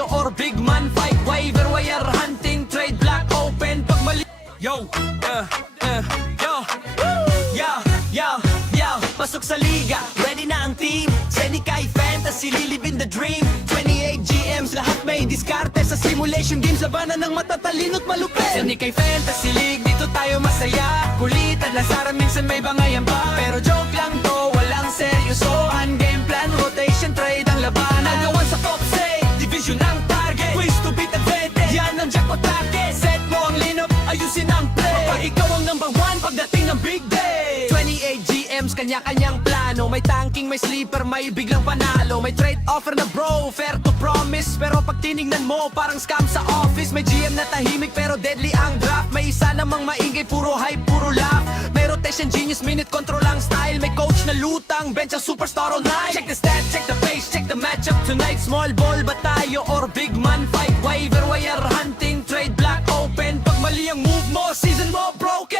tayo or big man fight. Waiver wire hunting, trade block open. Pag mali... Yo, yo, pasok sa liga, ready na ang team. Senikay Fantasy, live in the dream. 28 GMs, lahat may diskarte. Sa simulation games, labanan ng matatalino't malupit. Senikay Fantasy League, dito tayo masaya. Kulitan, lasaran, minsan may bangayan pa. Pero joke lang to, walang seryosohan. Game plan, rotation, trade ang labanan. Agawan sa top say, division ang target. Ways to beat advantage, yan ang jackpot target. Set mo ang lineup, ayusin ang play. Kapag ikaw ang number one, pagdating ng big day. 28 GMs, kanya-kanyang plano. May tanking, may sleeper, may biglang panalo. May trade offer na bro, fair to promise. Pero pag tinignan mo, parang scam sa office. May GM na tahimik pero deadly ang draft. May isa namang maingay, puro hype, puro laugh. May rotation genius, minute control ang style. May coach na lutang, bench ang superstar all night. Check the stats, check the pace, check the matchup tonight. Small ball ba tayo or big man fight? Waiver wire hunting, trade block open. Pag mali ang move mo, season mo broken.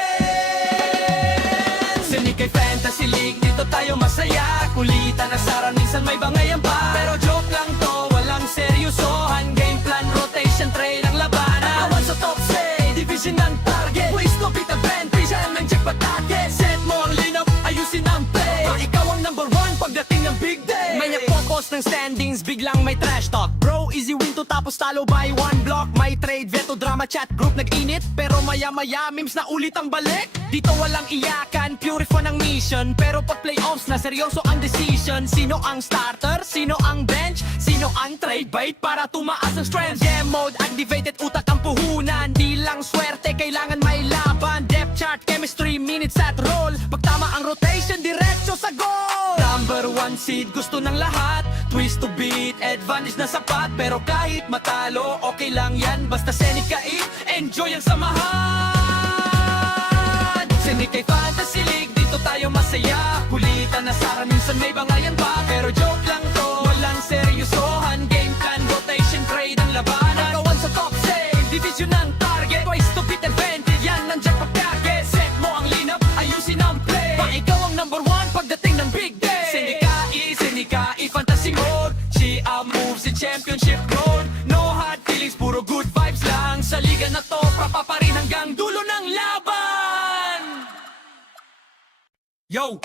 Senikay Fantasy League, dito tayo masaya. Kulitan, nasaran, minsan may bangayan pa. Pero joke lang to, walang seryosohan. Game plan, rotation, trade ang labanan. Agawan sa top say, division ang target. Ways to beat advantage, yan ang jackpot target. Set mo ang lineup, ayusin ang play. Pag ikaw ang number one, pagdating ng big day. May nagpo-post ng standings, biglang may trash talk. Bro, easy win to tapos talo by one block. May trade, veto, drama, chat group nag-init. Pero maya-maya, memes na ulit ang balik. Dito walang iyakan, pure fun ang mission. Pero pag playoffs na, seryoso ang decision. Sino ang starter? Sino ang bench? Sino ang trade bait para tumaas ang strength? Game mode, activated, utak ang puhunan. Di lang swerte, kailangan may laban. Depth chart, chemistry, minutes at roll. Pag tama ang rotation, diretso sa goal. Number one seed, gusto ng lahat. Twist to beat, advantage na sapat. Pero kahit matalo, okay lang yan. Basta Senikay, enjoy ang samahan. Senikay Fantasy League, dito tayo masaya. Kulitan, nasaran, minsan may bangayan pa. Pero joke lang to, walang seryosohan. Game plan, rotation, trade ang labanan. Agawan sa top say, division ang target. Twice to beat advantage, yan ang jackpot target. Set mo ang lineup, ayusin ang play. Pag ikaw ang number one, pagdating ng big day. Senikay Fantasy Mode. Chia moves in championship mode. No hard feelings, puro good vibes lang. Sa liga na to, pa rin hanggang dulo ng laban. Yo,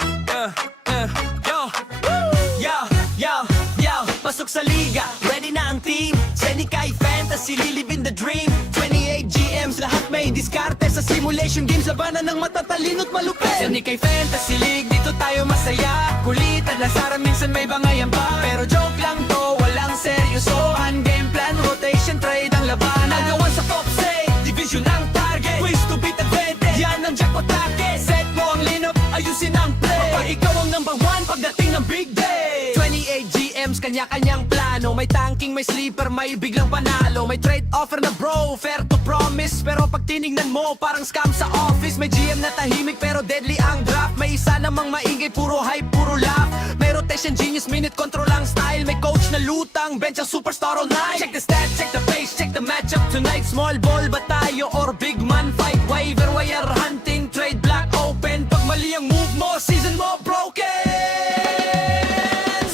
pasok sa liga, ready na ang team. Senikay Fantasy, live in the dream. 28 GMs, lahat may diskarte. Sa simulation games, labanan ng matatalino't malupit. Senikay Fantasy League, dito tayo masaya. Kulitan, lasaran, minsan may bangayan pa. Pero joke lang to, walang seryosohan. Game plan, rotation, trade ang labanan. Agawan sa top say, division ang target. Ways to beat advantage, yan ang jackpot target. Set mo ang lineup, ayusin ang play. Kapag ikaw ang number one, pagdating ng big day. 28 GMs, kanya-kanyang plano. May tanking, may sleeper, may biglang panalo. May trade offer na bro, fair to promise. Pero pag tinignan mo, parang scam sa office. May GM na tahimik pero deadly ang draft. May isa namang maingay, puro hype, puro laugh. May rotation genius, minute control ang style. May coach na lutang, bench ang superstar all night. Check the stats, check the pace, check the matchup tonight. Small ball ba tayo or big man fight? Waiver wire hunting, trade block open. Pag mali ang move mo, season mo broken.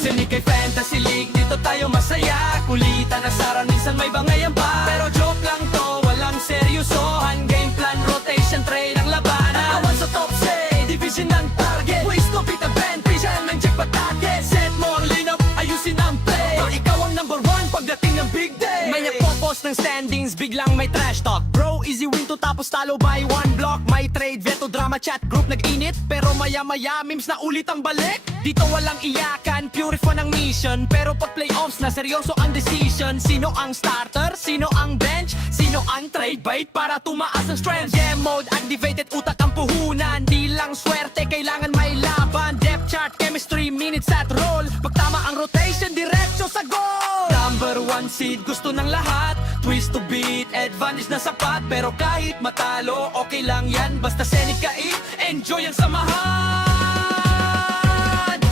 Senikay Fantasy League, dito tayo masaya. Kulitan, nasaran, minsan may bangayan pa. Pero joke lang to, walang seryosohan. Game plan, rotation, trade ang labanan. Agawan sa top say, division ang target. Ways to beat advantage, yan ang jackpot target. Set mo ang lineup, ayusin ang play. Pag ikaw ang number one, pagdating ng big day. May nagpo-post ng standings, biglang may trash talk. Bro, easy win to tapos talo by one block. May trade, veto, drama, chat group nag-init. Pero maya-maya, memes na ulit ang balik. Dito walang iyakan, pure fun ang mission. Pero pag playoffs na, seryoso ang decision. Sino ang starter? Sino ang bench? Sino ang trade bait para tumaas ang strength? Game mode, activated, utak ang puhunan. Di lang swerte, kailangan may laban. Depth chart, chemistry, minutes at roll. Pag tama ang rotation, diretso sa goal. Number one seed, gusto ng lahat. Twist to beat, advantage na sapat. Pero kahit matalo, okay lang yan. Basta Senikay, enjoy ang samahan.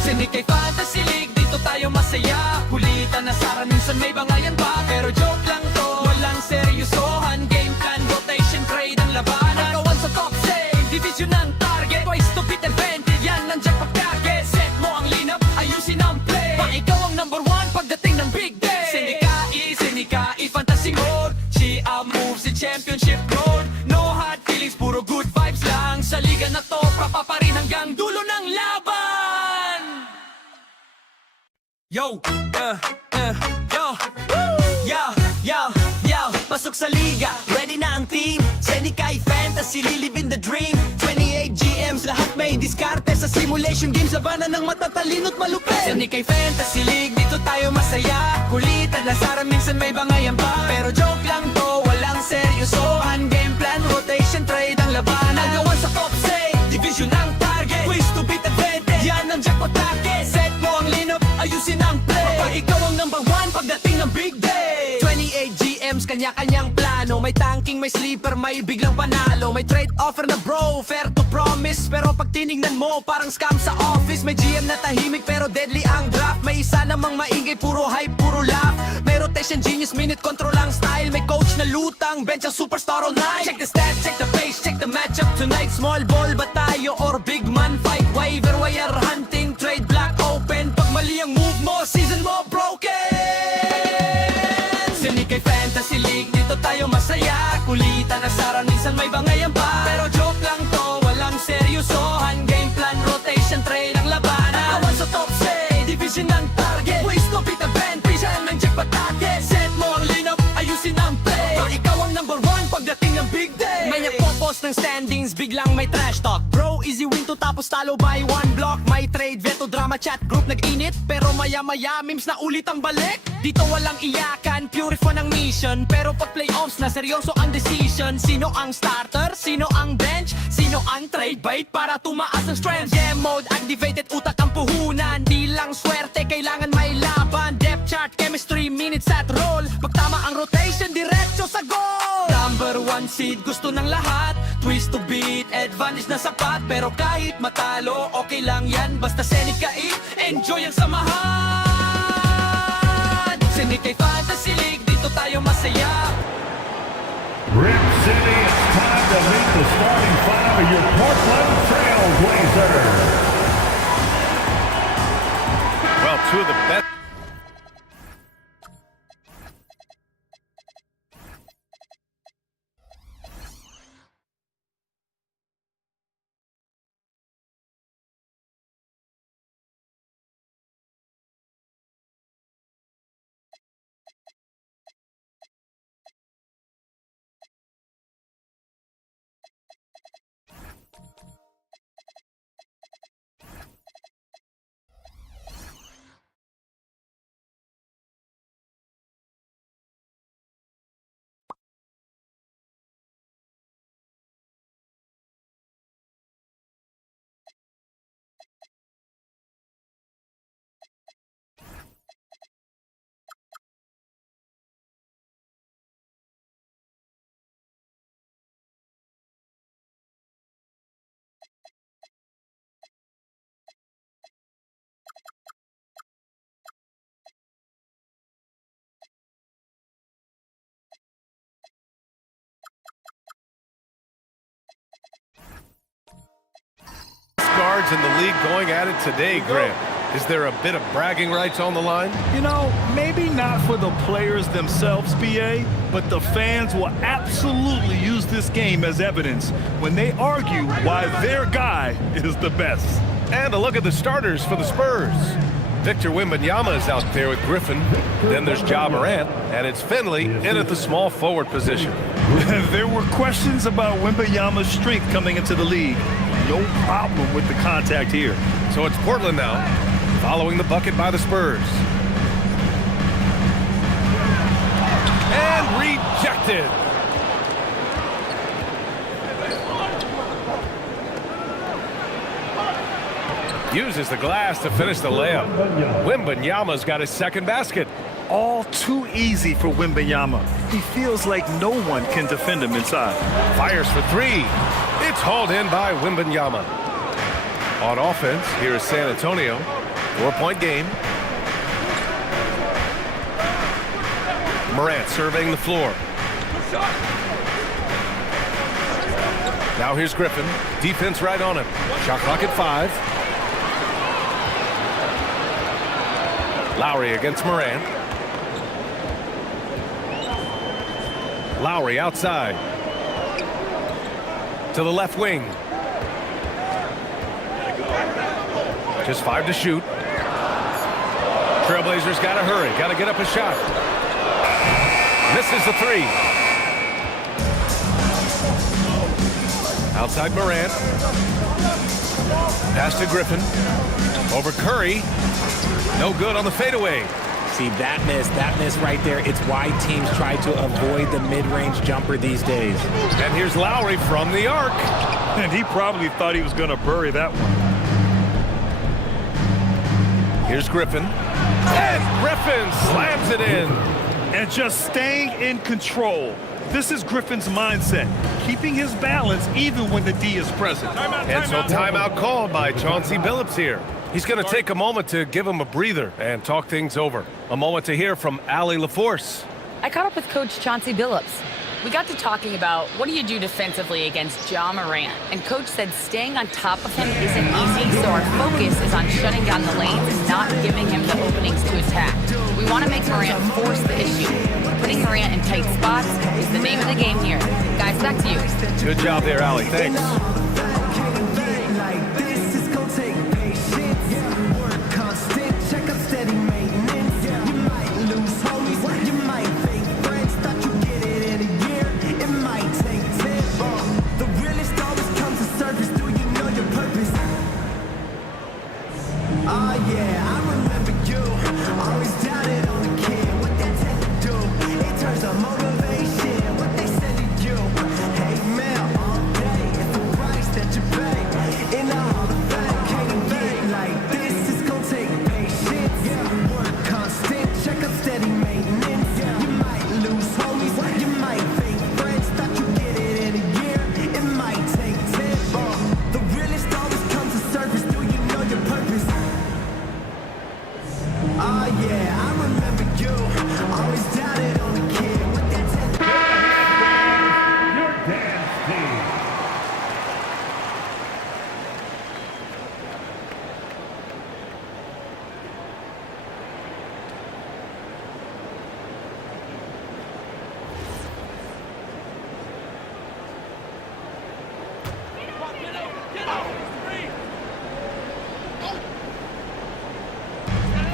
Senikay Fantasy League, dito tayo masaya. Kulitan, nasaran, minsan may bangayan pa. Pero joke lang to, walang seryosohan. Game plan, rotation, trade ang labanan. Agawan sa top say, division ang target. Twice to beat advantage, yan ang jackpot target. Set mo ang lineup, ayusin ang play. Pag ikaw ang number one, pagdating ng big day. Senikay Yo, yo, yo, yo, yo. Pasok sa liga, ready na ang team. Senikay Fantasy, live in the dream. 28 GMs, lahat may diskarte. Sa simulation games, labanan ng matatalino't malupit. Senikay Fantasy League, dito tayo masaya. Kulitan, lasaran, minsan may bangayan pa. Pero joke lang to, walang seryosohan. Game plan, rotation, trade ang labanan. Nagawan sa top say, division ang target. Quiz to beat advantage, yan ang jackpot target. Set mo ang lineup, ayusin ang play. Kapag ikaw ang number one, pagdating ng big day. 28 GMs, kanya-kanyang plano. May tanking, may sleeper, may biglang panalo. May trade offer na bro, fair to promise. Pero pag tinignan mo, parang scam sa office. May GM na tahimik pero deadly ang draft. May isa namang maingay, puro hype, puro laugh. May rotation genius, minute control ang style. May coach na lutang, bench ang superstar all night. Check the stats, check the pace, check the matchup tonight. Small ball ba tayo or big man fight? Waiver wire hunting, trade block open. Pag mali ang move mo, season mo broken. Senikay Fantasy League, dito tayo masaya. Kulitan, asaran, minsan may bangayan pa. Pero joke lang to, walang seryosohan. Game plan, rotation, trade ang labanan. Awan sa top say, division ang target. Ways to beat advantage, yan ang jackpot target. Set mo ang lineup, ayusin ang play. Pero ikaw ang number one pagdating ng big day. May nagpo-post ng standings, biglang may trash talk. Bro, easy win to tapos talo by one block. May trade, veto, drama, chat, group nag-init. Pero maya-maya, memes na ulit ang balik. Dito walang iyakan, pure fun ang mission. Pero pag playoffs na, seryoso ang decision. Sino ang starter? Sino ang bench? Sino ang trade bait para tumaas ang strength? Game mode, activated, utak ang puhunan. Di lang swerte, kailangan may laban. Depth chart, chemistry, minutes at roll. Pag tama ang rotation, diretso sa goal. Number one seed, gusto ng lahat. Twist to beat, advantage na sapat. Pero kahit matalo, okay lang yan. Basta Senikay, enjoy ang samahan. Senikay Fantasy League, dito tayo masaya. Rip City, it's time to meet the starting five of your Portland Trail Blazers. Well, two of the best. Guards in the league going at it today, Grant. Is there a bit of bragging rights on the line? You know, maybe not for the players themselves, BA, but the fans will absolutely use this game as evidence when they argue why their guy is the best. And a look at the starters for the Spurs. Victor Wembanyama is out there with Griffin. Then there's Ja Morant, and it's Finley in at the small forward position. There were questions about Wembanyama's strength coming into the league. No problem with the contact here. So it's Portland now, following the bucket by the Spurs. And rejected. Uses the glass to finish the layup. Wembanyama's got his second basket. All too easy for Wembanyama. He feels like no one can defend him inside. Fires for three. It's hauled in by Wembanyama. On offense, here is San Antonio. 4-point game. Morant surveying the floor. Now here's Griffin. Defense right on him. Shot clock at 5. Lowry against Morant. Lowry outside. To the left wing. Just 5 to shoot. Trailblazers got to hurry. Got to get up a shot. Misses the three. Outside Morant. Pass to Griffin. Over Curry. No good on the fadeaway. See, that miss right there, it's why teams try to avoid the mid-range jumper these days. And here's Lowry from the arc. And he probably thought he was going to bury that one. Here's Griffin. And Griffin slams it in. And just staying in control. This is Griffin's mindset, keeping his balance even when the D is present. And so timeout called by Chauncey Billups here. He's going to take a moment to give him a breather and talk things over. A moment to hear from Allie LaForce. I caught up with Coach Chauncey Billups. We got to talking about what do you do defensively against Ja Morant, and Coach said staying on top of him isn't easy, so our focus is on shutting down the lanes and not giving him the openings to attack. We want to make Morant force the issue. Putting Morant in tight spots is the name of the game here. Guys, back to you. Good job there, Allie. Thanks.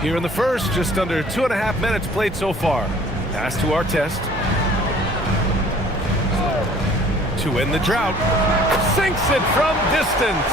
Here in the first, just under 2.5 minutes played so far. Pass to Artest. To end the drought. Sinks it from distance.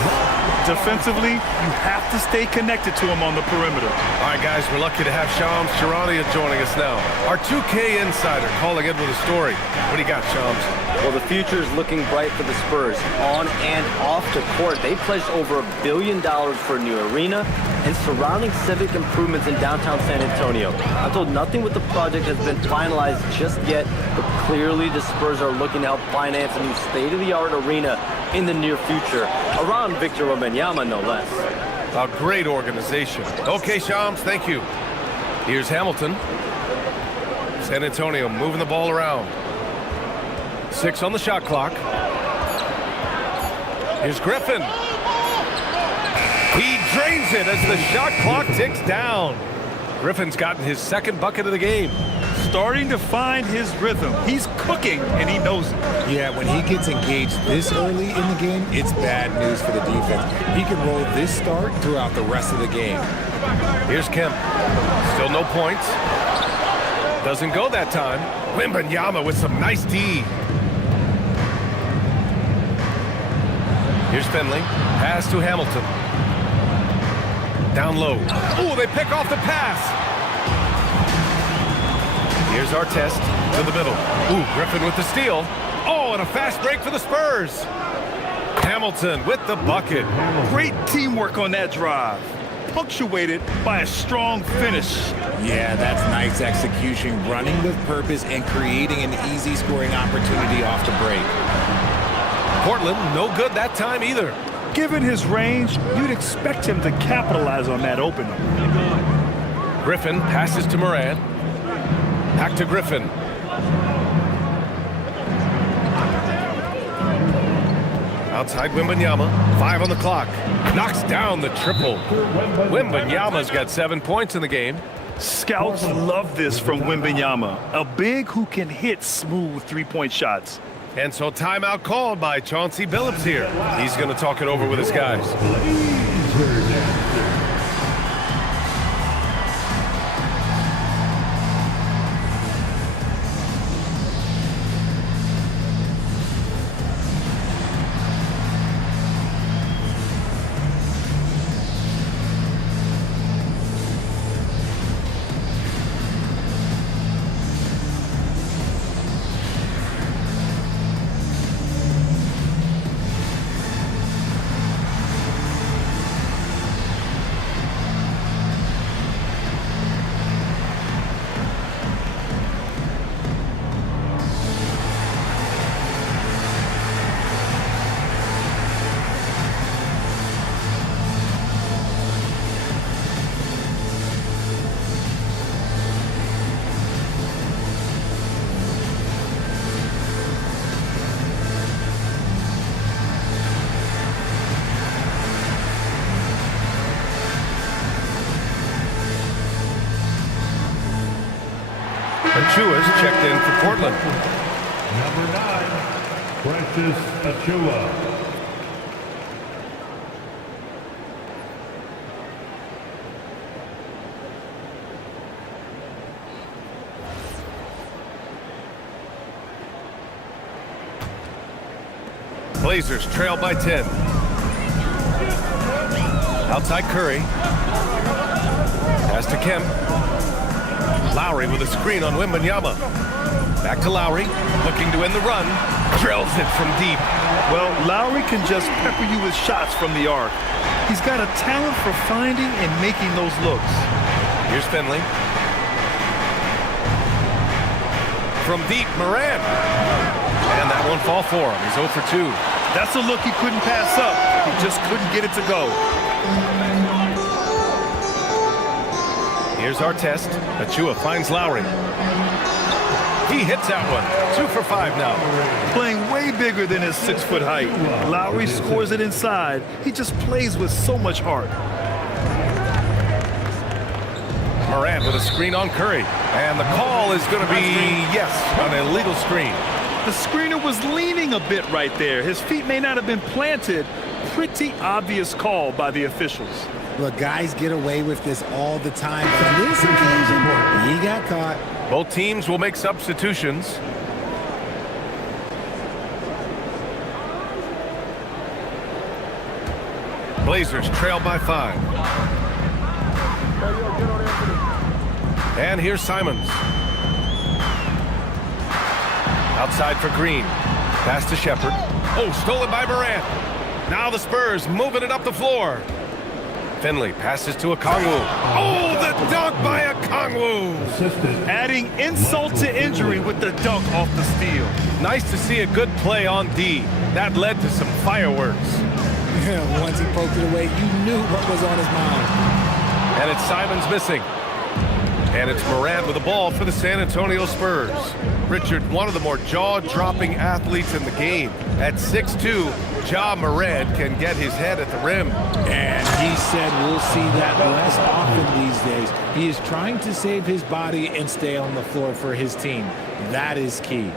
Defensively, you have to stay connected to him on the perimeter. All right, guys, we're lucky to have Shams Charania joining us now. Our 2K insider calling in with a story. What do you got, Shams? Well, the future is looking bright for the Spurs. On and off the court, they pledged over $1 billion for a new arena and surrounding civic improvements in downtown San Antonio. I'm told nothing with the project has been finalized just yet, but clearly the Spurs are looking to help finance a new state-of-the-art arena in the near future, around Victor Wembanyama, no less. A great organization. Okay, Shams, thank you. Here's Hamilton. San Antonio moving the ball around. 6 on the shot clock. Here's Griffin. He drains it as the shot clock ticks down. Griffin's gotten his second bucket of the game. Starting to find his rhythm. He's cooking, and he knows it. Yeah, when he gets engaged this early in the game, it's bad news for the defense. He can roll this start throughout the rest of the game. Here's Kemp. Still no points. Doesn't go that time. Wembanyama with some nice D. Here's Finley. Pass to Hamilton. Down low. Oh, they pick off the pass. Here's Artest to the middle. Ooh, Griffin with the steal. Oh, and a fast break for the Spurs. Hamilton with the bucket. Great teamwork on that drive, punctuated by a strong finish. Yeah, that's nice execution, running with purpose and creating an easy scoring opportunity off the break. Portland, no good that time either. Given his range, you'd expect him to capitalize on that opening. Griffin passes to Morant. Back to Griffin. Outside Wembanyama, 5 on the clock. Knocks down the triple. Wembanyama's got 7 points in the game. Scouts love this from Wembanyama, a big who can hit smooth three-point shots. And so timeout called by Chauncey Billups here. He's going to talk it over with his guys. Achua's checked in for Portland. Number 9, Precious Achua. Blazers trail by 10. Outside Curry. Pass to Kemp. Lowry with a screen on Wembanyama. Back to Lowry, looking to end the run. Drills it from deep. Well, Lowry can just pepper you with shots from the arc. He's got a talent for finding and making those looks. Here's Finley. From deep, Moran. And that won't fall for him. He's 0 for 2. That's a look he couldn't pass up. He just couldn't get it to go. Here's our test. Achua finds Lowry. He hits that one. 2 for 5 now. Playing way bigger than his 6-foot height. Lowry scores it inside. He just plays with so much heart. Moran with a screen on Curry. And the call is going to be, yes, an illegal screen. The screener was leaning a bit right there. His feet may not have been planted. Pretty obvious call by the officials. Look, guys get away with this all the time. On this occasion, he got caught. Both teams will make substitutions. Blazers trail by 5. And here's Simons. Outside for Green. Pass to Shepherd. Oh, stolen by Morant. Now the Spurs moving it up the floor. Finley passes to Okongwu. Oh, the dunk by Okongwu. Adding insult to injury with the dunk off the steal. Nice to see a good play on D. That led to some fireworks. Once he poked it away, you knew what was on his mind. And it's Simons missing. And it's Morant with the ball for the San Antonio Spurs. Richard, one of the more jaw-dropping athletes in the game. At 6'2", Ja Morant can get his head at the rim. And he said we'll see that less often these days. He is trying to save his body and stay on the floor for his team. That is key.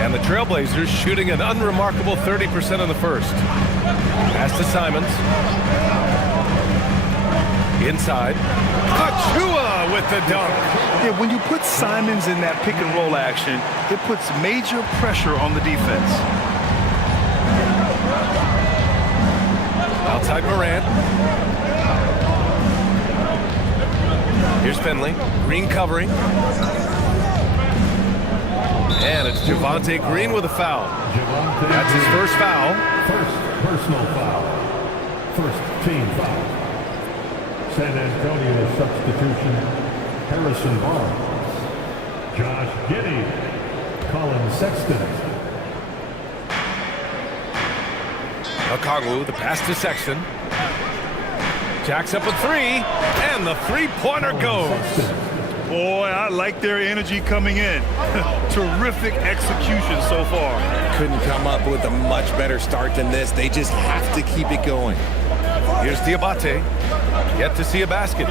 And the Trailblazers shooting an unremarkable 30% in the first. Pass to Simons. Inside. Achua with the dunk. Yeah, when you put Simons in that pick and roll action, it puts major pressure on the defense. Outside Morant. Here's Finley. Green covering. And it's Javonte Green with a foul. That's his first foul. First personal foul. First team foul. San Antonio substitution, Harrison Barnes. Josh Giddey. Colin Sexton. Okongwu, the pass to Sexton. Jacks up a 3, and the three-pointer goes. Boy, I like their energy coming in. Terrific execution so far. Couldn't come up with a much better start than this. They just have to keep it going. Here's Diabate. Yet to see a basket.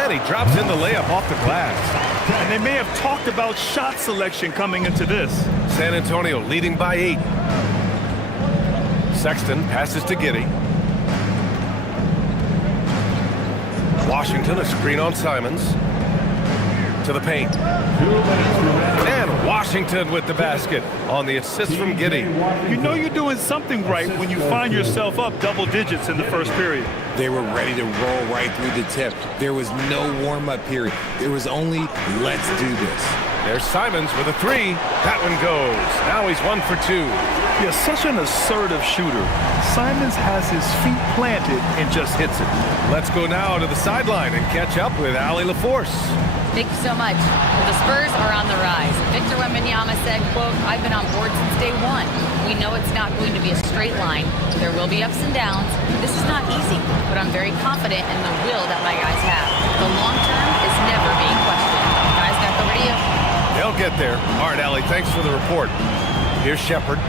And he drops in the layup off the glass. And they may have talked about shot selection coming into this. San Antonio leading by 8. Sexton passes to Giddey. Washington, a screen on Simons. To the paint. And Washington with the basket on the assist from Giddey. You know you're doing something right when you find yourself up double digits in the first period. They were ready to roll right through the tip. There was no warm-up period. There was only, let's do this. There's Simons with a 3. That one goes. Now he's 1 for 2. Yeah, such an assertive shooter. Simons has his feet planted and just hits it. Let's go now to the sideline and catch up with Allie LaForce. Thank you so much. Well, the Spurs are on the rise. Victor Wembanyama said, quote, "I've been on board since day one. We know it's not going to be a straight line. There will be ups and downs. This is not easy, but I'm very confident in the will that my guys have. The long term is never being questioned. Guys got the radio." They'll get there. All right, Allie, thanks for the report. Here's Shepherd.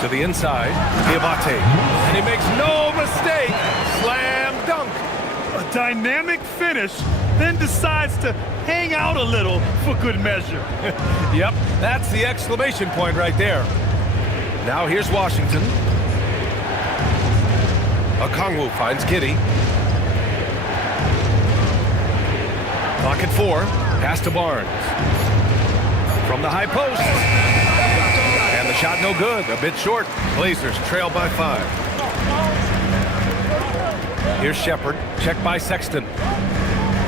To the inside, Diabate. And he makes no mistake. Slam dunk. A dynamic finish, then decides to hang out a little for good measure. Yep, that's the exclamation point right there. Now here's Washington. Okongwu finds Giddey. Clock at 4. Pass to Barnes. From the high post. And the shot no good. A bit short. Blazers trail by 5. Here's Shepard. Checked by Sexton.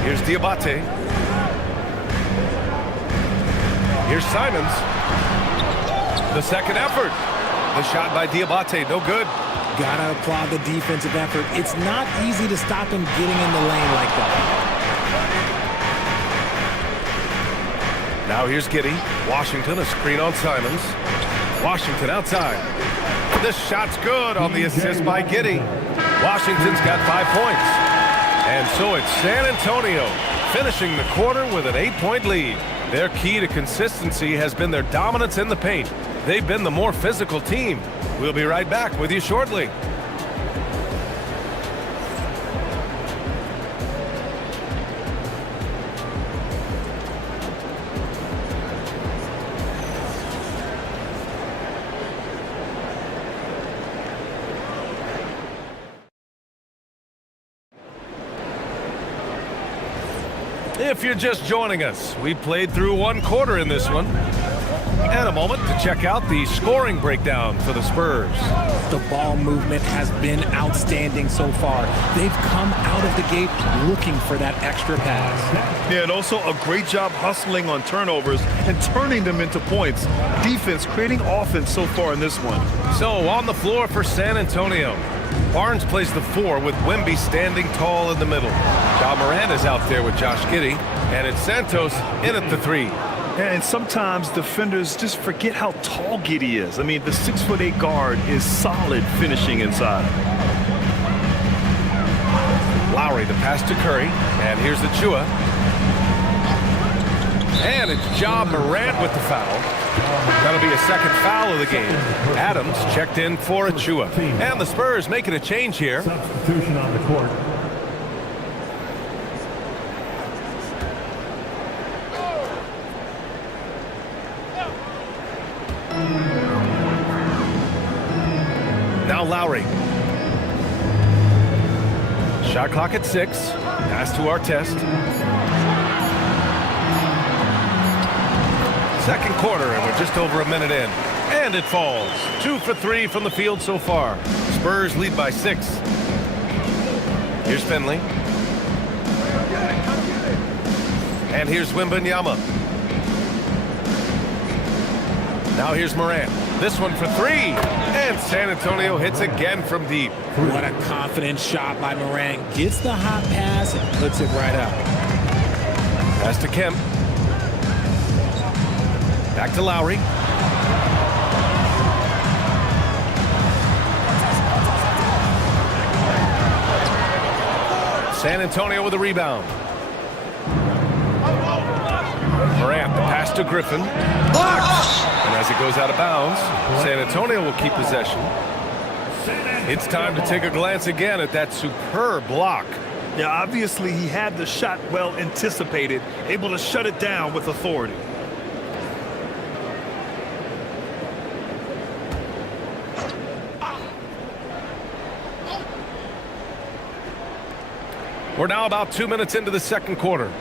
Here's Diabate. Here's Simons. The second effort. The shot by Diabate. No good. Gotta applaud the defensive effort. It's not easy to stop him getting in the lane like that. Now here's Giddey. Washington, a screen on Simons. Washington outside. This shot's good on the assist by Giddey. Washington's got 5 points. And so it's San Antonio finishing the quarter with an 8-point lead. Their key to consistency has been their dominance in the paint. They've been the more physical team. We'll be right back with you shortly. If you're just joining us, we played through 1 quarter in this one. And a moment to check out the scoring breakdown for the Spurs. The ball movement has been outstanding so far. They've come out of the gate looking for that extra pass. Yeah, and also a great job hustling on turnovers and turning them into points. Defense creating offense so far in this one. So on the floor for San Antonio. Barnes plays the 4 with Wemby standing tall in the middle. Ja Morant is out there with Josh Giddey. And it's Santos in at the 3. And sometimes defenders just forget how tall Giddey is. I mean, the 6'8" guard is solid finishing inside. Lowry the pass to Curry. And here's Achua. And it's Ja Morant with the foul. That'll be a second foul of the game. Adams checked in for Achua. And the Spurs making a change here. Substitution on the court. Now Lowry. Shot clock at 6. Pass to Artest. Second quarter, and we're just over a minute in. And it falls. 2 for 3 from the field so far. Spurs lead by 6. Here's Finley. And here's Wembanyama. Now here's Morant. This one for 3. And San Antonio hits again from deep. What a confident shot by Morant. Gets the hot pass and puts it right up. Pass to Kemp. Back to Lowry. San Antonio with a rebound. Morant, the pass to Griffin. Blocked! And as it goes out of bounds, San Antonio will keep possession. It's time to take a glance again at that superb block. Yeah, obviously he had the shot well anticipated, able to shut it down with authority. We're now about 2 minutes into the second quarter.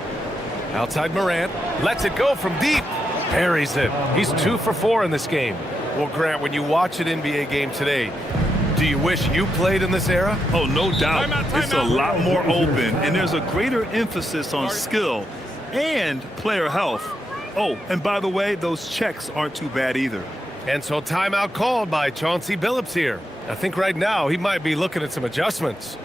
Outside Morant, lets it go from deep. Buries it. He's 2 for 4 in this game. Well, Grant, when you watch an NBA game today, do you wish you played in this era? Oh, no doubt. It's a lot more open, and there's a greater emphasis on skill and player health. Oh, and by the way, those checks aren't too bad either. And so timeout called by Chauncey Billups here. I think right now he might be looking at some adjustments.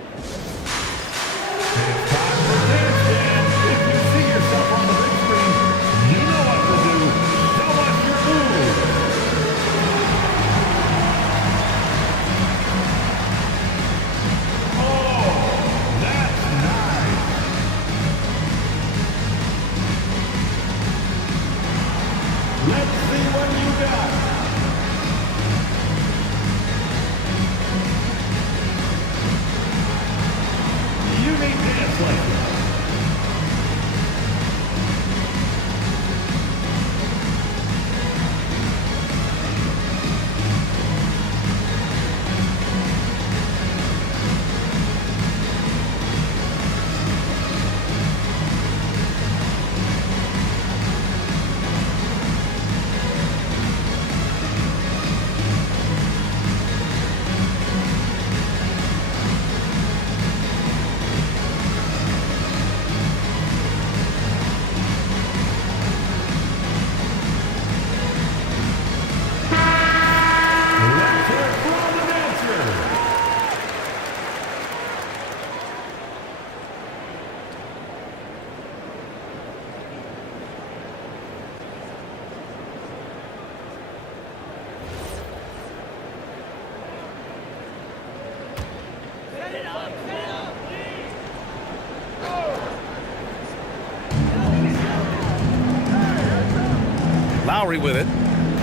Lowry with it.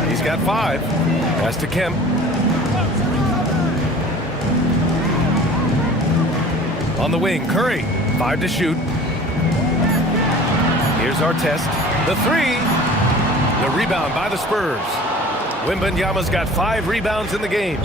He's got 5. Pass to Kemp. On the wing, Curry. 5 to shoot. Here's Artest. The 3. The rebound by the Spurs. Wembanyama's got 5 rebounds in the game.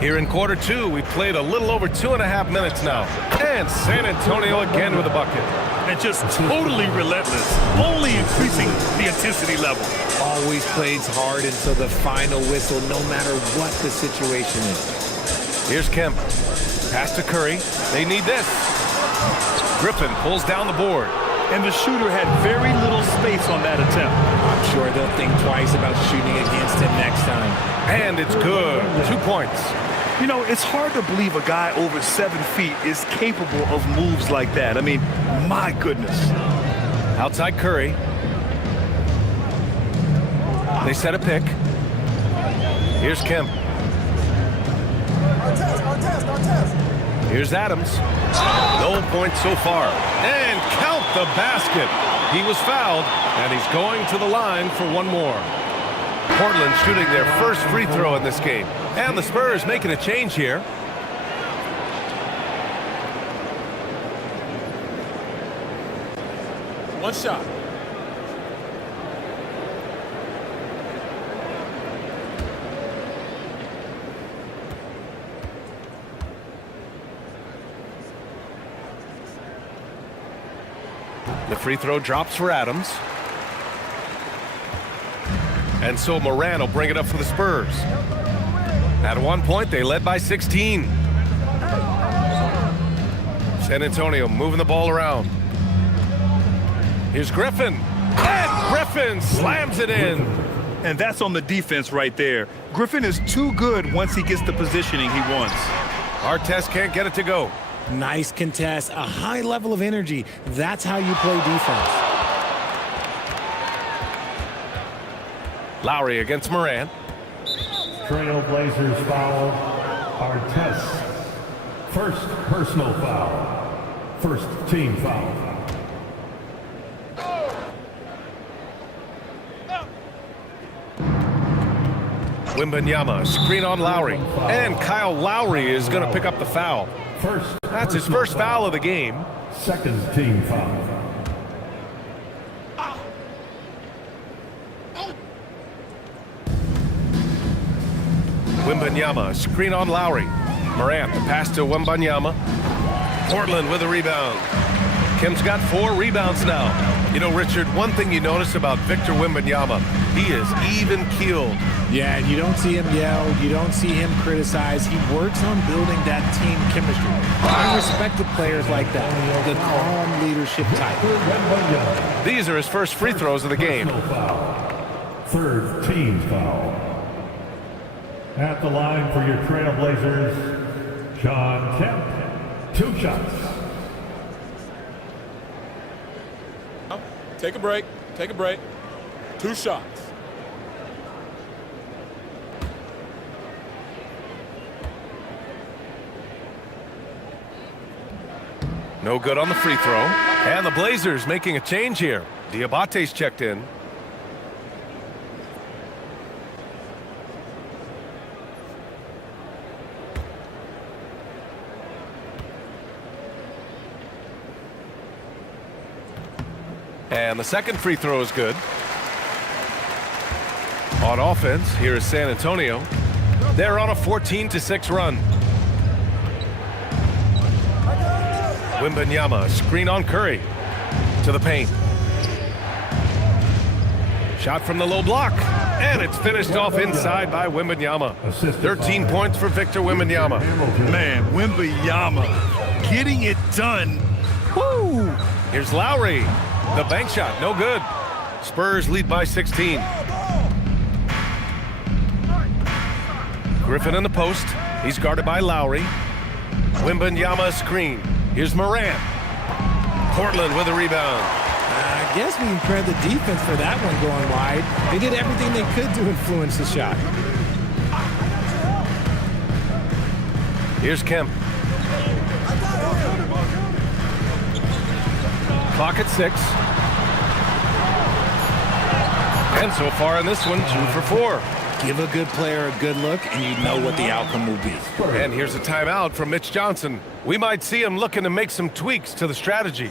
Here in quarter 2, we've played a little over 2.5 minutes now. And San Antonio again with a bucket. And just totally relentless, only increasing the intensity level. Always plays hard until the final whistle, no matter what the situation is. Here's Kemp. Pass to Curry. They need this. Griffin pulls down the board. And the shooter had very little space on that attempt. I'm sure they'll think twice about shooting against him next time. And it's good. 2 points. You know, it's hard to believe a guy over 7 feet is capable of moves like that. I mean, my goodness. Outside Curry. They set a pick. Here's Kemp. Here's Adams. No points so far. And count the basket. He was fouled, and he's going to the line for one more. Portland shooting their first free throw in this game. And the Spurs making a change here. One shot. The free throw drops for Adams. And so Moran will bring it up for the Spurs. At one point, they led by 16. San Antonio moving the ball around. Here's Griffin. And Griffin slams it in. And that's on the defense right there. Griffin is too good once he gets the positioning he wants. Artest can't get it to go. Nice contest, a high level of energy. That's how you play defense. Lowry against Moran. Trailblazers foul. Artest. First personal foul. First team foul. Wembanyama, screen on Lowry. And Kyle Lowry is going to pick up the foul. That's his first foul of the game. Second team foul. Wembanyama, screen on Lowry. Morant, the pass to Wembanyama. Portland with a rebound. Kim's got 4 rebounds now. You know, Richard, one thing you notice about Victor Wembanyama, he is even-keeled. Yeah, you don't see him yell. You don't see him criticize. He works on building that team chemistry. I respected players like that, the calm leadership type. These are his first free throws of the game. Third team foul. At the line for your Trailblazers, John Kemp. 2 shots. Take a break. Take a break. 2 shots. No good on the free throw. And the Blazers making a change here. Diabate's checked in. And the second free throw is good. On offense, here is San Antonio. They're on a 14-6 run. Wembanyama, screen on Curry. To the paint. Shot from the low block. And it's finished off inside by Wembanyama. 13 points for Victor Wembanyama. Man, Wembanyama getting it done. Woo! Here's Lowry. The bank shot, no good. Spurs lead by 16. Griffin in the post. He's guarded by Lowry. Wembanyama screen. Here's Morant. Portland with a rebound. I guess we can credit the defense for that one going wide. They did everything they could to influence the shot. Here's Kemp. Clock at 6. And so far in this one, 2 for 4. Give a good player a good look, and you know what the outcome will be. And here's a timeout from Mitch Johnson. We might see him looking to make some tweaks to the strategy.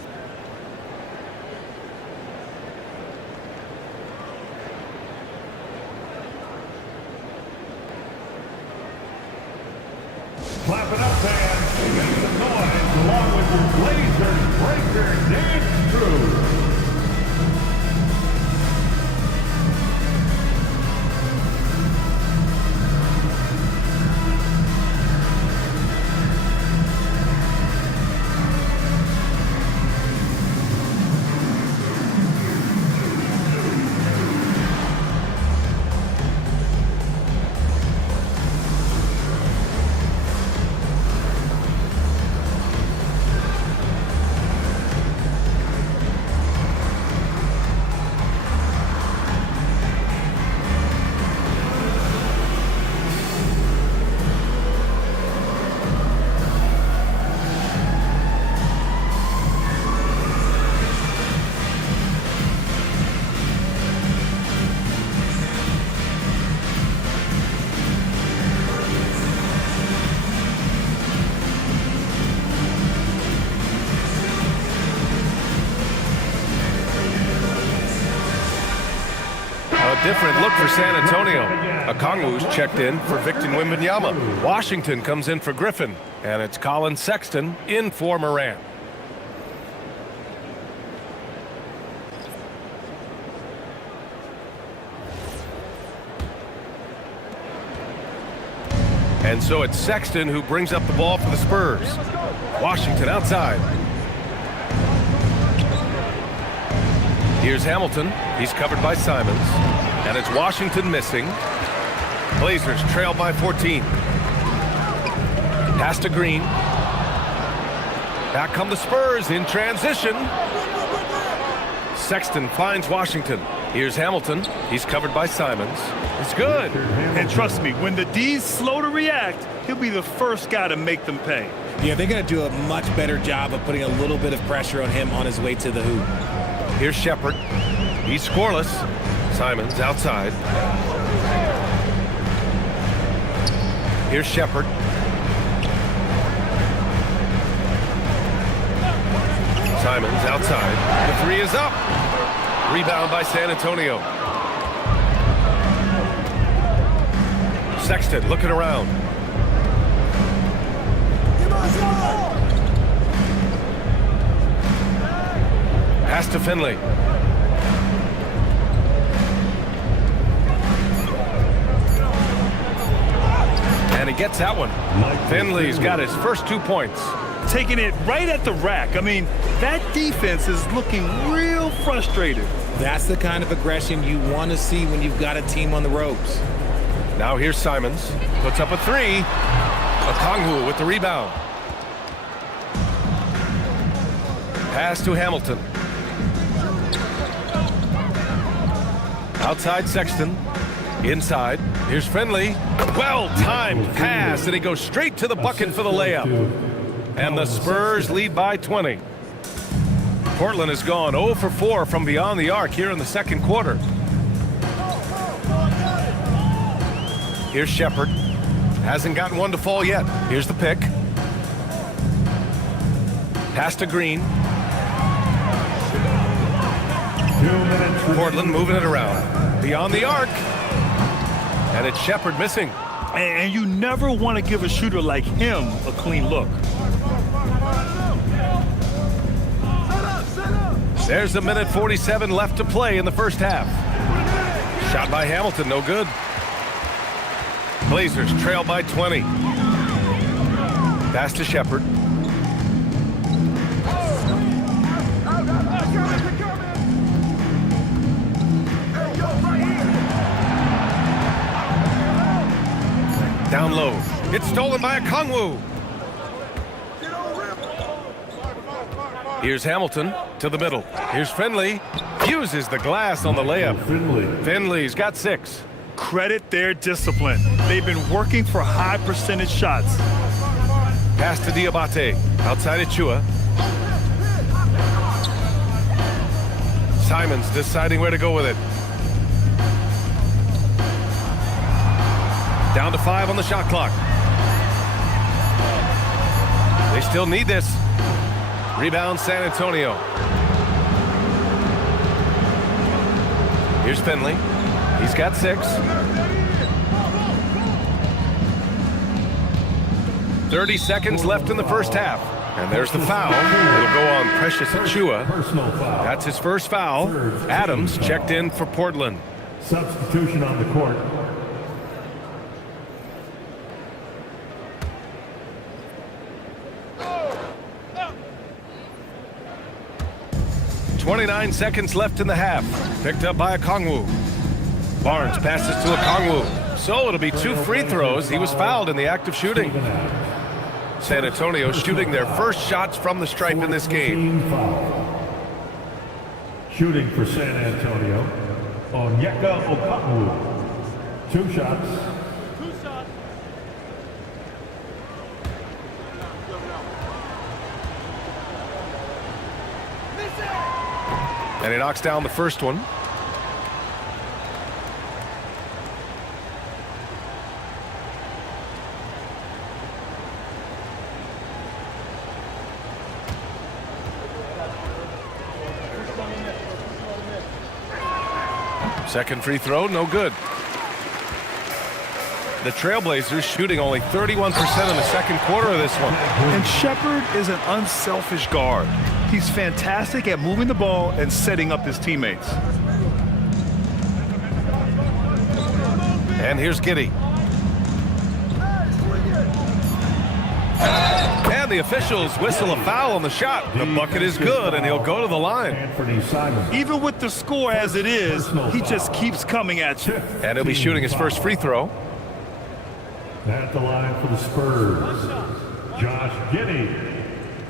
Clap it up, fans. Make some noise along with your Blazers Breaker dance crew. Different look for San Antonio. Okongwu's checked in for Victor Wembanyama. Washington comes in for Griffin. And it's Colin Sexton in for Morant. And so it's Sexton who brings up the ball for the Spurs. Washington outside. Here's Hamilton. He's covered by Simons. And it's Washington missing. Blazers trail by 14. Pass to Green. Back come the Spurs in transition. Sexton finds Washington. Here's Hamilton. He's covered by Simons. It's good. And trust me, when the D's slow to react, he'll be the first guy to make them pay. Yeah, they're going to do a much better job of putting a little bit of pressure on him on his way to the hoop. Here's Shepard. He's scoreless. Simons outside. Here's Shepard. Simons outside. The three is up. Rebound by San Antonio. Sexton looking around. Pass to Finley. And he gets that one. Finley's got his first 2 points. Taking it right at the rack. I mean, that defense is looking real frustrated. That's the kind of aggression you want to see when you've got a team on the ropes. Now here's Simons. Puts up a three. Okongwu with the rebound. Pass to Hamilton. Outside Sexton. Inside. Here's Finley. Well-timed pass, and he goes straight to the bucket for the layup. And the Spurs lead by 20. Portland has gone 0 for 4 from beyond the arc here in the second quarter. Here's Shepard. Hasn't gotten one to fall yet. Here's the pick. Pass to Green. Portland moving it around. Beyond the arc. And it's Shepard missing. And you never want to give a shooter like him a clean look. There's a minute 47 left to play in the first half. Shot by Hamilton, no good. Blazers trail by 20. Pass to Shepard. Down low. It's stolen by Okongwu. Here's Hamilton to the middle. Here's Finley. Uses the glass on the layup. Finley's got 6. Credit their discipline. They've been working for high percentage shots. Pass to Diabate. Outside Achua. Simons deciding where to go with it. Down to 5 on the shot clock. They still need this. Rebound San Antonio. Here's Finley. He's got 6. 30 seconds left in the first half. And there's the foul. It'll go on Precious Achua. That's his first foul. Adams checked in for Portland. Substitution on the court. .29 seconds left in the half. Picked up by Okongwu. Barnes passes to Okongwu. So it'll be 2 free throws. He was fouled in the act of shooting. San Antonio shooting their first shots from the stripe in this game. Shooting for San Antonio. Onyeka Okongwu. 2 shots. And he knocks down the first one. Second free throw, no good. The Trailblazers shooting only 31% in the second quarter of this one. And Shepherd is an unselfish guard. He's fantastic at moving the ball and setting up his teammates. And here's Giddey. And the officials whistle a foul on the shot. The bucket is good, and he'll go to the line. Even with the score as it is, he just keeps coming at you. And he'll be shooting his first free throw. At the line for the Spurs, Josh Giddey,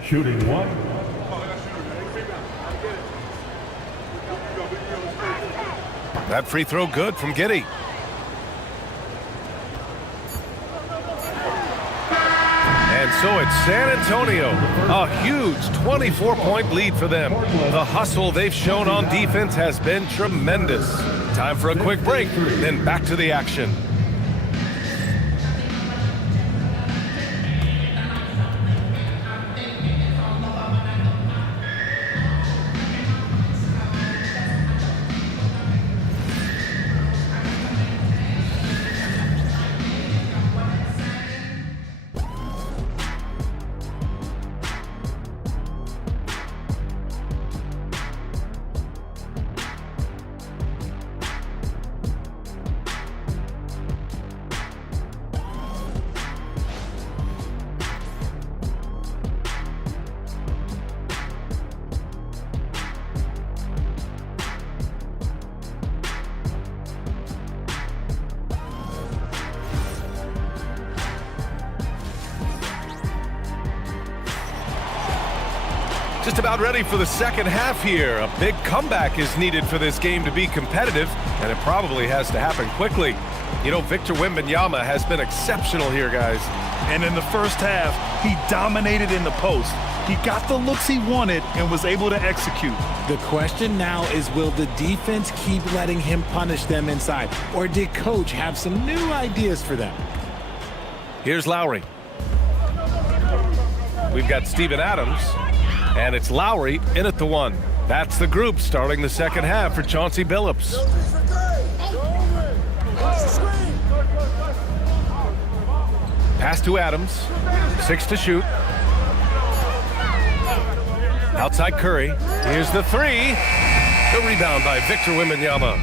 shooting 1. That free throw good from Giddey. And so it's San Antonio, a huge 24-point lead for them. The hustle they've shown on defense has been tremendous. Time for a quick break, then back to the action. Just about ready for the second half here. A big comeback is needed for this game to be competitive, and it probably has to happen quickly. You know, Victor Wembanyama has been exceptional here, guys. And in the first half, he dominated in the post. He got the looks he wanted and was able to execute. The question now is, will the defense keep letting him punish them inside? Or did Coach have some new ideas for them? Here's Lowry. We've got Steven Adams. And it's Lowry in at the 1. That's the group starting the second half for Chauncey Billups. Pass to Adams. 6 to shoot. Outside Curry. Here's the 3. The rebound by Victor Wembanyama.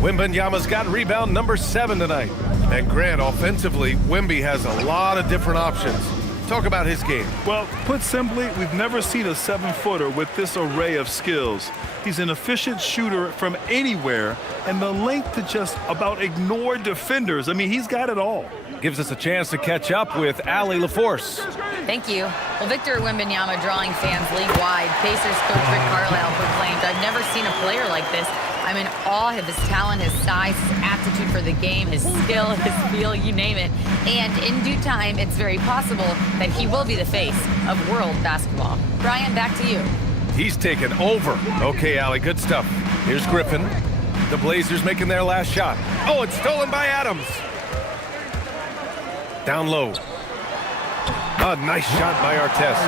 Wembanyama's got rebound number 7 tonight. And Grant, offensively, Wemby has a lot of different options. Talk about his game. Well, put simply, we've never seen a 7-footer with this array of skills. He's an efficient shooter from anywhere, and the length to just about ignore defenders. I mean, he's got it all. Gives us a chance to catch up with Allie LaForce. Thank you. Well, Victor Wembanyama drawing fans league-wide. Pacers coach Rick Carlisle proclaimed, "I've never seen a player like this. I'm in awe of his talent, his size, his aptitude for the game, his skill, his feel, you name it. And in due time, it's very possible that he will be the face of world basketball. Brian, back to you. He's taken over. Okay, Allie, good stuff. Here's Griffin. The Blazers making their last shot. Oh, it's stolen by Adams. Down low. A nice shot by Artest.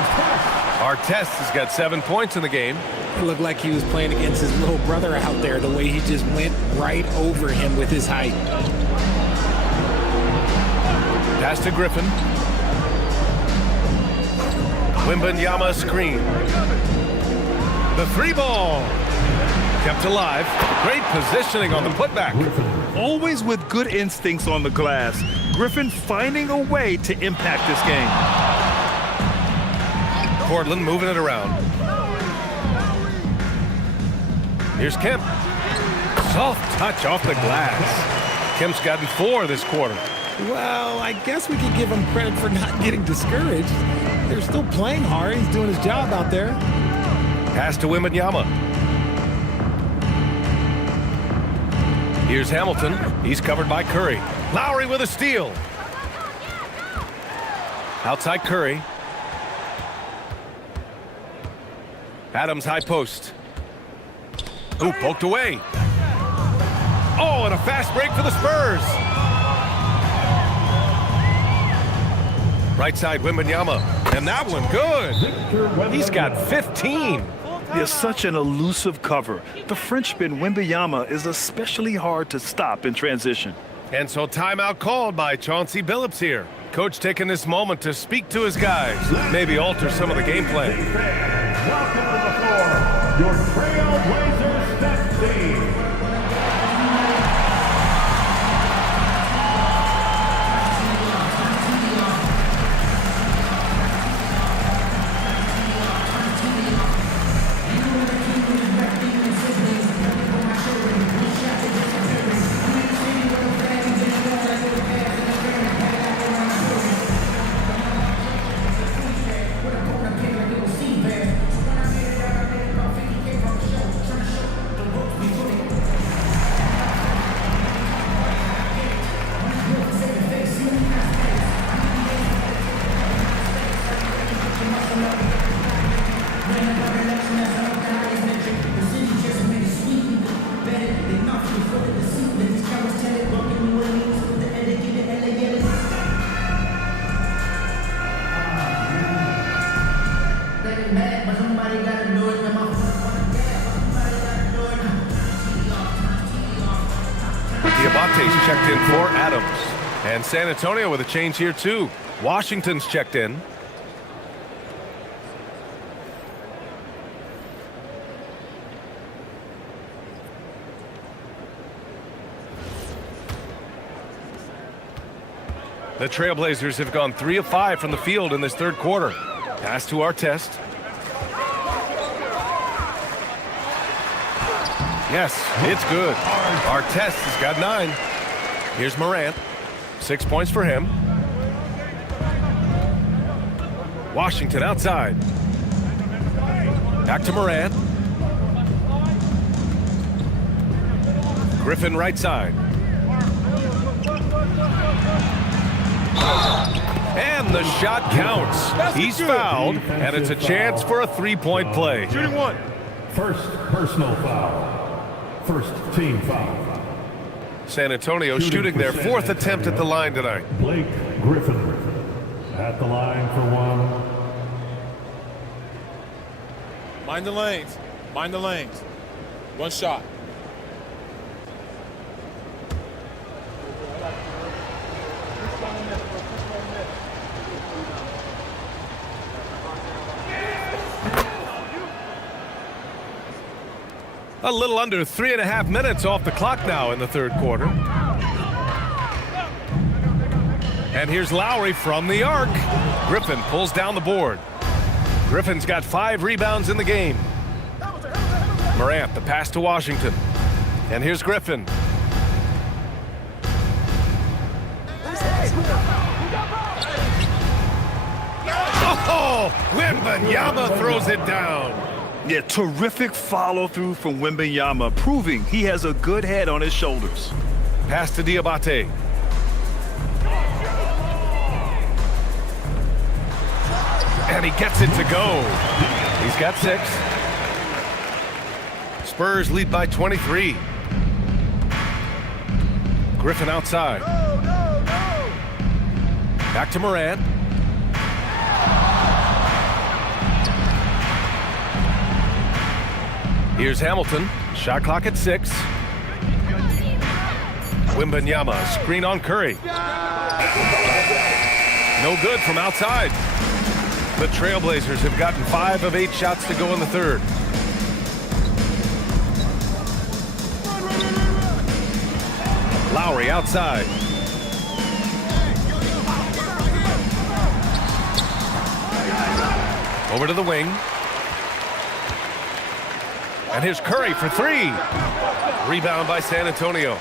Artest has got 7 points in the game. It looked like he was playing against his little brother out there, the way he just went right over him with his height. Pass to Griffin. Wembanyama screen. The three ball. Kept alive. Great positioning on the putback. Always with good instincts on the glass. Griffin finding a way to impact this game. Portland moving it around. Here's Kemp. Soft touch off the glass. Kemp's gotten 4 this quarter. Well, I guess we could give him credit for not getting discouraged. They're still playing hard. He's doing his job out there. Pass to Wembanyama. Here's Hamilton. He's covered by Curry. Lowry with a steal. Outside Curry. Adams high post. Ooh, poked away. Oh, and a fast break for the Spurs. Right side, Wembanyama. And that one good. He's got 15. He is such an elusive cover. The Frenchman Wembanyama is especially hard to stop in transition. And so timeout called by Chauncey Billups here. Coach taking this moment to speak to his guys. Maybe alter some of the game plan. Welcome to the floor, your Trailblazers step team. Diabate's checked in for Adams. And San Antonio with a change here too. Washington's checked in. The Trailblazers have gone 3 of 5 from the field in this third quarter. Pass to Artest. Yes, it's good. Artest has got 9. Here's Morant. 6 points for him. Washington outside. Back to Morant. Griffin right side. And the shot counts. He's fouled, and it's a chance for a three-point play. Shooting one. First personal foul. First team foul. San Antonio shooting their 4th attempt at the line tonight. Blake Griffin at the line for one. Mind the lanes. Mind the lanes. One shot. A little under 3.5 minutes off the clock now in the third quarter. And here's Lowry from the arc. Griffin pulls down the board. Griffin's got 5 rebounds in the game. Morant, the pass to Washington. And here's Griffin. Oh, Wembanyama throws it down. Yeah, terrific follow-through from Wembanyama, proving he has a good head on his shoulders. Pass to Diabate. And he gets it to go. He's got 6. Spurs lead by 23. Griffin outside. Back to Morant. Here's Hamilton. Shot clock at 6. Wembanyama, screen on Curry. No good from outside. The Trailblazers have gotten 5 of 8 shots to go in the third. Lowry outside. Over to the wing. And here's Curry for 3. Rebound by San Antonio.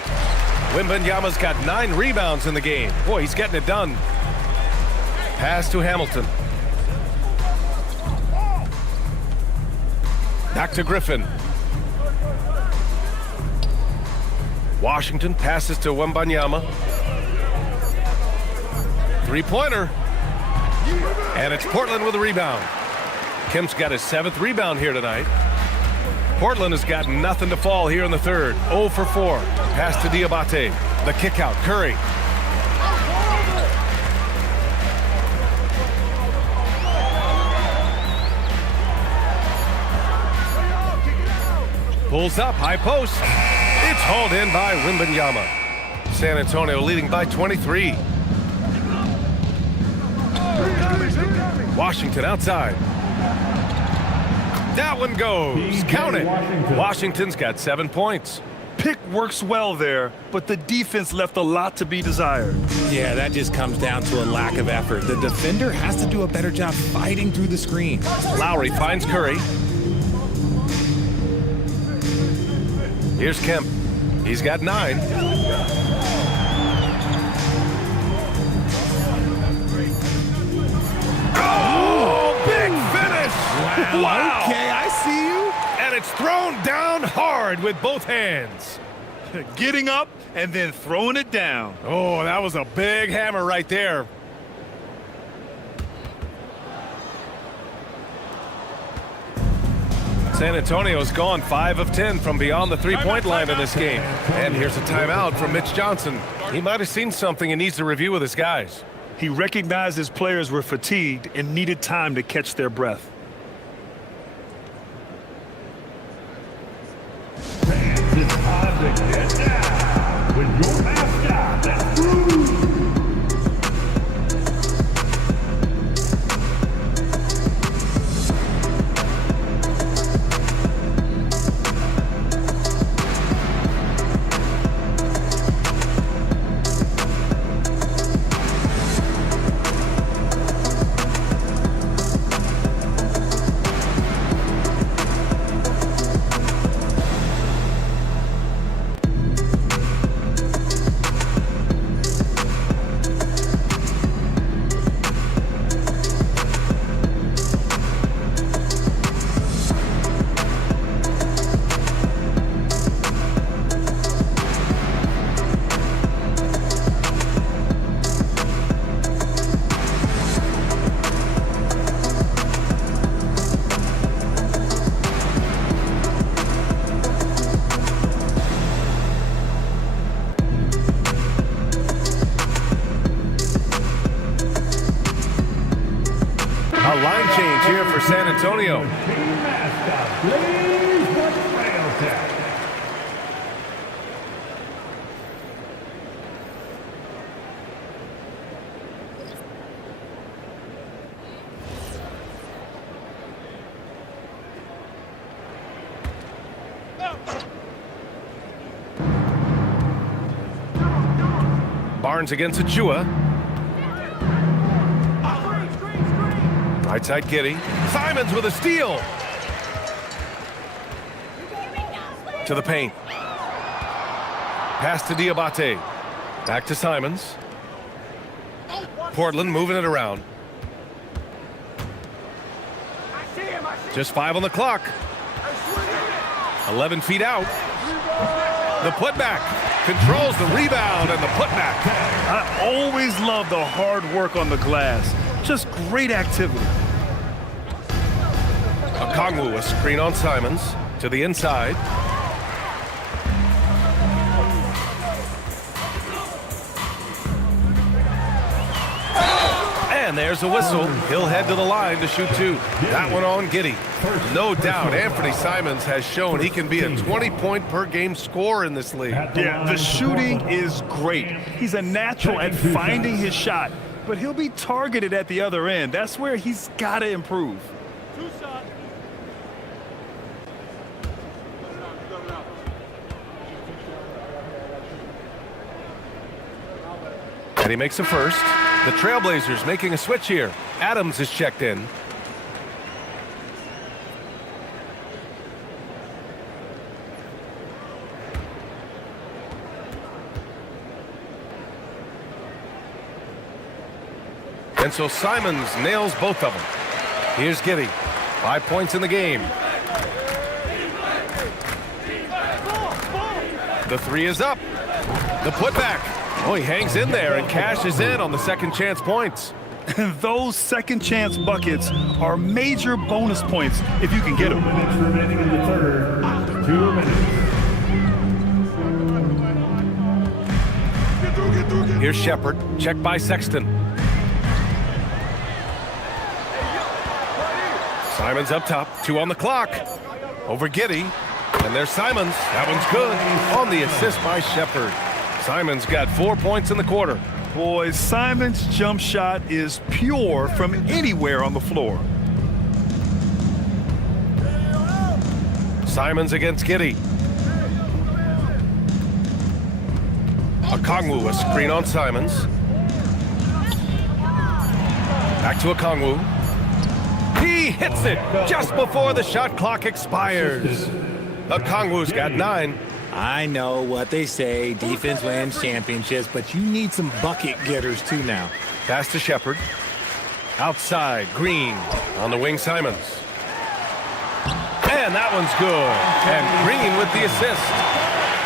Wembanyama's got 9 rebounds in the game. Boy, he's getting it done. Pass to Hamilton. Back to Griffin. Washington passes to Wembanyama. 3-pointer. And it's Portland with a rebound. Kemp's got his 7th rebound here tonight. Portland has got nothing to fall here in the third. 0 for 4. Pass to Diabate. The kick out. Curry. Pulls up. High post. It's hauled in by Wembanyama. San Antonio leading by 23. Washington outside. That one goes. Count it. Washington's got 7 points. Pick works well there, but the defense left a lot to be desired. Yeah, that just comes down to a lack of effort. The defender has to do a better job fighting through the screen. Lowry finds Curry. Here's Kemp. He's got 9. Oh, big finish! Wow. Okay, I see you. And it's thrown down hard with both hands. Getting up and then throwing it down. Oh, that was a big hammer right there. San Antonio's gone 5 of 10 from beyond the 3-point line in this game. And here's a timeout from Mitch Johnson. He might have seen something and needs to review with his guys. He recognized his players were fatigued and needed time to catch their breath. It's time to get down with your mascot, the Spurs. A line change here for San Antonio. Team mascot, Blaze the Trail Tech. Barnes against Achua. Right side Giddy. Simons with a steal. To the paint. Pass to Diabate. Back to Simons. Portland moving it around. Just 5 on the clock. 11 feet out. The putback controls the rebound and the putback. I always love the hard work on the glass. Just great activity. Okongwu, a screen on Simons to the inside. And there's a whistle. He'll head to the line to shoot two. That one on Giddey. No doubt Anthony Simons has shown he can be a 20-point per game scorer in this league. Yeah, the shooting is great. He's a natural at finding his shot, but he'll be targeted at the other end. That's where he's got to improve. And he makes a first. The Trailblazers making a switch here. Adams is checked in. And so Simons nails both of them. Here's Giddey. 5 points in the game. The three is up. The putback. Oh, he hangs in there and cashes in on the second chance points. Those second chance buckets are major bonus points if you can get them. 2 minutes remaining in the third. 2 minutes. Here's Shepard. Checked by Sexton. Simons up top. 2 on the clock. Over Giddey. And there's Simons. That one's good. On the assist by Shepard. Simons got 4 points in the quarter. Boy, Simons' jump shot is pure from anywhere on the floor. Simons against Giddey. Okongwu, a screen on Simons. Back to Okongwu. He hits it just before the shot clock expires. Okongwu's got 9. I know what they say, defense wins championships, but you need some bucket getters too now. Pass to Shepard. Outside, Green. On the wing, Simons. And that one's good. And Green with the assist.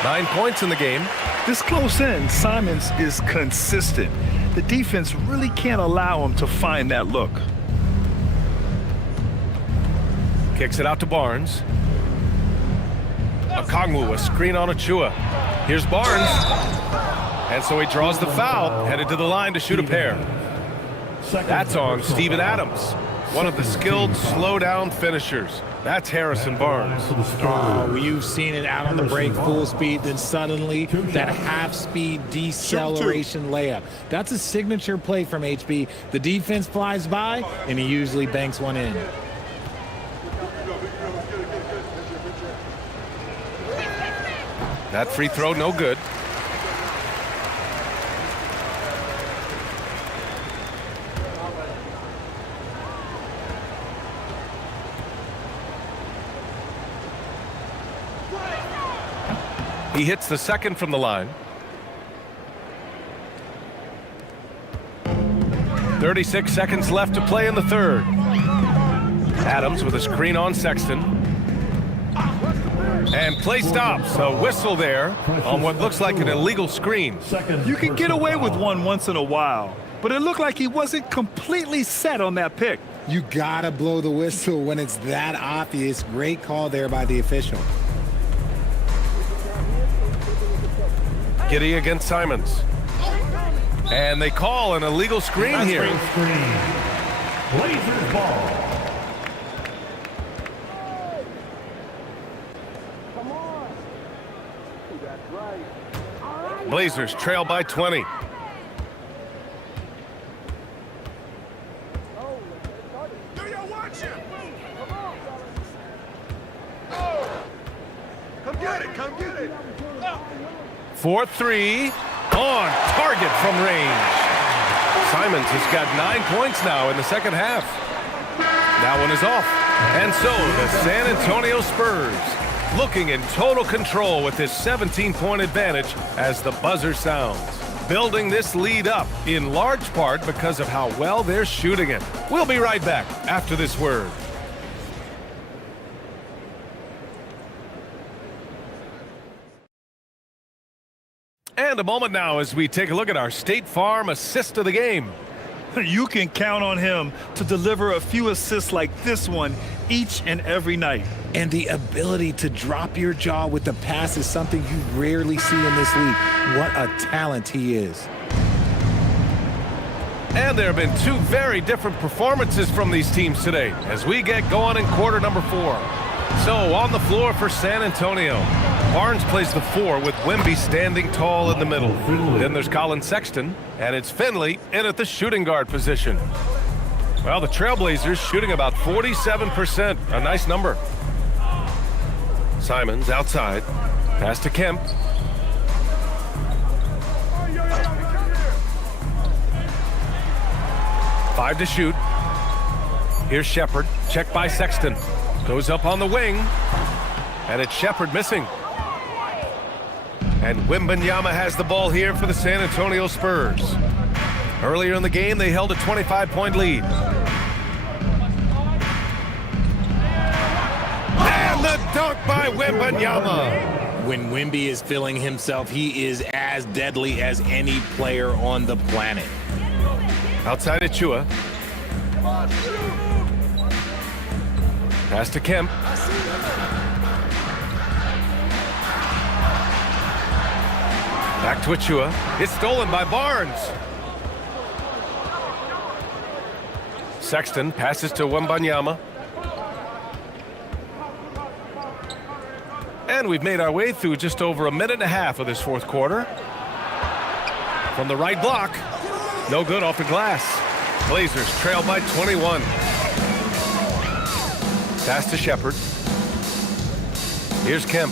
9 points in the game. This close in, Simons is consistent. The defense really can't allow him to find that look. Kicks it out to Barnes. Okongwu, a screen on Achua. Here's Barnes. And so he draws the foul, headed to the line to shoot a pair. That's on Steven Adams, one of the skilled slow-down finishers. That's Harrison Barnes. Oh, you've seen it out on the break, full speed, then suddenly that half-speed deceleration layup. That's a signature play from HB. The defense flies by, and he usually banks one in. That free throw, no good. He hits the second from the line. 36 seconds left to play in the third. Adams with a screen on Sexton. And play stops. A whistle there on what looks like an illegal screen. You can get away with one once in a while, but it looked like he wasn't completely set on that pick. You gotta blow the whistle when it's that obvious. Great call there by the official. Giddey against Simons. And they call an illegal screen here. Blazers ball. Blazers trail by 20. Come get it, come get it. 4-3 on target from range. Simons has got 9 points now in the second half. That one is off. And so the San Antonio Spurs looking in total control with this 17-point advantage as the buzzer sounds. Building this lead up in large part because of how well they're shooting it. We'll be right back after this word. And a moment now as we take a look at our State Farm assist of the game. You can count on him to deliver a few assists like this one each and every night. And the ability to drop your jaw with the pass is something you rarely see in this league. What a talent he is. And there have been two very different performances from these teams today as we get going in quarter number 4. So on the floor for San Antonio, Barnes plays the 4 with Wemby standing tall in the middle. Then there's Colin Sexton, and it's Finley in at the shooting guard position. Well, the Trailblazers shooting about 47%, a nice number. Simons outside, pass to Kemp. Five to shoot. Here's Shepherd, checked by Sexton. Goes up on the wing, and it's Shepherd missing. And Wembanyama has the ball here for the San Antonio Spurs. Earlier in the game, they held a 25-point lead. And the dunk by Wembanyama. When Wemby is feeling himself, he is as deadly as any player on the planet. Outside Achua. Pass to Kemp. Back to Achua. It's stolen by Barnes. Sexton passes to Wembanyama. And we've made our way through just over a minute and a half of this fourth quarter. From the right block. No good off the glass. Blazers trail by 21. Pass to Shepherd. Here's Kemp.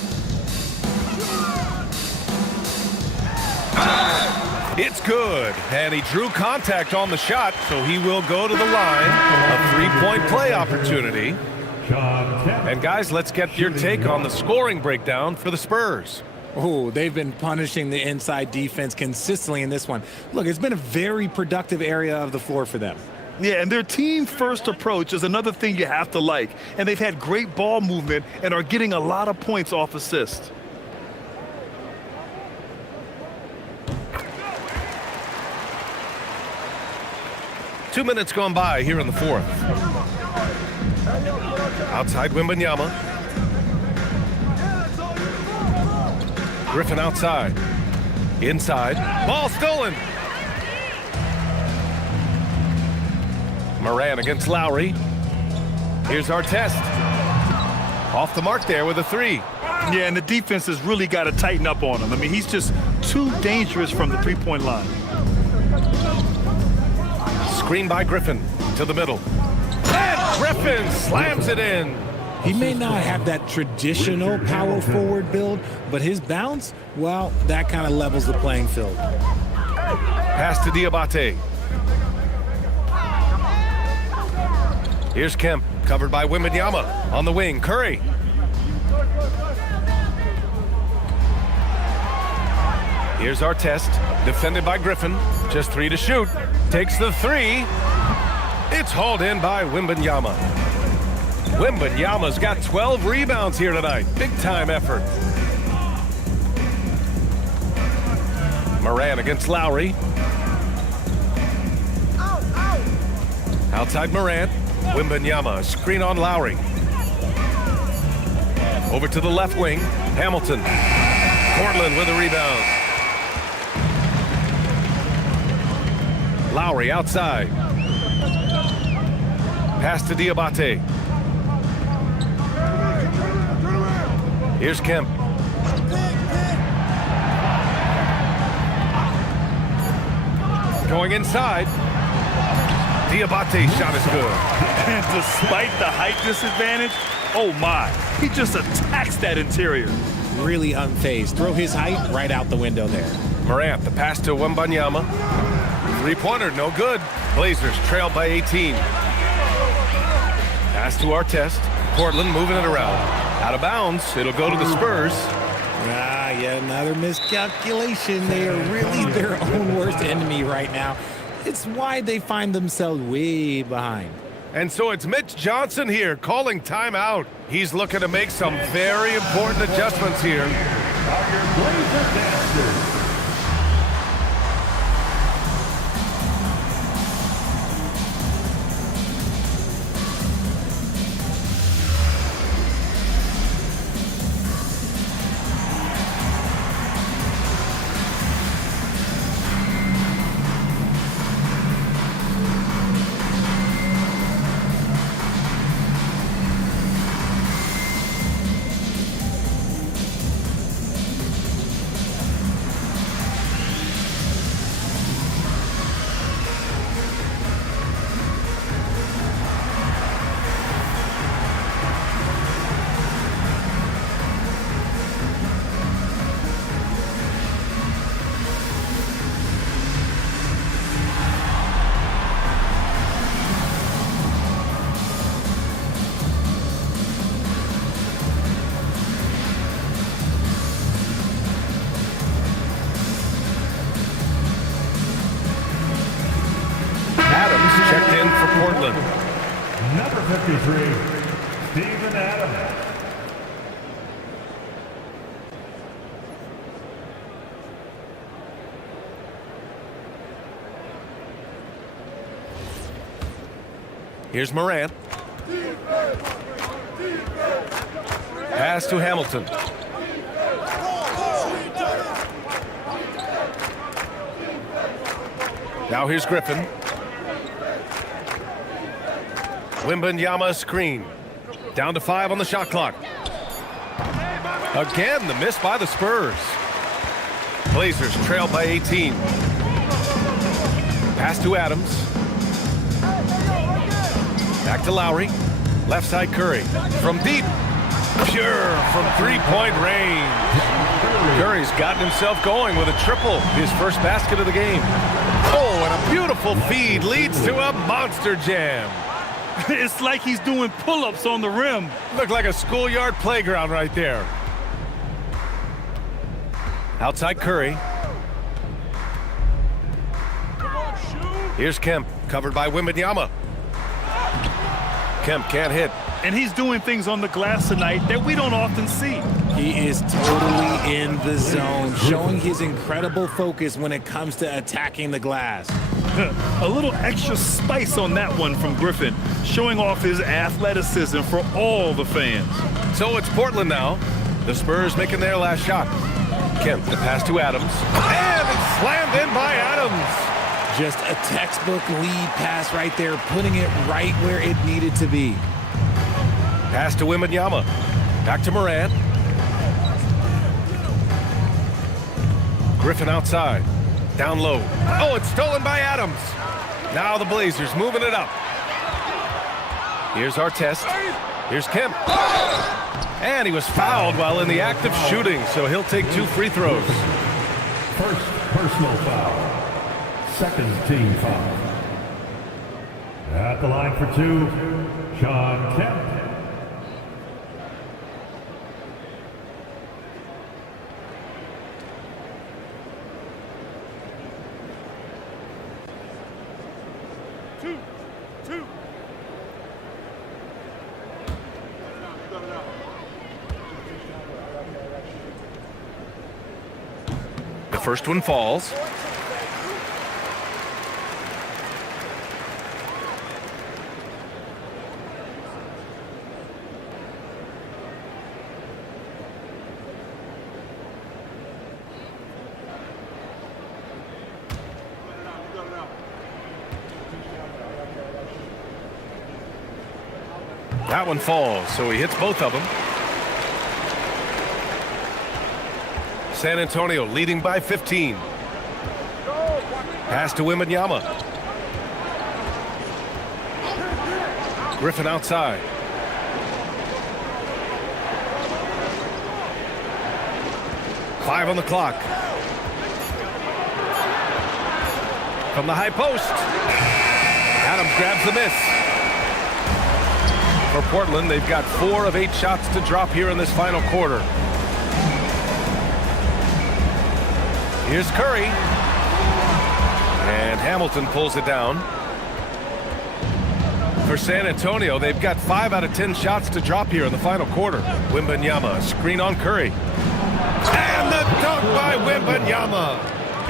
It's good. And he drew contact on the shot, so he will go to the line. A three-point play opportunity. And guys, let's get your take on the scoring breakdown for the Spurs. Oh, they've been punishing the inside defense consistently in this one. Look, it's been a very productive area of the floor for them. Yeah, and their team-first approach is another thing you have to like. And they've had great ball movement and are getting a lot of points off assists. Two minutes gone by here in the fourth. Outside Wembanyama. Griffin outside. Inside. Ball stolen. Moran against Lowry. Here's Artest. Off the mark there with a 3. Yeah, and the defense has really got to tighten up on him. I mean, he's just too dangerous from the three-point line. Screen by Griffin to the middle. And Griffin slams it in. He may not have that traditional power forward build, but his bounce, well, that kind of levels the playing field. Pass to Diabate. Here's Kemp, covered by Wembanyama. On the wing, Curry. Here's Artest, defended by Griffin. Just 3 to shoot. Takes the 3. It's hauled in by Wembanyama. Wembanyama's got 12 rebounds here tonight. Big-time effort. Moran against Lowry. Outside Moran. Wembanyama, screen on Lowry. Over to the left wing. Hamilton. Portland with a rebound. Lowry outside. Pass to Diabate. Here's Kemp. Going inside. Diabate's shot is good. And despite the height disadvantage, oh my, he just attacks that interior. Really unfazed. Throw his height right out the window there. Morant, the pass to Wembanyama. Three-pointer, no good. Blazers trail by 18. Pass to Artest. Portland moving it around. Out of bounds. It'll go to the Spurs. Yet another miscalculation. They are really their own worst enemy right now. It's why they find themselves way behind. And so it's Mitch Johnson here calling timeout. He's looking to make some very important adjustments here. Portland. Number 53, Steven Adams. Here's Morant. Pass to Hamilton. Now here's Griffin. Wembanyama screen. Down to 5 on the shot clock. Again, the miss by the Spurs. Blazers trail by 18. Pass to Adams. Back to Lowry. Left side Curry. From deep. Pure from three-point range. Curry's gotten himself going with a triple. His first basket of the game. Oh, and a beautiful feed leads to a monster jam. It's like he's doing pull-ups on the rim. Looked like a schoolyard playground right there. Outside Curry. Here's Kemp, covered by Wembanyama. Kemp can't hit. And he's doing things on the glass tonight that we don't often see. He is totally in the zone, showing his incredible focus when it comes to attacking the glass. A little extra spice on that one from Griffin, showing off his athleticism for all the fans. So it's Portland now. The Spurs making their last shot. Kemp, the pass to Adams. And it's slammed in by Adams. Just a textbook lead pass right there, putting it right where it needed to be. Pass to Wembanyama. Back to Morant. Griffin outside. Down low. Oh, it's stolen by Adams. Now the Blazers moving it up. Here's Artest. Here's Kemp. And he was fouled while in the act of shooting, so he'll take 2 free throws. First personal foul. Second team foul. At the line for 2, Sean Kemp. The first one falls. That one falls, so he hits both of them. San Antonio leading by 15. Pass to Wembanyama. Griffin outside. Five on the clock. From the high post. Adams grabs the miss. For Portland, they've got 4 of 8 shots to drop here in this final quarter. Here's Curry. And Hamilton pulls it down. For San Antonio, they've got 5 out of 10 shots to drop here in the final quarter. Wembanyama, screen on Curry. And the dunk by Wembanyama.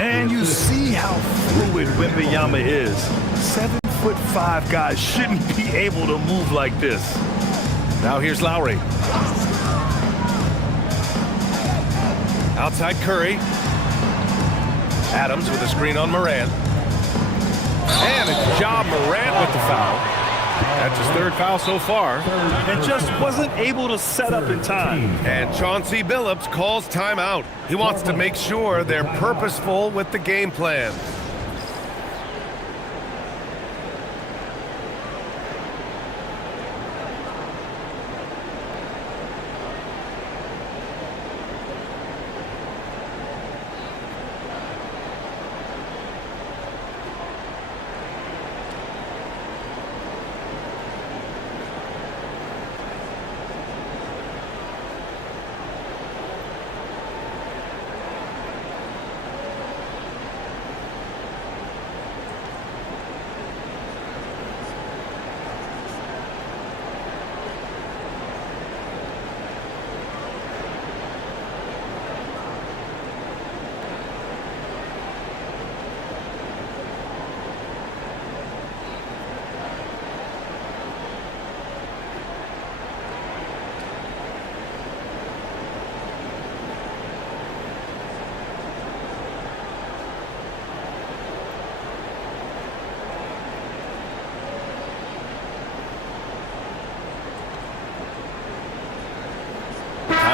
And you see how fluid Wembanyama is. 7'5" guys shouldn't be able to move like this. Now here's Lowry. Outside Curry. Adams with a screen on Morant. And it's Ja Morant with the foul. That's his 3rd foul so far. And just wasn't able to set up in time. And Chauncey Billups calls timeout. He wants to make sure they're purposeful with the game plan.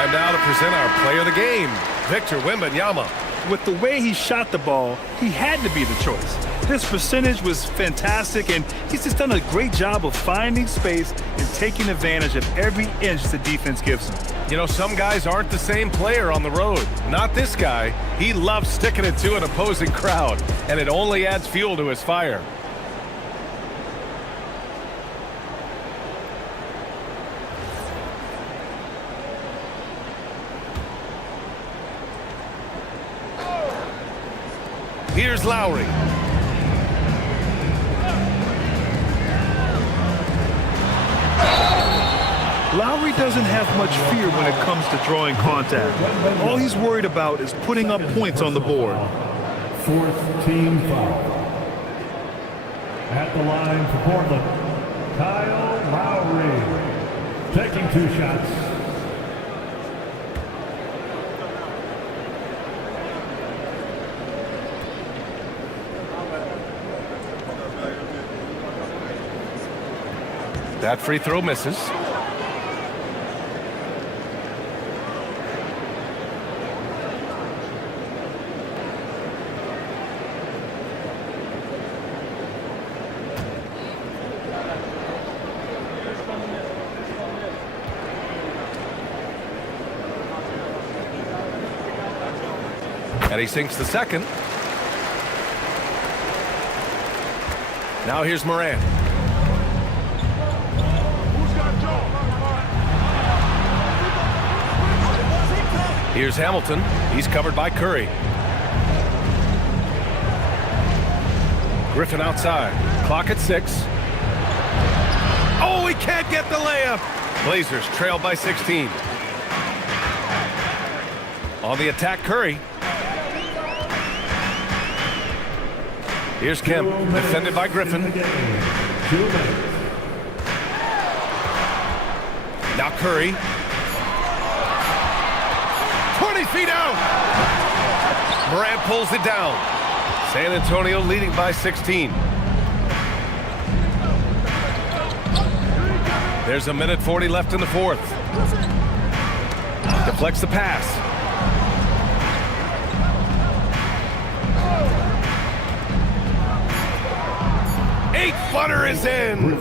Time now to present our player of the game, Victor Wembanyama. With the way he shot the ball, he had to be the choice. His percentage was fantastic, and he's just done a great job of finding space and taking advantage of every inch the defense gives him. You know, some guys aren't the same player on the road. Not this guy. He loves sticking it to an opposing crowd, and it only adds fuel to his fire. Here's Lowry. Lowry doesn't have much fear when it comes to drawing contact. All he's worried about is putting up points on the board. Fourth team foul. At the line for Portland, Kyle Lowry. Taking 2 shots. That free throw misses. And he sinks the second. Now here's Morant. Here's Hamilton. He's covered by Curry. Griffin outside. Clock at 6. Oh, he can't get the layup. Blazers trail by 16. On the attack, Curry. Here's Kemp, defended by Griffin. Now Curry. 20 feet out. Morant pulls it down. San Antonio leading by 16. There's a minute 40 left in the fourth. Deflects the pass. Eight-footer is in.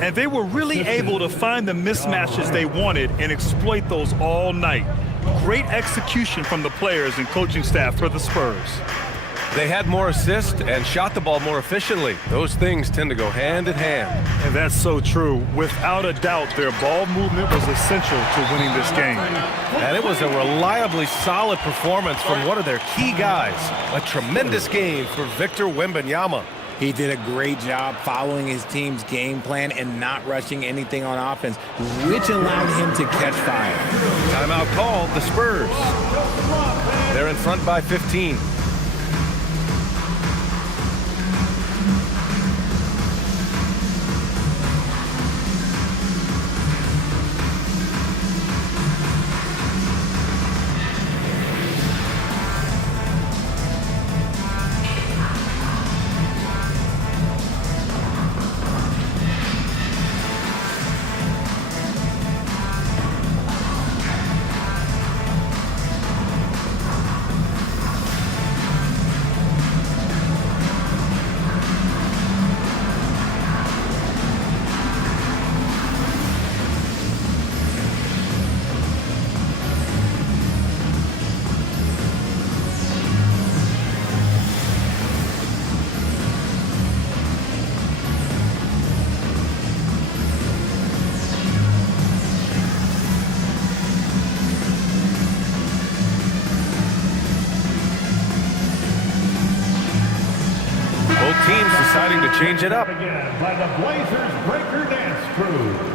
And they were really able to find the mismatches they wanted and exploit those all night. Great execution from the players and coaching staff for the Spurs. They had more assists and shot the ball more efficiently. Those things tend to go hand in hand. And that's so true. Without a doubt, their ball movement was essential to winning this game. And it was a reliably solid performance from one of their key guys. A tremendous game for Victor Wembanyama. He did a great job following his team's game plan and not rushing anything on offense, which allowed him to catch fire. Timeout called, the Spurs. They're in front by 15. Both teams deciding to change it up. Again by the Blazers Breaker Dance Crew.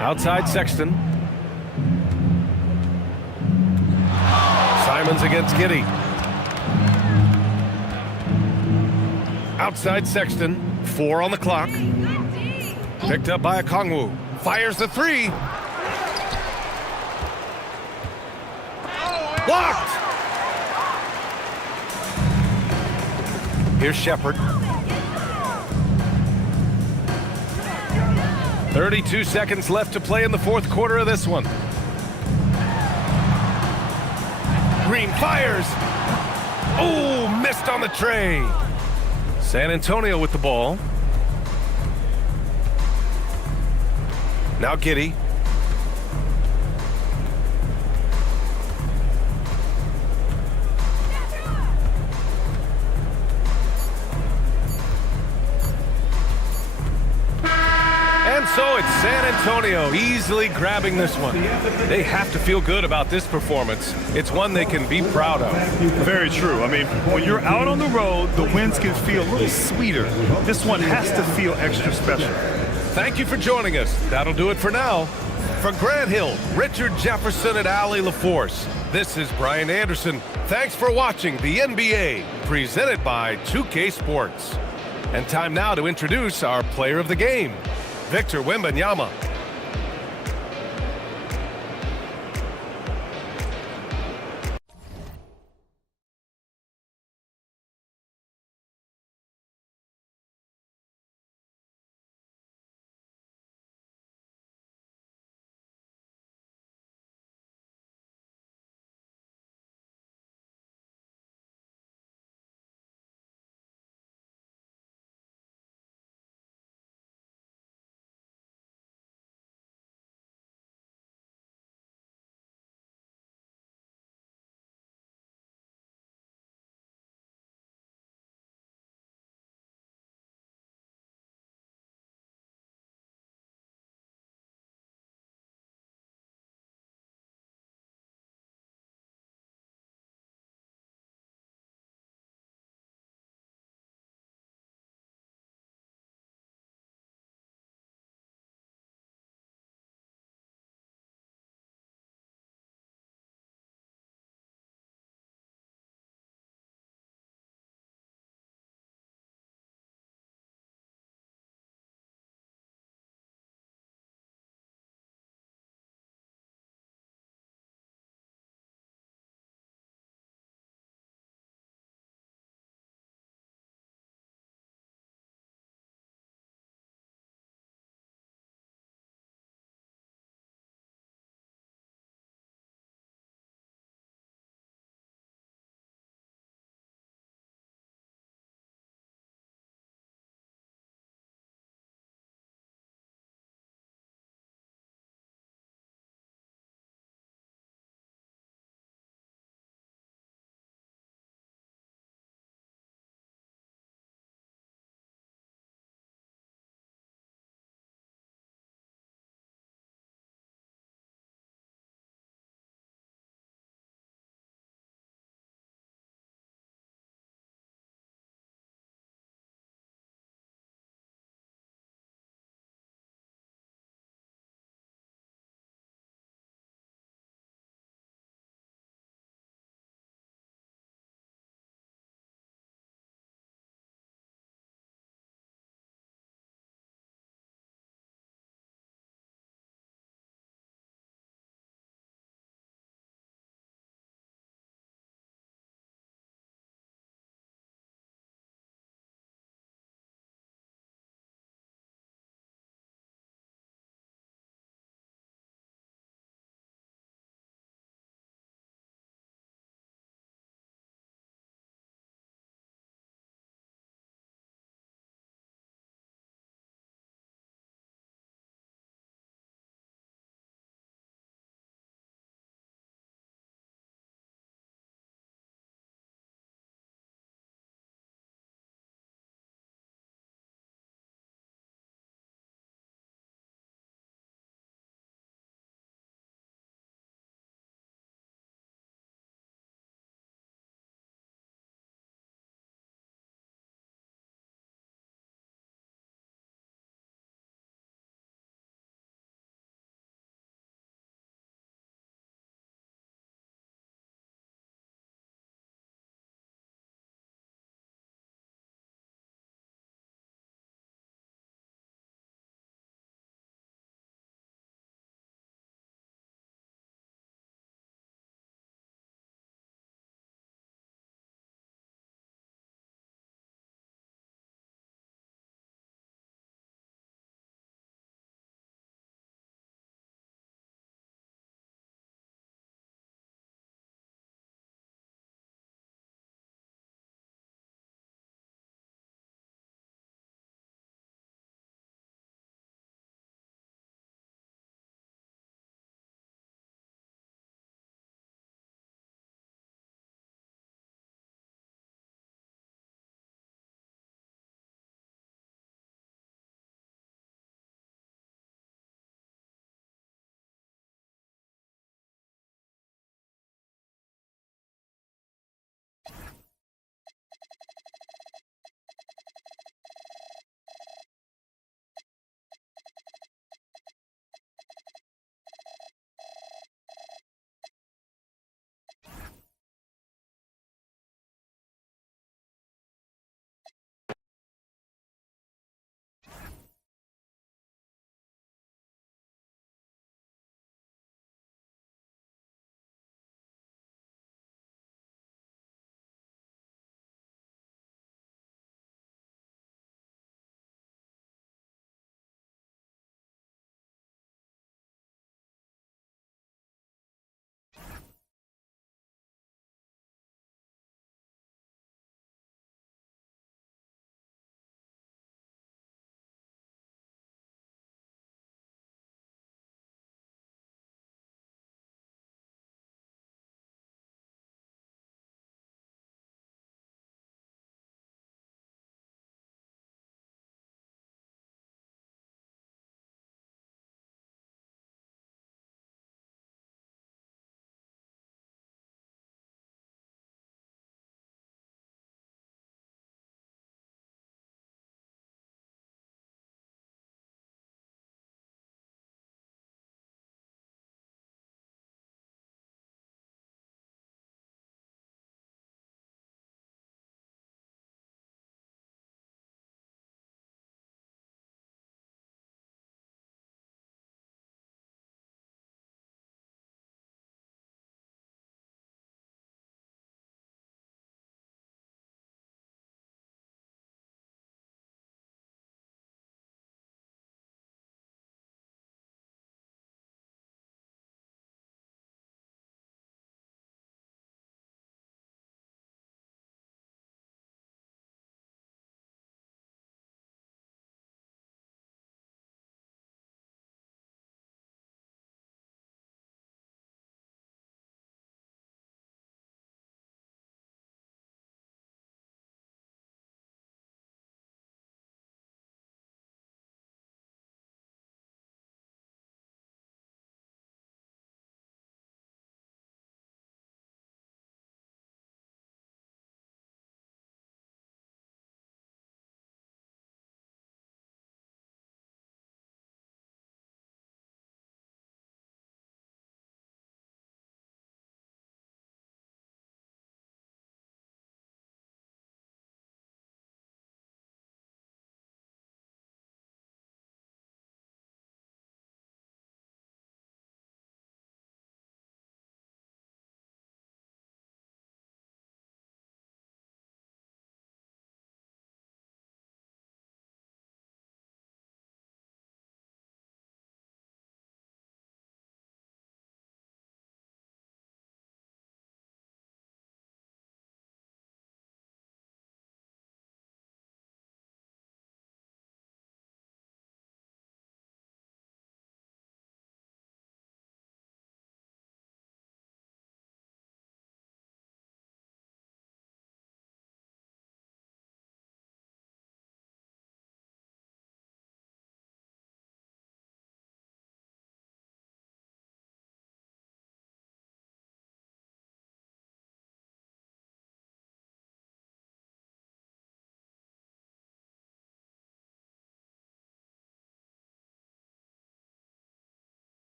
Outside Sexton. Simons against Giddey. Outside Sexton, 4 on the clock. Picked up by Okongwu. Fires the three. Blocked! Here's Shepard. 32 seconds left to play in the fourth quarter of this one. Green fires. Oh, missed on the tray. San Antonio with the ball. Now Giddey. And so it's San Antonio easily grabbing this one. They have to feel good about this performance. It's one they can be proud of. Very true. I mean, when you're out on the road, the wins can feel a little sweeter. This one has to feel extra special. Thank you for joining us. That'll do it for now. For Grant Hill, Richard Jefferson, and Allie LaForce, this is Brian Anderson. Thanks for watching the NBA, presented by 2K Sports. And time now to introduce our player of the game, Victor Wembanyama.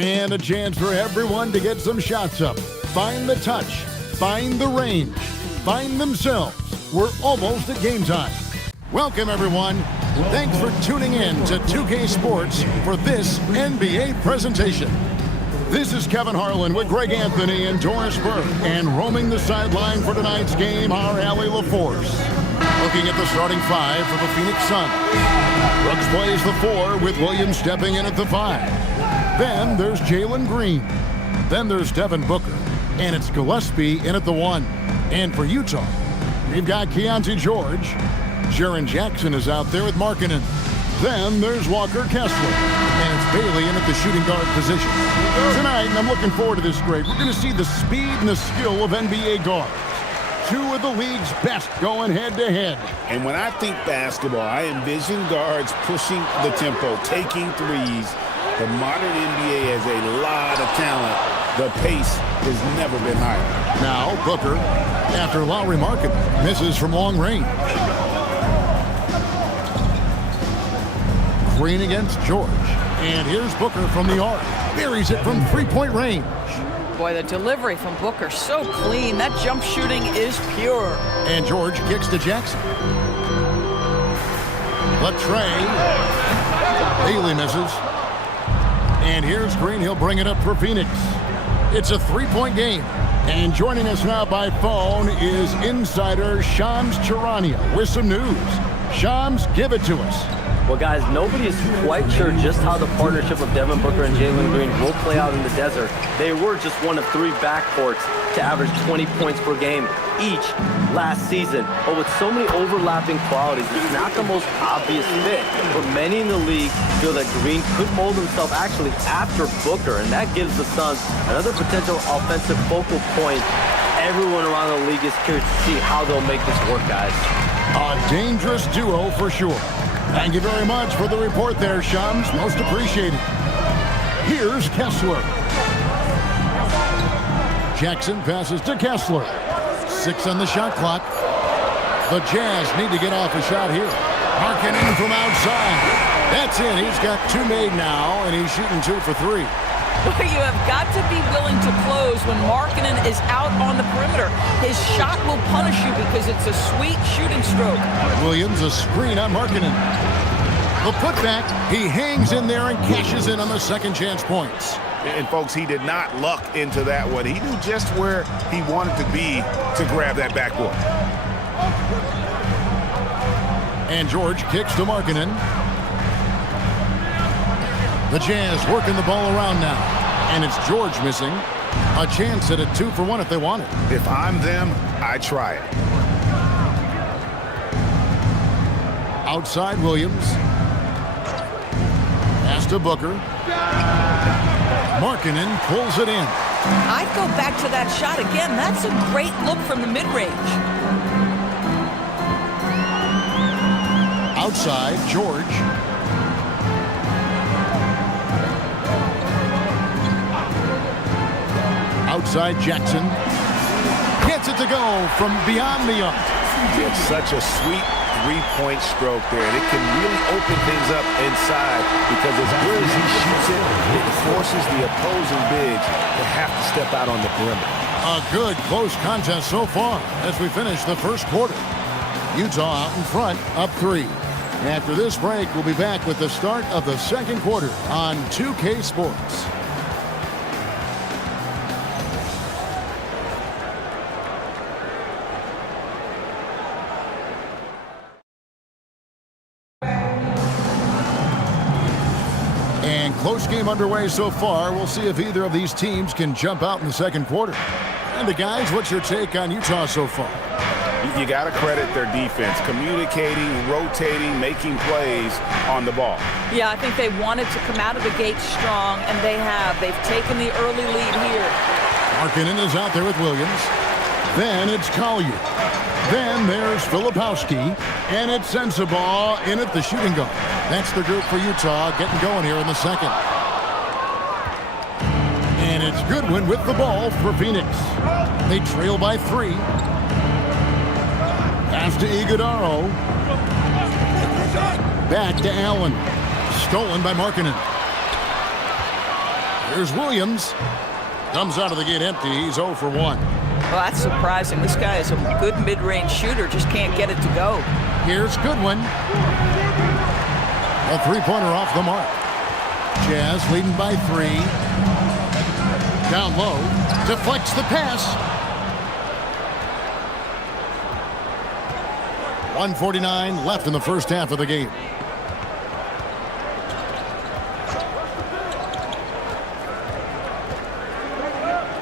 And a chance for everyone to get some shots up. Find the touch. Find the range. Find themselves. We're almost at game time. Welcome, everyone. Thanks for tuning in to 2K Sports for this NBA presentation. This is Kevin Harlan with Greg Anthony and Doris Burke. And roaming the sideline for tonight's game, our Allie LaForce. Looking at the starting five for the Phoenix Suns. Brooks plays the 4 with Williams stepping in at the 5. Then there's Jalen Green. Then there's Devin Booker. And it's Gillespie in at the 1. And for Utah, we've got Keontae George. Jaren Jackson is out there with Markkanen. Then there's Walker Kessler. And it's Bailey in at the shooting guard position. Tonight, and I'm looking forward to this grade, we're going to see the speed and the skill of NBA guards. 2 of the league's best going head-to-head. And when I think basketball, I envision guards pushing the tempo, taking threes. The modern NBA has a lot of talent. The pace has never been higher. Now, Booker, after Lowry Markkanen misses from long range. Green against George. And here's Booker from the arc. Buries it from three-point range. Boy, the delivery from Booker, so clean. That jump shooting is pure. And George kicks to Jackson. Latrey. Bailey misses. And here's Green. He'll bring it up for Phoenix. It's a three-point game. And joining us now by phone is insider Shams Charania with some news. Shams, give it to us. Well, guys, nobody is quite sure just how the partnership of Devin Booker and Jalen Green will play out in the desert. They were just one of 3 backcourts to average 20 points per game each last season. But with so many overlapping qualities, it's not the most obvious fit. But many in the league feel that Green could mold himself actually after Booker, and that gives the Suns another potential offensive focal point. Everyone around the league is curious to see how they'll make this work, guys. A dangerous duo for sure. Thank you very much for the report there, Shams. Most appreciated. Here's Kessler. Jackson passes to Kessler. 6 on the shot clock. The Jazz need to get off a shot here. Markkanen from outside. That's it. He's got 2 made now, and he's shooting 2 for 3. You have got to be willing to close when Markkanen is out on the perimeter. His shot will punish you because it's a sweet shooting stroke. Williams, a screen on Markkanen. The putback, he hangs in there and cashes in on the second chance points. And folks, he did not luck into that one. He knew just where he wanted to be to grab that backboard. And George kicks to Markkanen. The Jazz working the ball around now. And it's George missing. A chance at a 2 for 1 if they want it. If I'm them, I try it. Outside Williams. Pass to Booker. Markkanen pulls it in. I'd go back to that shot again. That's a great look from the mid-range. Outside, George. Outside, Jackson. Gets it to go from beyond the arc. It's such a sweet three-point stroke there. And it can really open things up inside because as good as he shoots it, it forces the opposing bigs to have to step out on the perimeter. A good close contest so far as we finish the first quarter. Utah out in front, up 3. After this break, we'll be back with the start of the second quarter on 2K Sports. And close game underway so far. We'll see if either of these teams can jump out in the second quarter. And the guys, what's your take on Utah so far? You got to credit their defense, communicating, rotating, making plays on the ball. Yeah, I think they wanted to come out of the gate strong, and they have. They've taken the early lead here. Markkanen is out there with Williams. Then it's Collier. Then there's Filipowski. And it's Sensabaugh in at the shooting guard. That's the group for Utah getting going here in the second. And it's Goodwin with the ball for Phoenix. They trail by 3. Pass to Iguodaro. Back to Allen. Stolen by Markkanen. Here's Williams. Comes out of the gate empty. He's 0 for 1. Well, that's surprising. This guy is a good mid-range shooter, just can't get it to go. Here's Goodwin. A three-pointer off the mark. Jazz leading by 3. Down low. Deflects the pass. 1:49 left in the first half of the game.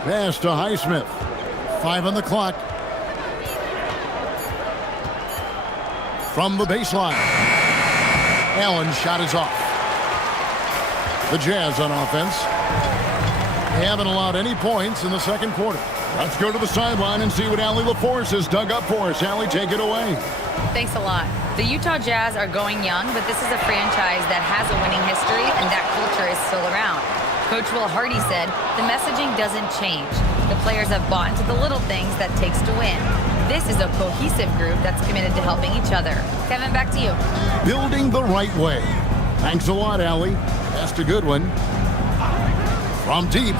Pass to Highsmith. 5 on the clock. From the baseline. Allen's shot is off. The Jazz on offense. They haven't allowed any points in the second quarter. Let's go to the sideline and see what Allie LaForce has dug up for us. Allie, take it away. Thanks a lot. The Utah Jazz are going young, but this is a franchise that has a winning history, and that culture is still around. Coach Will Hardy said, the messaging doesn't change. The players have bought into the little things that takes to win. This is a cohesive group that's committed to helping each other. Kevin, back to you. Building the right way. Thanks a lot, Allie. That's a good one. From deep.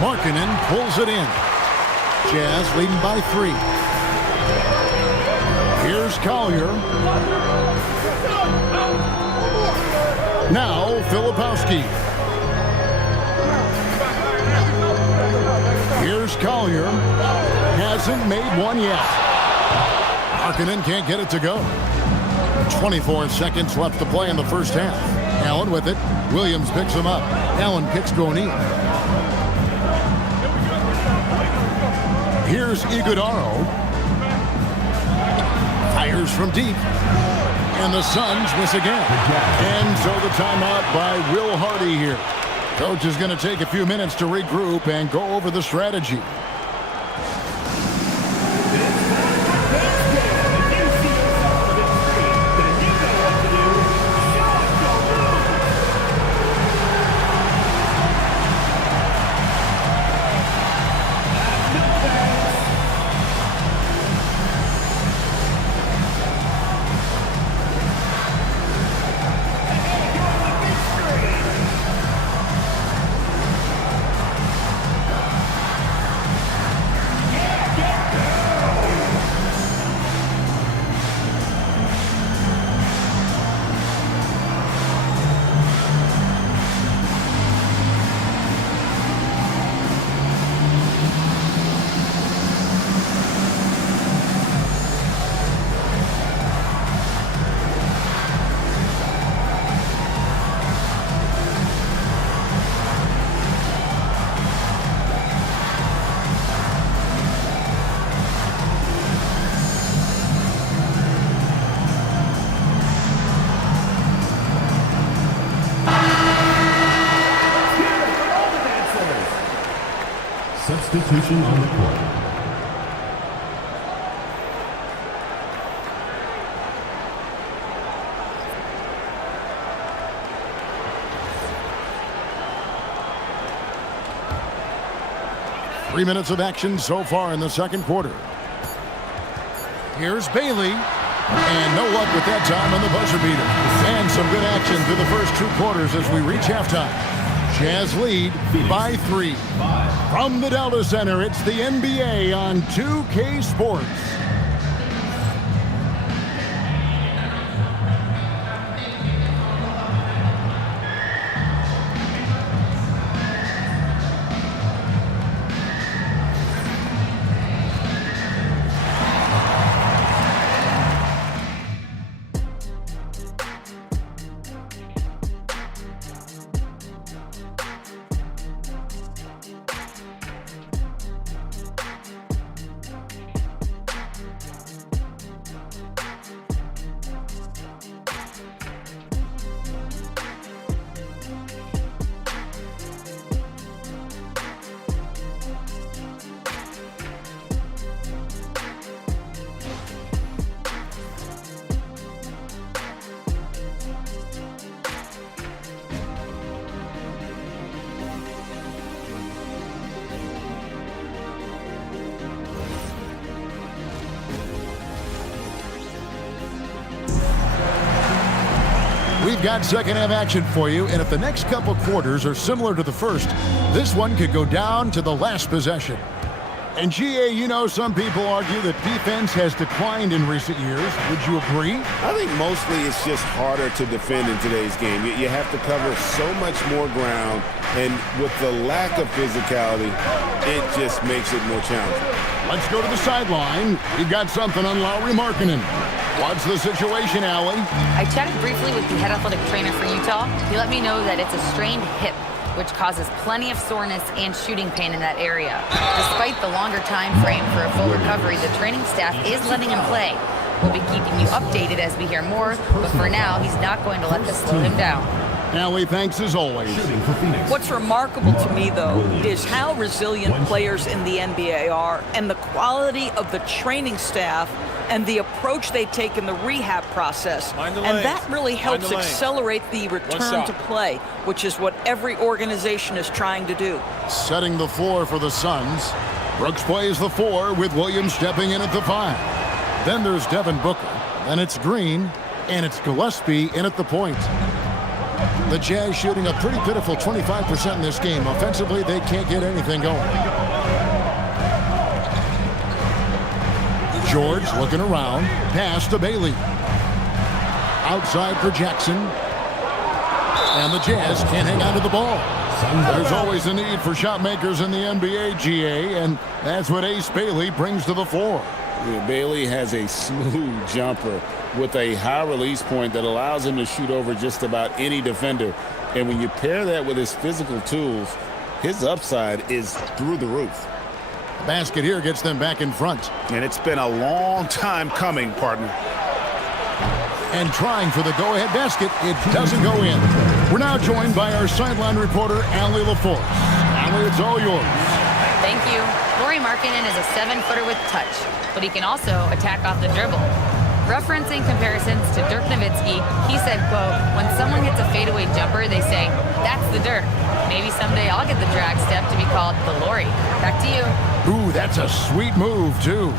Markkanen pulls it in. Jazz leading by 3. Here's Collier. Now Filipowski. Here's Collier. Hasn't made one yet. Markkanen can't get it to go. 24 seconds left to play in the first half. Allen with it. Williams picks him up. Allen kicks to O'Neal. Here's Iguodaro. Fires from deep. And the Suns miss again. And so the timeout by Will Hardy here. Coach is going to take a few minutes to regroup and go over the strategy. Substitution on the court. Three minutes of action so far in the second quarter. Here's Bailey. And no luck with that time on the buzzer beater. And some good action through the first 2 quarters as we reach halftime. Jazz lead by 3. From the Delta Center, it's the NBA on 2K Sports. We've got second half action for you, and if the next couple quarters are similar to the first, this one could go down to the last possession. And GA, you know, some people argue that defense has declined in recent years. Would you agree? I think mostly it's just harder to defend in today's game. You have to cover so much more ground, and with the lack of physicality, it just makes it more challenging. Let's go to the sideline. We've got something on Lowry Markkinen. What's the situation, Allie? I chatted briefly with the head athletic trainer for Utah. He let me know that it's a strained hip, which causes plenty of soreness and shooting pain in that area. Despite the longer time frame for a full recovery, the training staff is letting him play. We'll be keeping you updated as we hear more, but for now, he's not going to let this slow him down. Allie, thanks as always. What's remarkable to me, though, is how resilient players in the NBA are and the quality of the training staff and the approach they take in the rehab process. And that really helps accelerate the return to play, which is what every organization is trying to do. Setting the floor for the Suns. Brooks plays the 4 with Williams stepping in at the 5. Then there's Devin Booker. Then it's Green. And it's Gillespie in at the point. The Jazz shooting a pretty pitiful 25% in this game. Offensively, they can't get anything going. George looking around. Pass to Bailey. Outside for Jackson. And the Jazz can't hang on to the ball. There's always a need for shot makers in the NBA, GA, and that's what Ace Bailey brings to the floor. Bailey has a smooth jumper with a high release point that allows him to shoot over just about any defender. And when you pair that with his physical tools, his upside is through the roof. Basket here gets them back in front. And it's been a long time coming, partner. And trying for the go-ahead basket, it doesn't go in. We're now joined by our sideline reporter, Allie LaForce. Allie, it's all yours. Thank you. Lauri Markkinen is a 7-footer with touch, but he can also attack off the dribble. Referencing comparisons to Dirk Nowitzki, he said, quote, when someone hits a fadeaway jumper, they say, that's the Dirk. Maybe someday I'll get the drag step to be called the Lauri. Back to you. Ooh, that's a sweet move, too.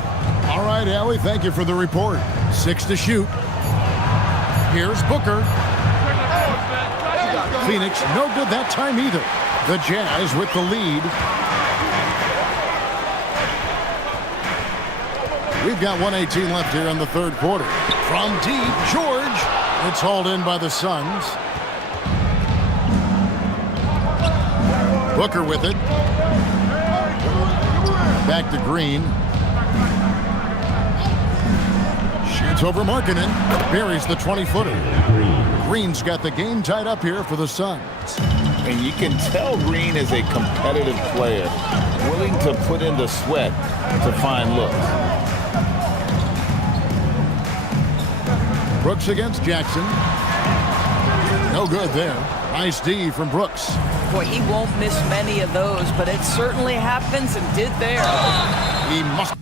All right, Allie, thank you for the report. 6 to shoot. Here's Booker. Phoenix, no good that time either. The Jazz with the lead. We've got 1:18 left here in the third quarter. From deep, George. It's hauled in by the Suns. Booker with it. Back to Green. Shoots over Markkinen. Buries the 20-footer. Green's got the game tied up here for the Suns. And you can tell Green is a competitive player, willing to put in the sweat to find looks. Brooks against Jackson. No good there. Nice D from Brooks. Boy, he won't miss many of those, but it certainly happens and did there. He must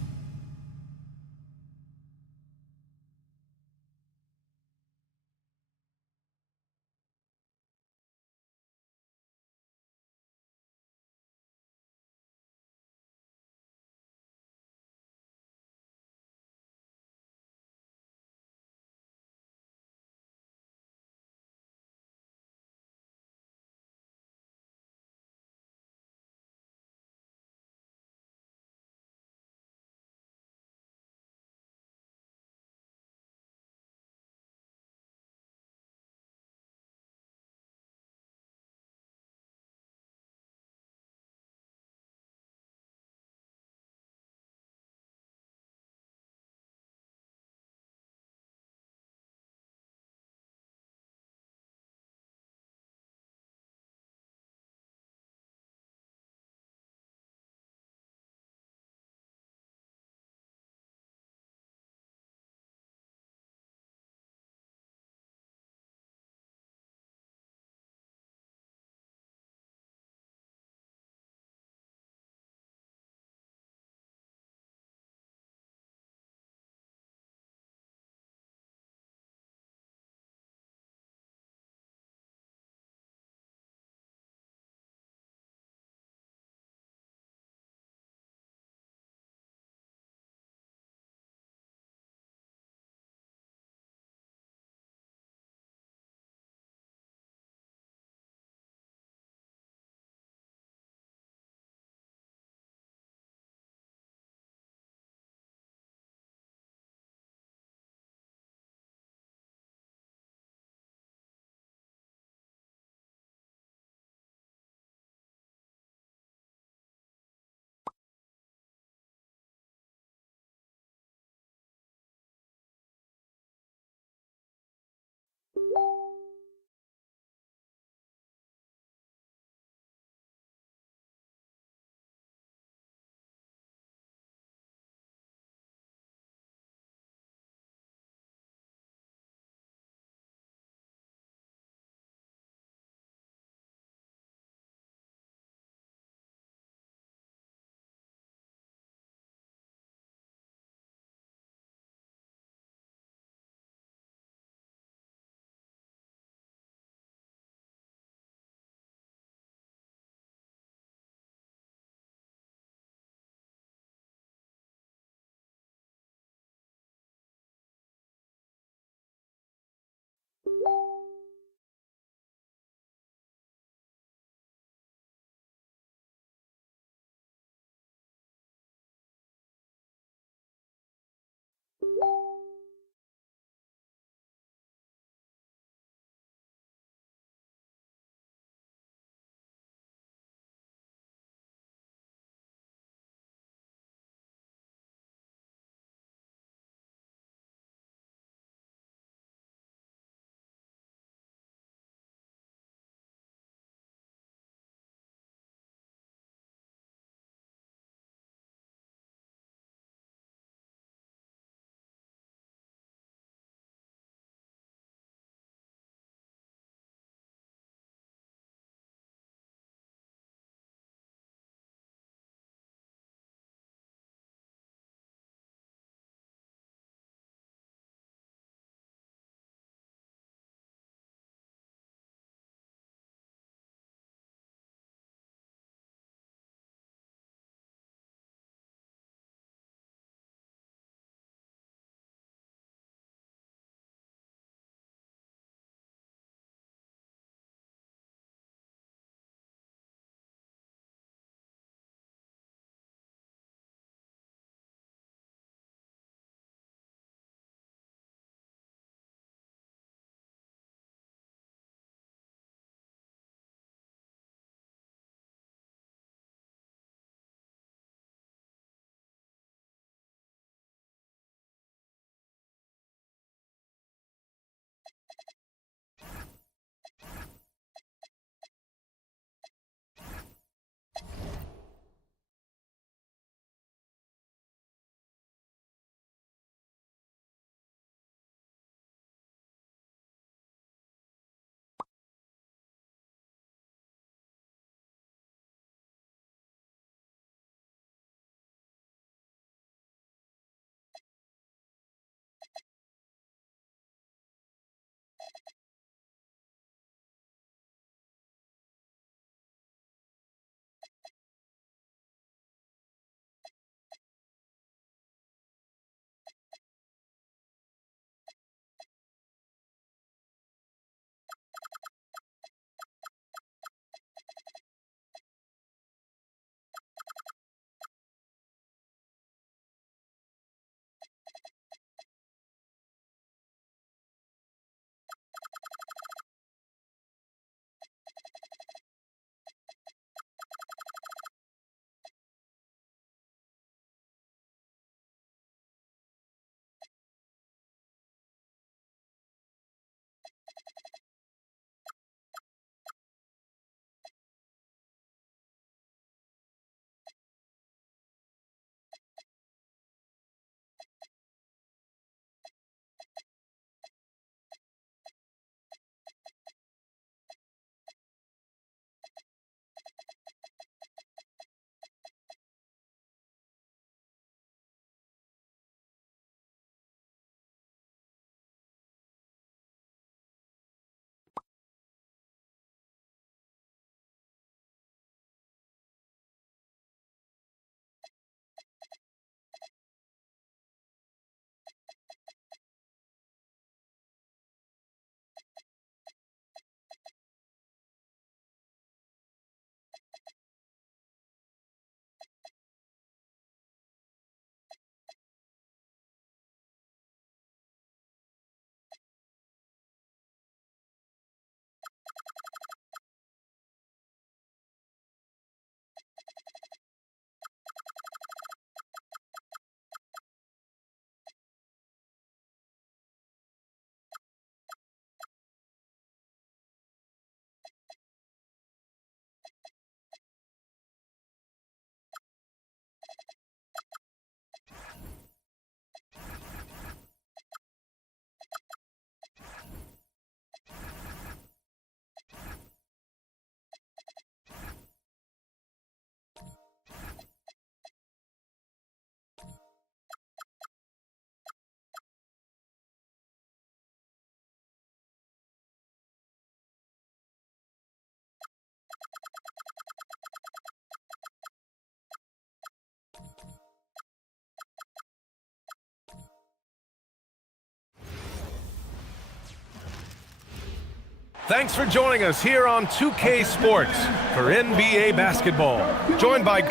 Thanks for joining us here on 2K Sports for NBA basketball. Joined by 2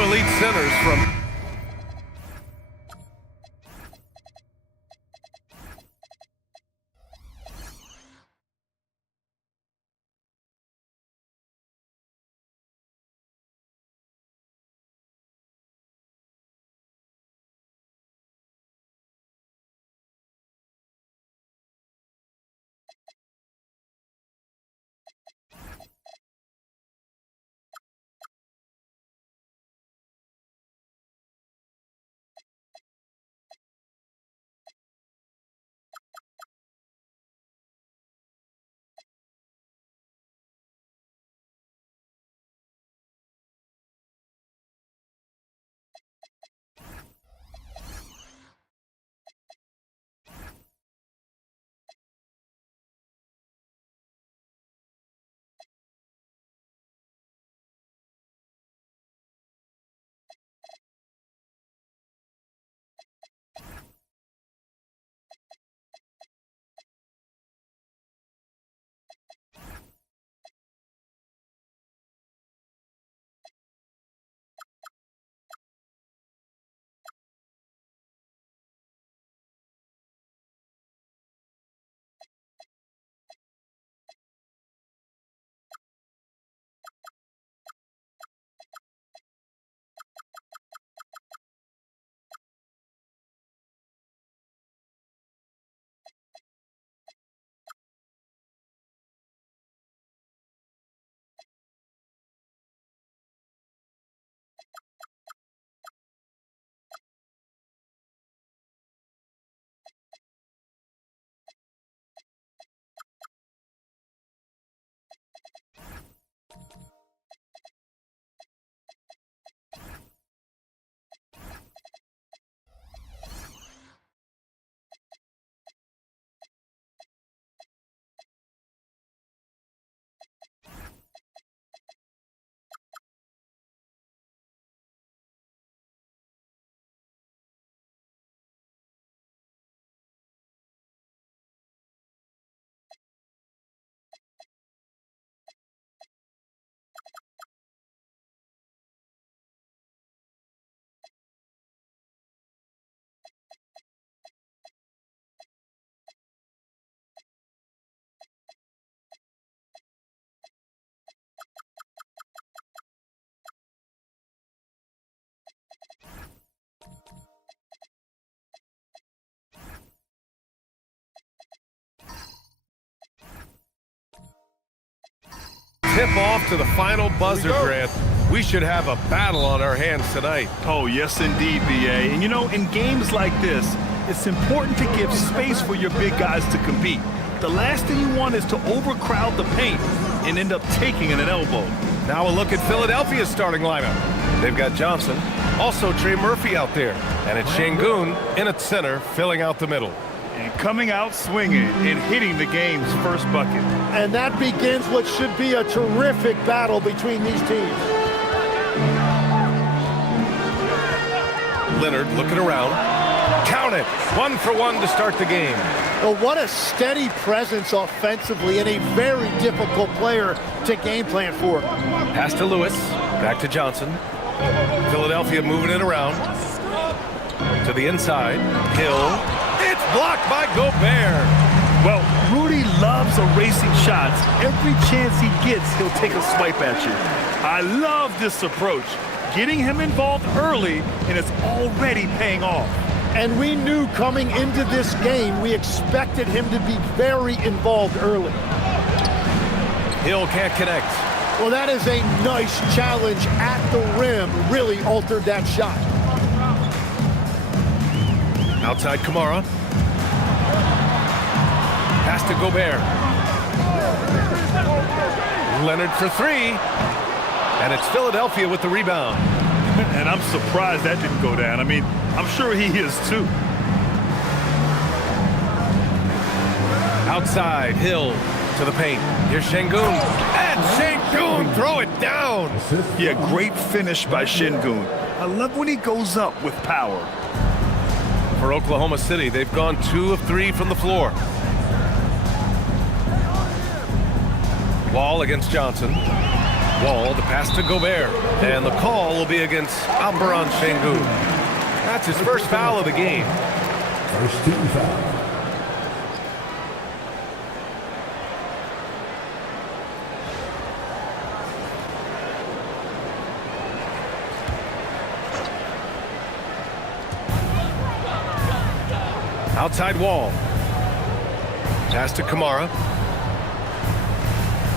elite centers from tip-off to the final buzzer, Grant. We should have a battle on our hands tonight. Oh, yes, indeed, B.A. And, you know, in games like this, it's important to give space for your big guys to compete. The last thing you want is to overcrowd the paint and end up taking an elbow. Now a look at Philadelphia's starting lineup. They've got Johnson, also Trey Murphy out there, and it's Şengün in at center, filling out the middle. And coming out swinging and hitting the game's first bucket. And that begins what should be a terrific battle between these teams. Leonard looking around. Count it. 1 for 1 to start the game. Well, what a steady presence offensively and a very difficult player to game plan for. Pass to Lewis. Back to Johnson. Philadelphia moving it around. To the inside. Hill. It's blocked by Gobert. Well, Rudy loves erasing shots. Every chance he gets, he'll take a swipe at you. I love this approach. Getting him involved early, and it's already paying off. And we knew coming into this game, we expected him to be very involved early. Hill can't connect. Well, that is a nice challenge at the rim. Really altered that shot. Outside Kamara. Pass to Gobert. Leonard for 3. And it's Philadelphia with the rebound. And I'm surprised that didn't go down. I mean, I'm sure he is too. Outside, Hill to the paint. Here's Şengün. And Şengün, throw it down. Yeah, great finish by Şengün. I love when he goes up with power. For Oklahoma City, they've gone 2 of 3 from the floor. Wall against Johnson. Wall, the pass to Gobert. And the call will be against Alperen Sengun. That's his first foul of the game. First team foul. Outside Wall. Pass to Kamara.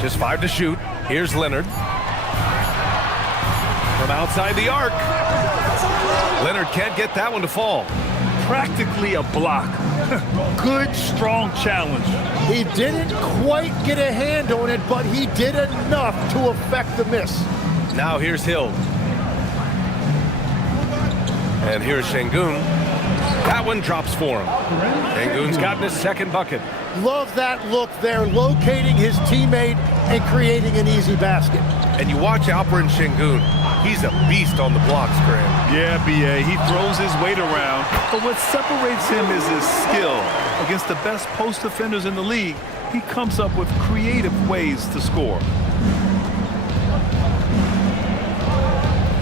Just 5 to shoot. Here's Leonard. From outside the arc. Leonard can't get that one to fall. Practically a block. Good, strong challenge. He didn't quite get a hand on it, but he did enough to affect the miss. Now here's Hill. And here's Sengun. That one drops for him. Sengun's gotten his second bucket. Love that look there, locating his teammate and creating an easy basket. And you watch Alperen Sengun. He's a beast on the blocks, Graham. Yeah, B.A., he throws his weight around, but what separates him is his skill. Against the best post defenders in the league, he comes up with creative ways to score.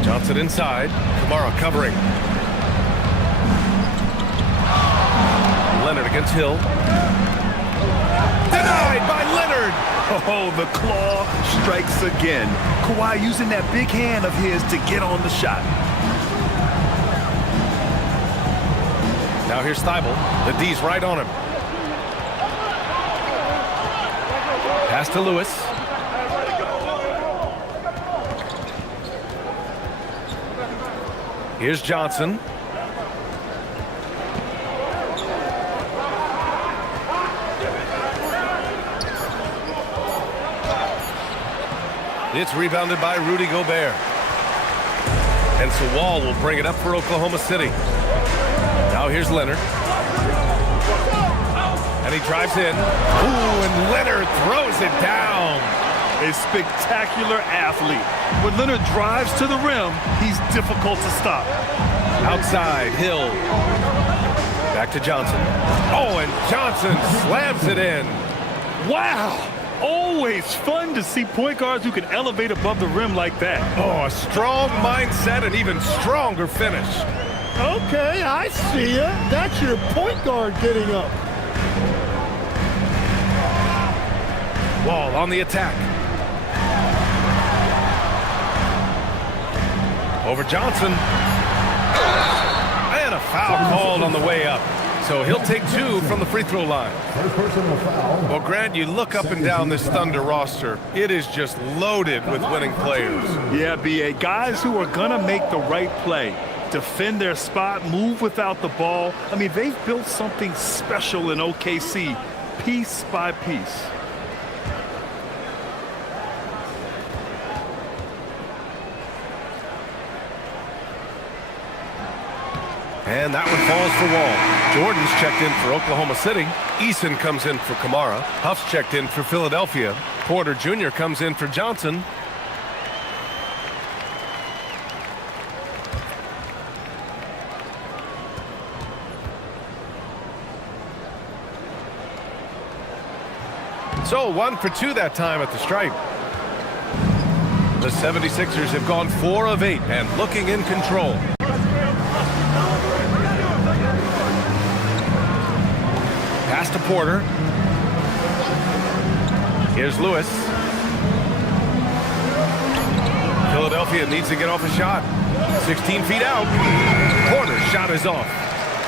Johnson inside. Kamara covering. Leonard against Hill. Denied by Leonard. Oh, the claw strikes again. Kawhi using that big hand of his to get on the shot. Now here's Thibault. The D's right on him. Pass to Lewis. Here's Johnson. It's rebounded by Rudy Gobert. And so Wall will bring it up for Oklahoma City. Now here's Leonard. And he drives in. Ooh, and Leonard throws it down. A spectacular athlete. When Leonard drives to the rim, he's difficult to stop. Outside, Hill. Back to Johnson. Oh, and Johnson slams it in. Wow! Always fun to see point guards who can elevate above the rim like that. Oh, a strong mindset and even stronger finish. Okay, I see ya. That's your point guard getting up. Wall on the attack. Over Johnson. And a foul called on the way up. So he'll take 2 from the free throw line. First personal foul. Well, Grant, you look up and down this Thunder roster. It is just loaded with winning players. Yeah, B.A., guys who are going to make the right play, defend their spot, move without the ball. I mean, they've built something special in OKC, piece by piece. And that one falls for Wall. Jordan's checked in for Oklahoma City. Eason comes in for Kamara. Huff's checked in for Philadelphia. Porter Jr. comes in for Johnson. So 1 for 2 that time at the stripe. The 76ers have gone 4 of 8 and looking in control. Pass to Porter. Here's Lewis. Philadelphia needs to get off a shot. 16 feet out. Porter's shot is off.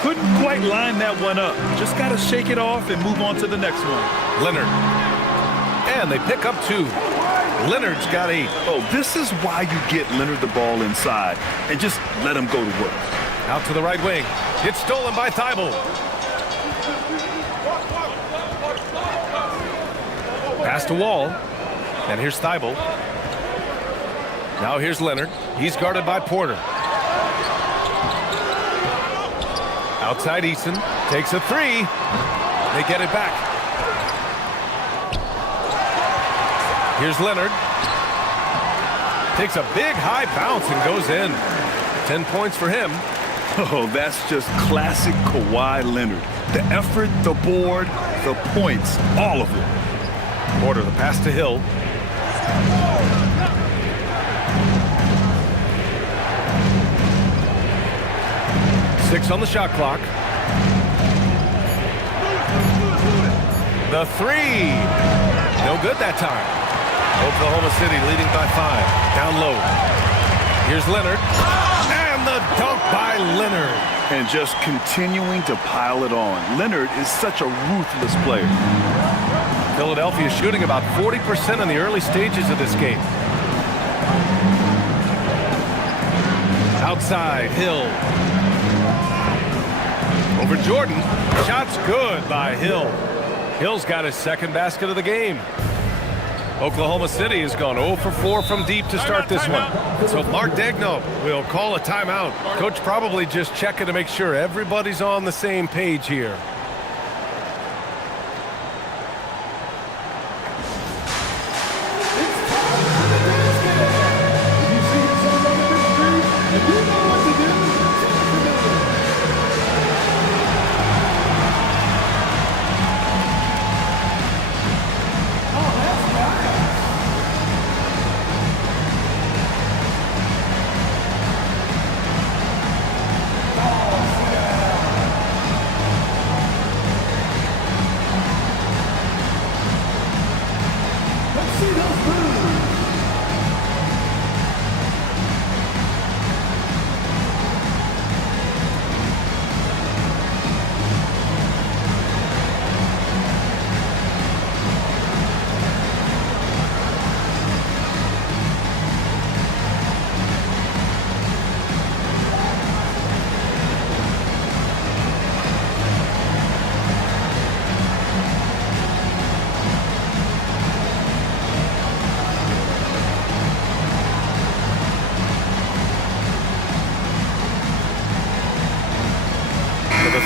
Couldn't quite line that one up. Just got to shake it off and move on to the next one. Leonard. And they pick up 2. Leonard's got 8. Oh, this is why you get Leonard the ball inside and just let him go to work. Out to the right wing. It's stolen by Thibault. Pass to Wall. And here's Thibault. Now here's Leonard. He's guarded by Porter. Outside Eason. Takes a 3. They get it back. Here's Leonard. Takes a big high bounce and goes in. 10 points for him. Oh, that's just classic Kawhi Leonard. The effort, the board, the points, all of it. Porter, the pass to Hill. Six on the shot clock. The three. No good that time. Oklahoma City leading by 5. Down low. Here's Leonard. And the dunk by Leonard. And just continuing to pile it on. Leonard is such a ruthless player. Philadelphia shooting about 40% in the early stages of this game. Outside, Hill. Over Jordan. Shot's good by Hill. Hill's got his second basket of the game. Oklahoma City has gone 0 for 4 from deep to start this one. So Mark Daigneault will call a timeout. Coach probably just checking to make sure everybody's on the same page here.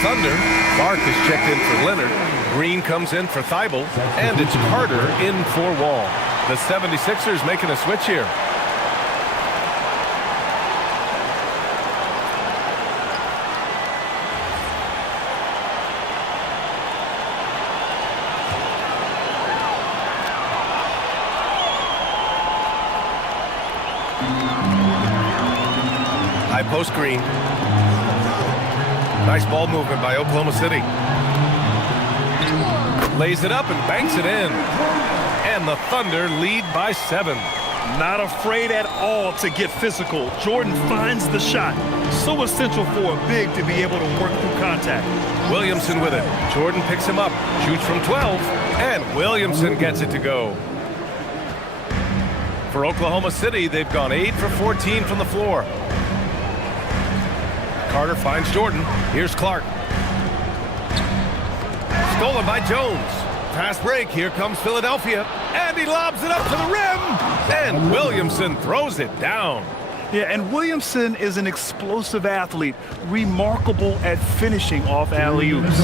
Thunder. Clark is checked in for Leonard. Green comes in for Thibault. And it's Carter in for Wall. The 76ers making a switch here. High post Green. Nice ball movement by Oklahoma City. Lays it up and banks it in. And the Thunder lead by 7. Not afraid at all to get physical. Jordan finds the shot. So essential for a big to be able to work through contact. Williamson with it. Jordan picks him up. Shoots from 12. And Williamson gets it to go. For Oklahoma City, they've gone 8 for 14 from the floor. Carter finds Jordan. Here's Clark. Stolen by Jones. Fast break. Here comes Philadelphia. And he lobs it up to the rim. And Williamson throws it down. Yeah, and Williamson is an explosive athlete. Remarkable at finishing off alley-oops.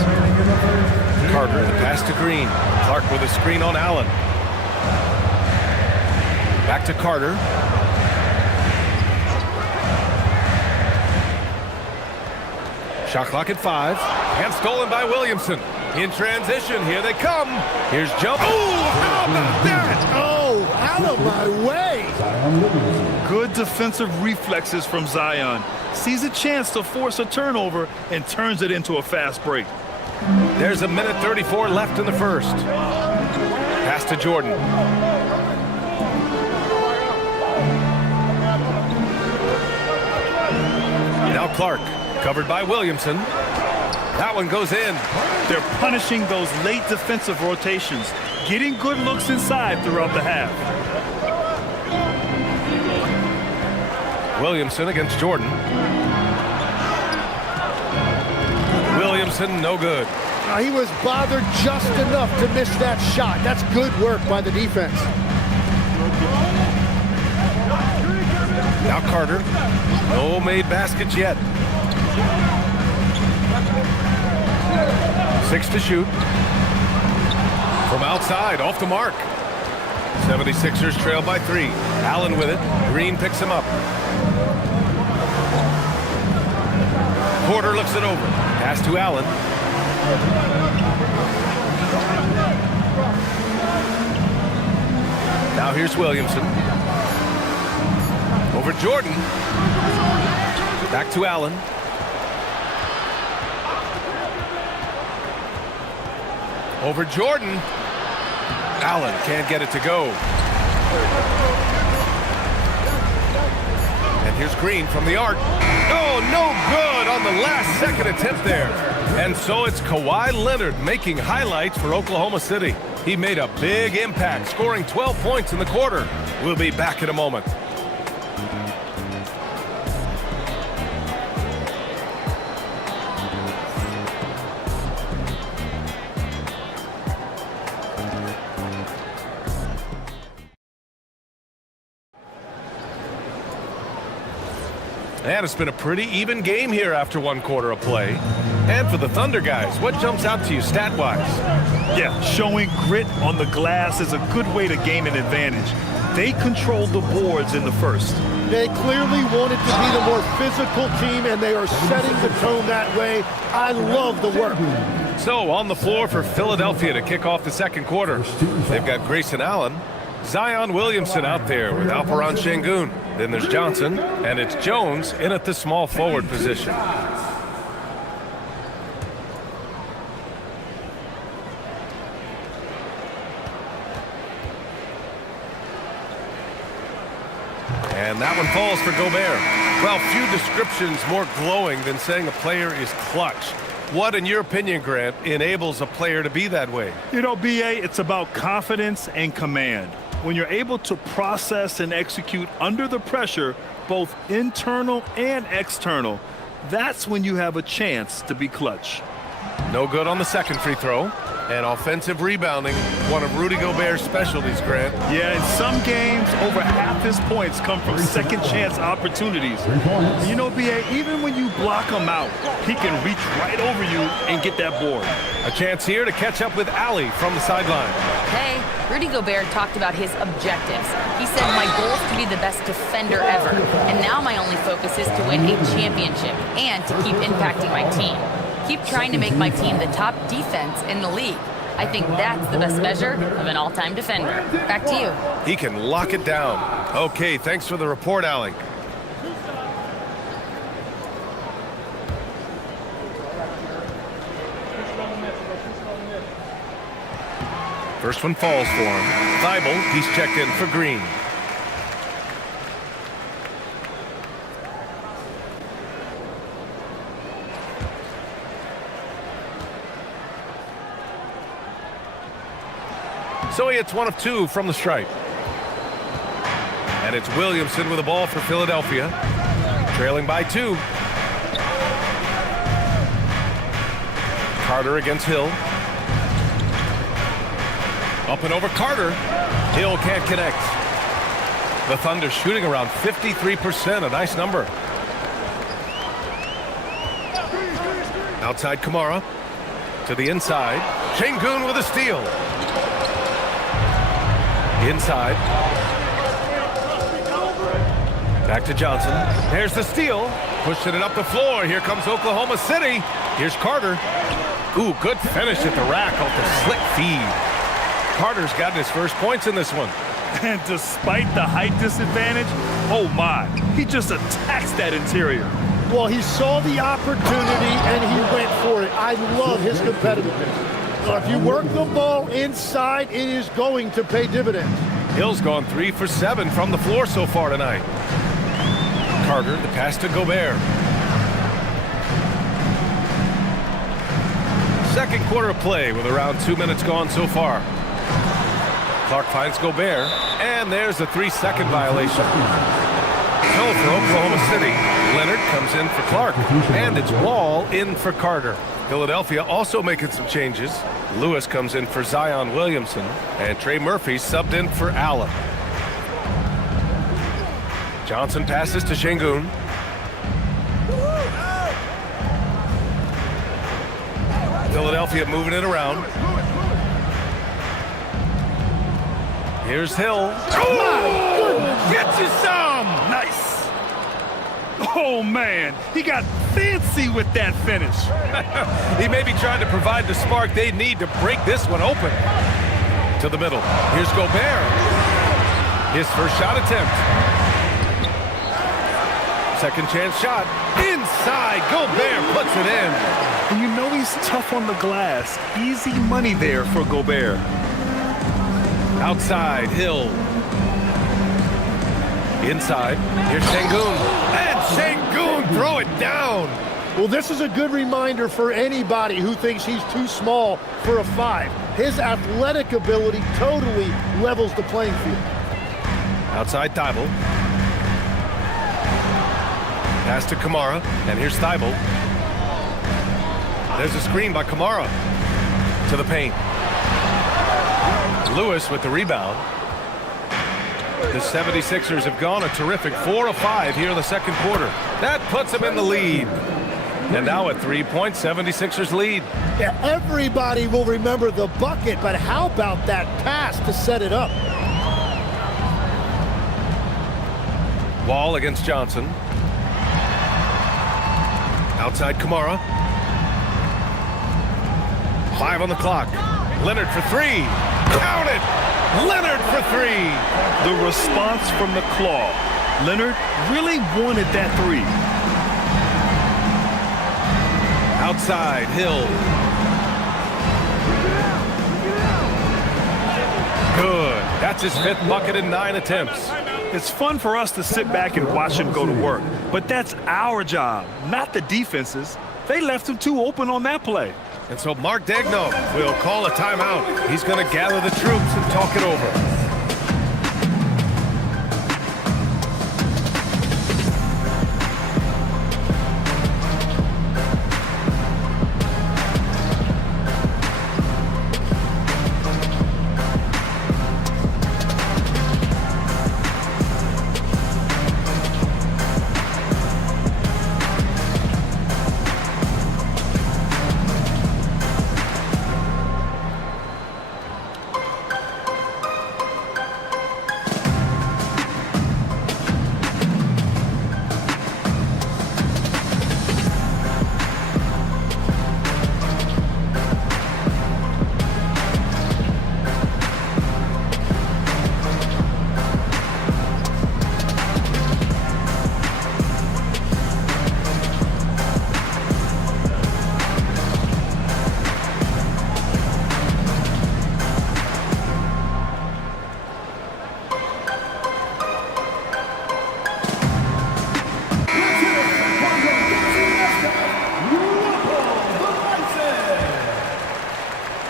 Carter, the pass to Green. Clark with a screen on Allen. Back to Carter. Shot clock at 5. And stolen by Williamson. In transition, here they come. Here's Joe. Oh, how about that? Oh, out of my way. Good defensive reflexes from Zion. Sees a chance to force a turnover and turns it into a fast break. There's 1:34 left in the first. Pass to Jordan. Now Clark. Covered by Williamson. That one goes in. They're punishing those late defensive rotations, getting good looks inside throughout the half. Williamson against Jordan. Williamson, no good. He was bothered just enough to miss that shot. That's good work by the defense. Now Carter. No made baskets yet. 6 to shoot. From outside, off the mark. 76ers trail by 3. Allen with it. Green picks him up. Porter looks it over. Pass to Allen. Now Now here's Williamson. Over Jordan. Back to Allen. Over Jordan. Allen can't get it to go. And here's Green from the arc. Oh, no good on the last second attempt there. And so it's Kawhi Leonard making highlights for Oklahoma City. He made a big impact, scoring 12 points in the quarter. We'll be back in a moment. And it's been a pretty even game here after one quarter of play. And for the Thunder guys, what jumps out to you stat-wise? Yeah, showing grit on the glass is a good way to gain an advantage. They controlled the boards in the first. They clearly wanted to be the more physical team, and they are setting the tone that way. I love the work. So on the floor for Philadelphia to kick off the second quarter. They've got Grayson Allen, Zion Williamson out there with Alperen Şengün. Then there's Johnson, and it's Jones in at the small forward position. And that one falls for Gobert. Well, few descriptions more glowing than saying a player is clutch. What, in your opinion, Grant, enables a player to be that way? You know, BA, it's about confidence and command. When you're able to process and execute under the pressure, both internal and external, that's when you have a chance to be clutch. No good on the second free throw. And offensive rebounding, one of Rudy Gobert's specialties, Grant. Yeah, in some games, over half his points come from second chance opportunities. You know, BA, even when you block him out, he can reach right over you and get that board. A chance here to catch up with Ali from the sideline. Hey, Rudy Gobert talked about his objectives. He said, my goal is to be the best defender ever. And now my only focus is to win a championship and to keep impacting my team. Keep trying to make my team the top defense in the league. I think that's the best measure of an all-time defender. Back to you. He can lock it down. Okay, thanks for the report, Alec. First one falls for him. Thibault, he's checked in for Green. So he hits one of two from the stripe. And it's Williamson with the ball for Philadelphia. Trailing by 2. Carter against Hill. Up and over Carter. Hill can't connect. The Thunder shooting around 53%, a nice number. Outside Kamara. To the inside. Şengün with a steal. Inside. Back to Johnson. There's the steal. Pushing it up the floor. Here comes Oklahoma City. Here's Carter. Ooh, good finish at the rack off the slick feed. Carter's gotten his first points in this one. And despite the height disadvantage, oh my, he just attacks that interior. Well, he saw the opportunity and he went for it. I love his competitiveness. If you work the ball inside, it is going to pay dividends. Hill's gone 3 for 7 from the floor so far tonight. Carter, the pass to Gobert. Second quarter of play with around 2 minutes gone so far. Clark finds Gobert, and there's a 3-second violation. So for Oklahoma City, Leonard comes in for Clark, and it's Wall in for Carter. Philadelphia also making some changes. Lewis comes in for Zion Williamson, and Trey Murphy subbed in for Allen. Johnson passes to Şengün. Philadelphia moving it around. Here's Hill. Oh, get you some! Nice. Oh, man, he got fancy with that finish. He may be trying to provide the spark they need to break this one open. To the middle. Here's Gobert. His first shot attempt. Second chance shot. Inside. Gobert puts it in. And you know he's tough on the glass. Easy money there for Gobert. Outside, Hill. Inside. Here's Şengün. And Şengün throw it down. Well, this is a good reminder for anybody who thinks he's too small for a 5. His athletic ability totally levels the playing field. Outside Thibault. Pass to Kamara, and here's Thibault. There's a screen by Kamara. To the paint. Lewis with the rebound. The 76ers have gone a terrific 4 of 5 here in the second quarter. That puts them in the lead. And now a 3-point 76ers lead. Yeah, everybody will remember the bucket, but how about that pass to set it up? Wall against Johnson. Outside Kamara. 5 on the clock. Leonard for 3. Count it! Leonard for 3. The response from the claw. Leonard really wanted that 3. Outside, Hill. Good. That's his 5th bucket in 9 attempts. It's fun for us to sit back and watch him go to work, but that's our job, not the defense's. They left him too open on that play. And so Mark Daigneault will call a timeout. He's going to gather the troops and talk it over.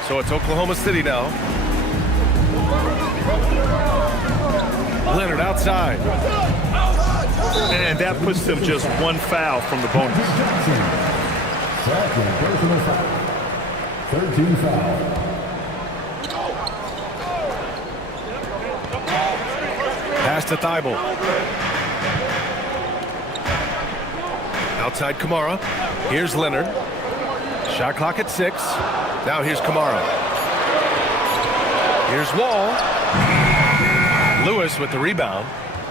So it's Oklahoma City now. Leonard outside. And that puts them just 1 foul from the bonus. Second personal foul. 13 foul. Pass to Thibault. Outside Kamara. Here's Leonard. Shot clock at 6. Now here's Kamara. Here's Wall. Lewis with the rebound.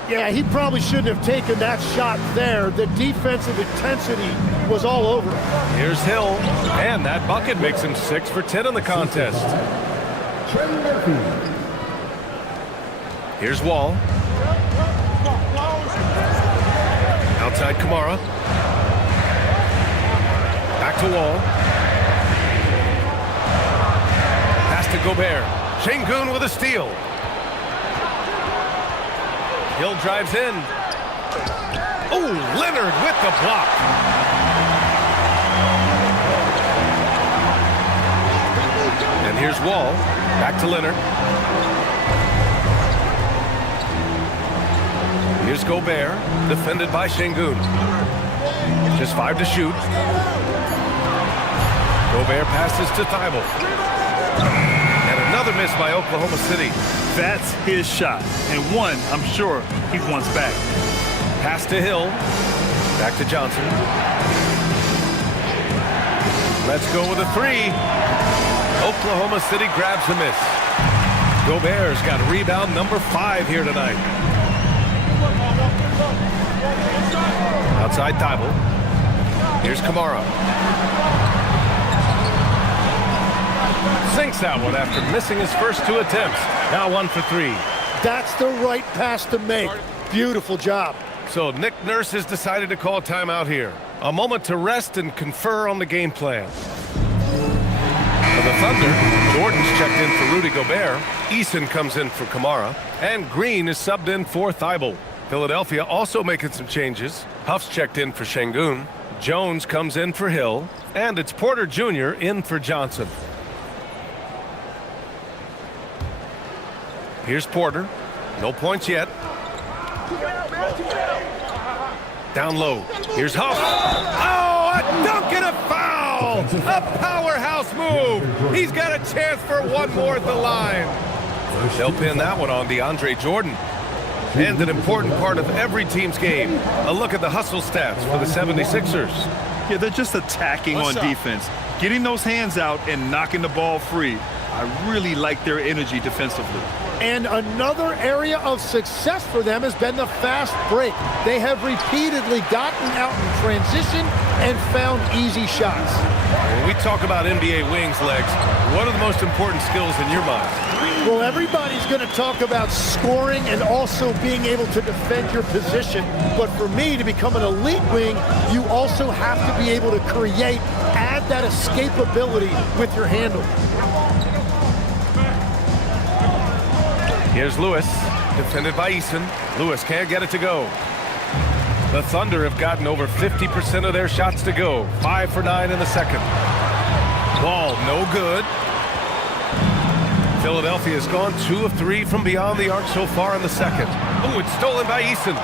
Yeah, he probably shouldn't have taken that shot there. The defensive intensity was all over him. Here's Hill. And that bucket makes him 6 for 10 in the contest. Here's Wall. Outside Kamara. Back to Wall. Pass to Gobert. Şengün with a steal. Hill drives in. Oh, Leonard with the block. And here's Wall. Back to Leonard. Here's Gobert, defended by Şengün. Just 5 to shoot. Gobert passes to Thibault. And another miss by Oklahoma City. That's his shot, and one I'm sure he wants back. Pass to Hill. Back to Johnson. Let's go with a 3. Oklahoma City grabs the miss. Gobert's got rebound number 5 here tonight. Outside Thibault. Here's Kamara. Sinks that one after missing his first 2 attempts. Now 1 for 3. That's the right pass to make. Beautiful job. So Nick Nurse has decided to call timeout here. A moment to rest and confer on the game plan. For the Thunder, Jordan's checked in for Rudy Gobert. Eason comes in for Kamara. And Green is subbed in for Thibault. Philadelphia also making some changes. Huff's checked in for Şengün. Jones comes in for Hill. And it's Porter Jr. in for Johnson. Here's Porter. No points yet. Down low. Here's Huff. Oh, a dunk and a foul! A powerhouse move. He's got a chance for one more at the line. They'll pin that one on DeAndre Jordan. And an important part of every team's game. A look at the hustle stats for the 76ers. Yeah, they're just attacking on defense, getting those hands out and knocking the ball free. I really like their energy defensively. And another area of success for them has been the fast break. They have repeatedly gotten out in transition and found easy shots. When we talk about NBA wings, Legs, what are the most important skills in your mind? Well, everybody's going to talk about scoring and also being able to defend your position. But for me, to become an elite wing, you also have to be able to create, add that escapability with your handle. Here's Lewis, defended by Eason. Lewis can't get it to go. The Thunder have gotten over 50% of their shots to go. 5 for 9 in the second. Wall, no good. Philadelphia has gone 2 of 3 from beyond the arc so far in the second. Oh, it's stolen by Eason.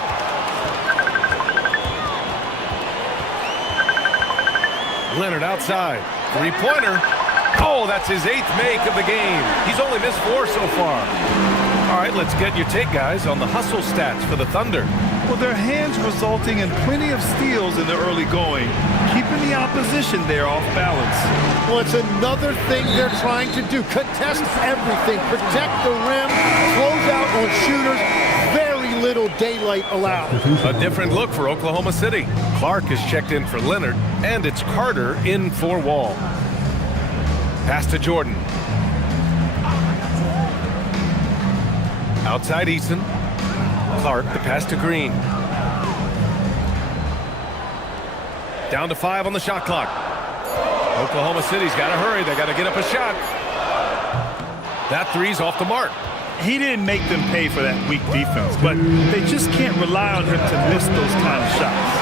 Leonard outside. Three-pointer. Oh, that's his 8th make of the game. He's only missed 4 so far. All right, let's get your take, guys, on the hustle stats for the Thunder. Well, their hands resulting in plenty of steals in the early going, keeping the opposition there off balance. Well, it's another thing they're trying to do. Contest everything. Protect the rim. Close out on shooters. Very little daylight allowed. A different look for Oklahoma City. Clark is checked in for Leonard, and it's Carter in for Wall. Pass to Jordan. Outside Eason. Clark, the pass to Green. Down to 5 on the shot clock. Oklahoma City's got to hurry. They got to get up a shot. That three's off the mark. He didn't make them pay for that weak defense, but they just can't rely on him to miss those kind of shots.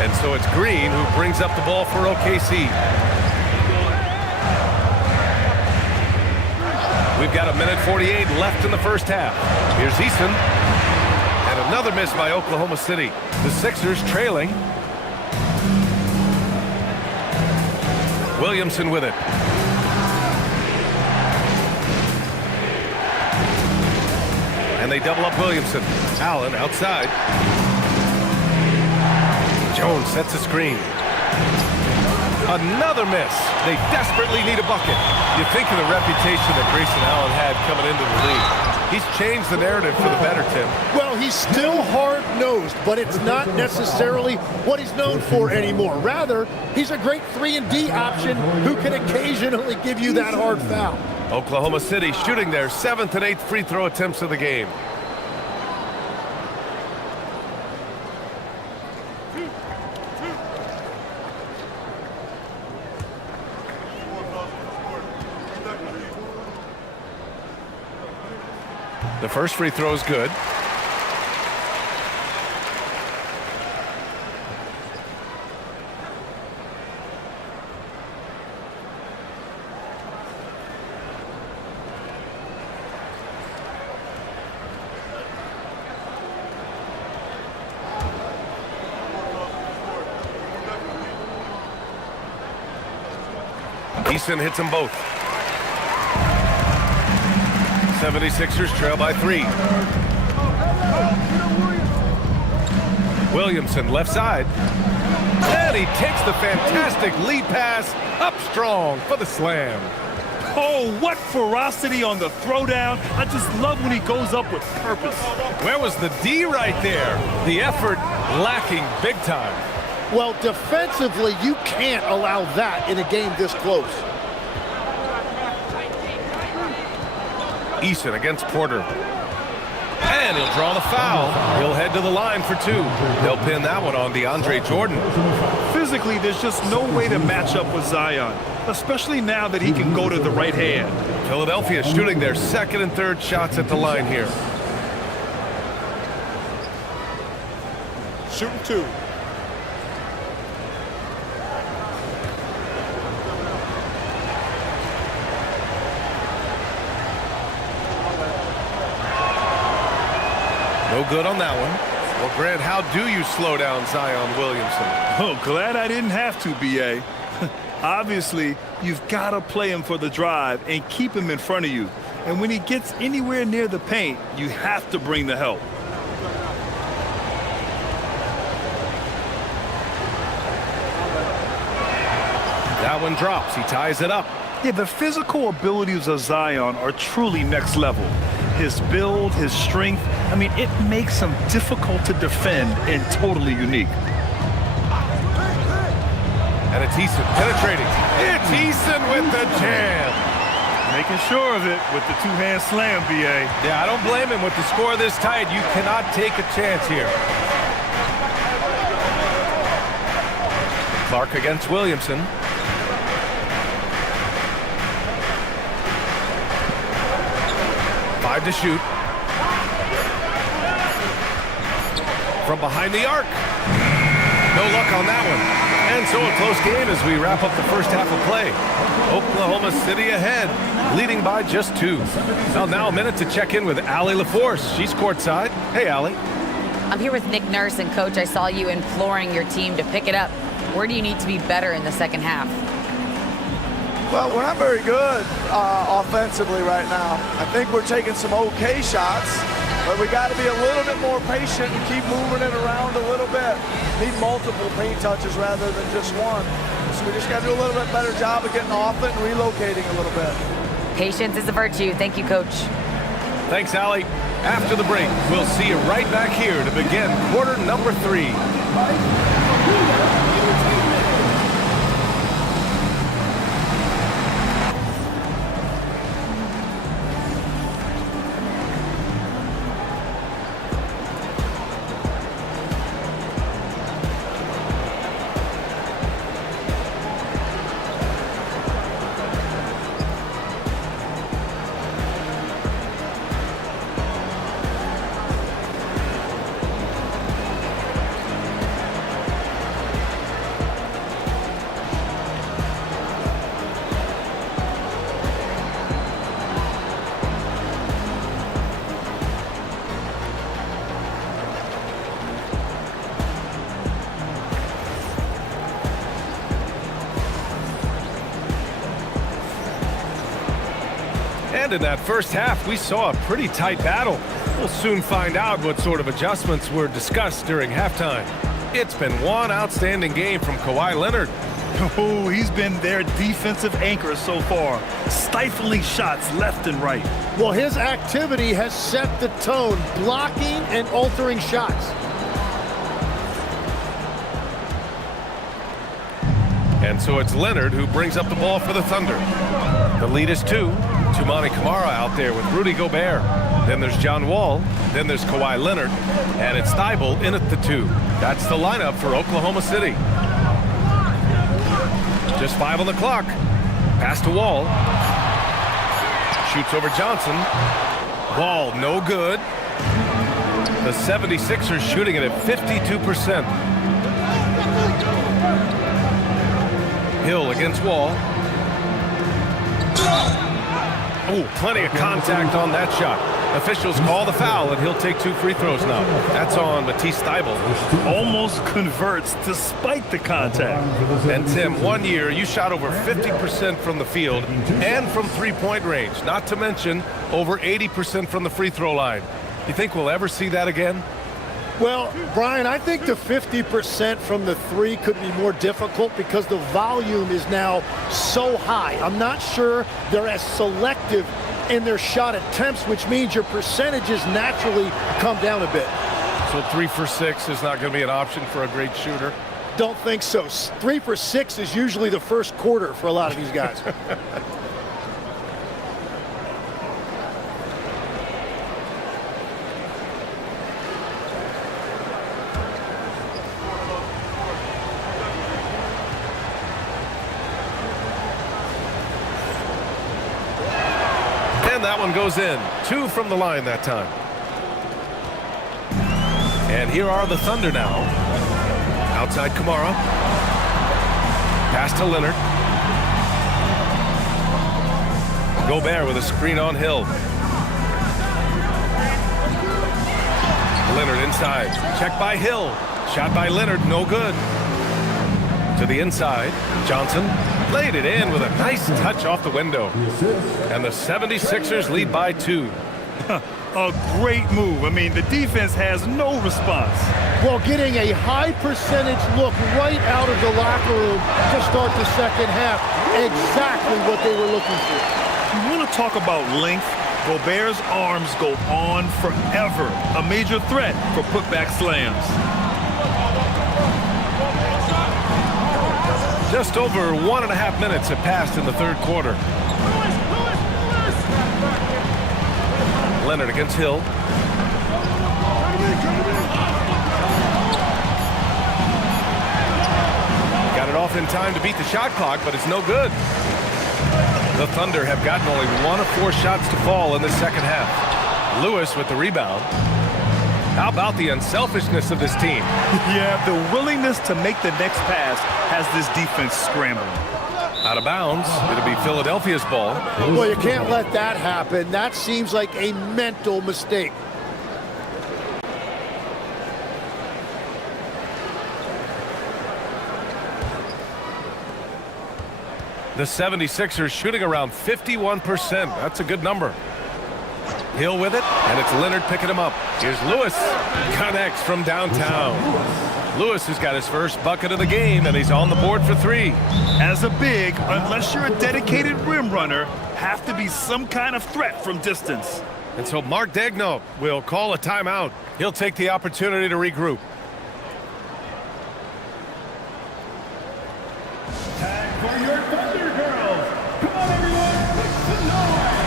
And so it's Green who brings up the ball for OKC. We've got 1:48 left in the first half. Here's Eason. And another miss by Oklahoma City. The Sixers trailing. Williamson with it. And they double up Williamson. Allen outside. Jones sets a screen. Another miss. They desperately need a bucket. You think of the reputation that Grayson Allen had coming into the league. He's changed the narrative for the better, Tim. Well, he's still hard-nosed, but it's not necessarily what he's known for anymore. Rather, he's a great 3-and-D option who can occasionally give you that hard foul. Oklahoma City shooting their 7th and 8th free throw attempts of the game. The first free throw is good. Eason hits them both. 76ers trail by 3. Williamson left side. And he takes the fantastic lead pass up strong for the slam. Oh, what ferocity on the throwdown. I just love when he goes up with purpose. Where was the D right there? The effort lacking big time. Well, defensively, you can't allow that in a game this close. Eason against Porter. And he'll draw the foul. He'll head to the line for 2. They'll pin that one on DeAndre Jordan. Physically, there's just no way to match up with Zion, especially now that he can go to the right hand. Philadelphia shooting their second and third shots at the line here. Shooting 2. No good on that one. Well, Grant, how do you slow down Zion Williamson? Oh, glad I didn't have to, B.A. Obviously, you've got to play him for the drive and keep him in front of you. And when he gets anywhere near the paint, you have to bring the help. That one drops. He ties it up. Yeah, the physical abilities of Zion are truly next level. His build, his strength, I mean, it makes him difficult to defend and totally unique. And it's Eason penetrating. It's Eason with the jam. Making sure of it with the two-hand slam, B.A. Yeah, I don't blame him with the score this tight. You cannot take a chance here. Clark against Williamson. To shoot. From behind the arc. No luck on that one. And so a close game as we wrap up the first half of play. Oklahoma City ahead, leading by just 2. Well, now a minute to check in with Allie LaForce. She's courtside. Hey, Allie. I'm here with Nick Nurse, and Coach, I saw you imploring your team to pick it up. Where do you need to be better in the second half? Well, we're not very good offensively right now. I think we're taking some okay shots, but we got to be a little bit more patient and keep moving it around a little bit. Need multiple paint touches rather than just one. So we just got to do a little bit better job of getting off it and relocating a little bit. Patience is a virtue. Thank you, Coach. Thanks, Allie. After the break, we'll see you right back here to begin quarter number 3. And in that first half, we saw a pretty tight battle. We'll soon find out what sort of adjustments were discussed during halftime. It's been one outstanding game from Kawhi Leonard. Oh, he's been their defensive anchor so far, stifling shots left and right. Well, his activity has set the tone, blocking and altering shots. And so it's Leonard who brings up the ball for the Thunder. The lead is 2. Toumani Camara out there with Rudy Gobert. Then there's John Wall. Then there's Kawhi Leonard. And it's Thibault in at the 2. That's the lineup for Oklahoma City. Just 5 on the clock. Pass to Wall. Shoots over Johnson. Wall, no good. The 76ers shooting it at 52%. Hill against Wall. Oh, plenty of contact on that shot. Officials call the foul, and he'll take 2 free throws now. That's on Matisse Thybulle. Almost converts despite the contact. And Tim, 1 year, you shot over 50% from the field and from three-point range, not to mention over 80% from the free throw line. You think we'll ever see that again? Well, Brian, I think the 50% from the 3 could be more difficult because the volume is now so high. I'm not sure they're as selective in their shot attempts, which means your percentages naturally come down a bit. So 3 for 6 is not going to be an option for a great shooter? Don't think so. 3 for 6 is usually the first quarter for a lot of these guys. And that one goes in. 2 from the line that time. And here are the Thunder now. Outside Kamara. Pass to Leonard. Gobert with a screen on Hill. Leonard inside. Check by Hill. Shot by Leonard. No good. To the inside. Johnson laid it in with a nice touch off the window. And the 76ers lead by 2. A great move. I mean, the defense has no response. Well, getting a high percentage look right out of the locker room to start the second half. Exactly what they were looking for. You want to talk about length? Gobert's arms go on forever. A major threat for putback slams. Just over 1.5 minutes have passed in the third quarter. Leonard against Hill. Got it off in time to beat the shot clock, but it's no good. The Thunder have gotten only 1 of 4 shots to fall in the second half. Lewis with the rebound. How about the unselfishness of this team? Yeah, the willingness to make the next pass has this defense scrambling. Out of bounds. It'll be Philadelphia's ball. Well, you can't let that happen. That seems like a mental mistake. The 76ers shooting around 51%. That's a good number. Hill with it, and it's Leonard picking him up. Here's Lewis. Connects from downtown. Lewis has got his first bucket of the game, and he's on the board for 3. As a big, unless you're a dedicated rim runner, have to be some kind of threat from distance. And so Mark Daigneault will call a timeout. He'll take the opportunity to regroup. Time for your Thunder Girls. Come on, everyone, make some noise.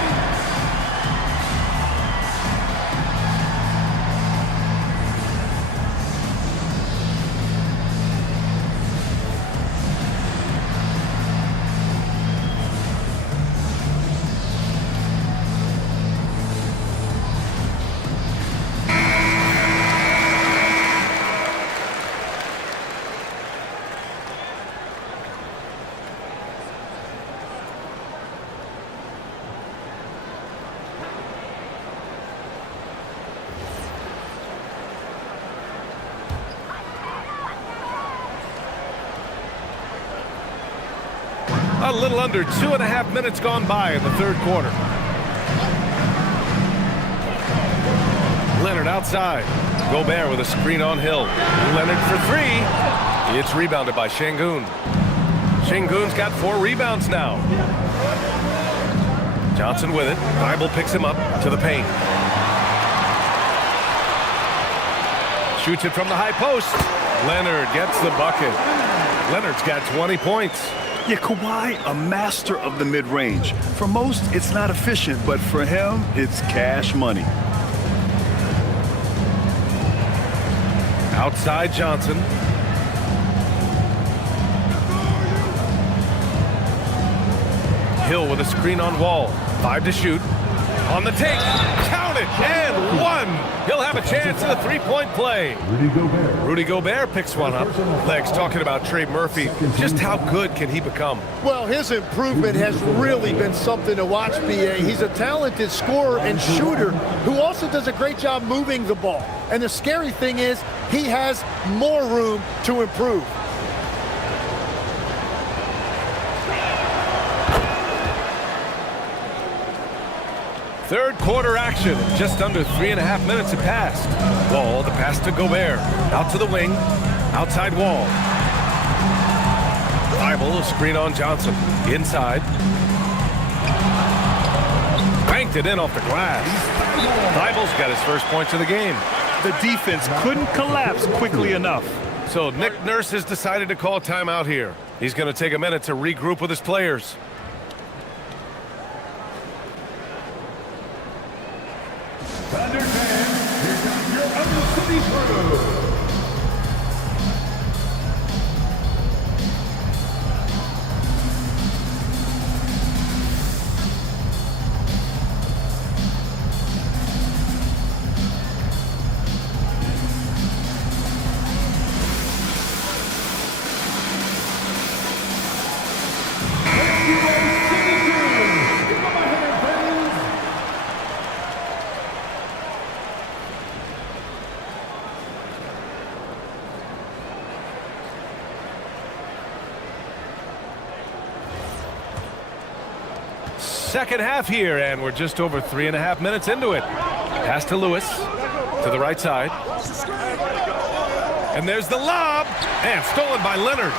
A little under 2.5 minutes gone by in the third quarter. Leonard outside. Gobert with a screen on Hill. Leonard for 3. It's rebounded by Şengün. Şengün's got 4 rebounds now. Johnson with it. Bible picks him up to the paint. Shoots it from the high post. Leonard gets the bucket. Leonard's got 20 points. Yeah, Kawhi, a master of the mid-range. For most, it's not efficient, but for him, it's cash money. Outside Johnson. Hill with a screen on Wall. 5 to shoot. On the take. Count it. And 1. He'll have a chance in the 3-point play. Rudy Gobert picks one up. Legs talking about Trey Murphy. Just how good can he become? Well, his improvement has really been something to watch, B.A. He's a talented scorer and shooter who also does a great job moving the ball. And the scary thing is he has more room to improve. Third quarter action. Just under 3.5 minutes have passed. Wall, the pass to Gobert. Out to the wing. Outside Wall. Bible, a screen on Johnson. Inside. Banked it in off the glass. Bible's got his first points of the game. The defense couldn't collapse quickly enough. So Nick Nurse has decided to call timeout here. He's going to take a minute to regroup with his players. Thunder fans, here comes your Oklahoma City crew. second half here, and we're just over 3.5 minutes into it. Pass to Lewis, to the right side. And there's the lob, and stolen by Leonard.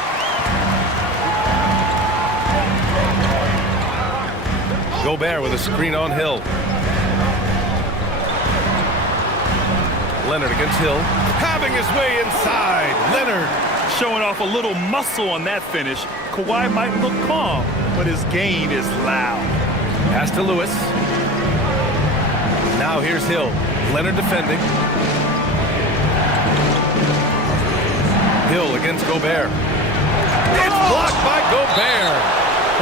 Gobert with a screen on Hill. Leonard against Hill, having his way inside. Leonard showing off a little muscle on that finish. Kawhi might look calm, but his game is loud. Pass to Lewis. Now here's Hill. Leonard defending. Hill against Gobert. It's blocked by Gobert.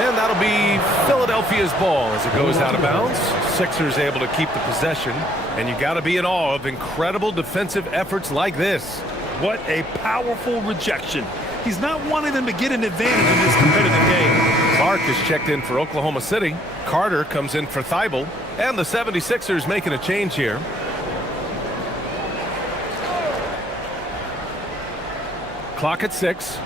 And that'll be Philadelphia's ball as it goes out of bounds. Sixers able to keep the possession. And you got to be in awe of incredible defensive efforts like this. What a powerful rejection. He's not wanting them to get an advantage in this competitive game. Clark is checked in for Oklahoma City. Carter comes in for Thibault. And the 76ers making a change here. Clock at 6.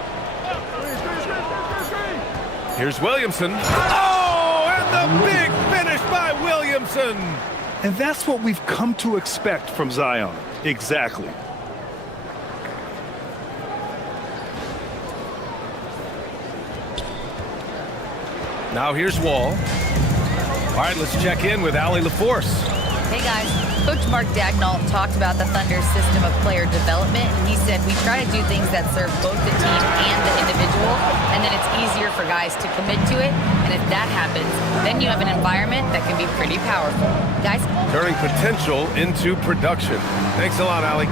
Here's Williamson. Oh, and the big finish by Williamson. And that's what we've come to expect from Zion. Exactly. Now here's Wall. All right, let's check in with Allie LaForce. Hey guys, Coach Mark Dagnall talked about the Thunder's system of player development, and he said we try to do things that serve both the team and the individual, and then it's easier for guys to commit to it, and if that happens, then you have an environment that can be pretty powerful. Guys? Turning potential into production. Thanks a lot, Allie.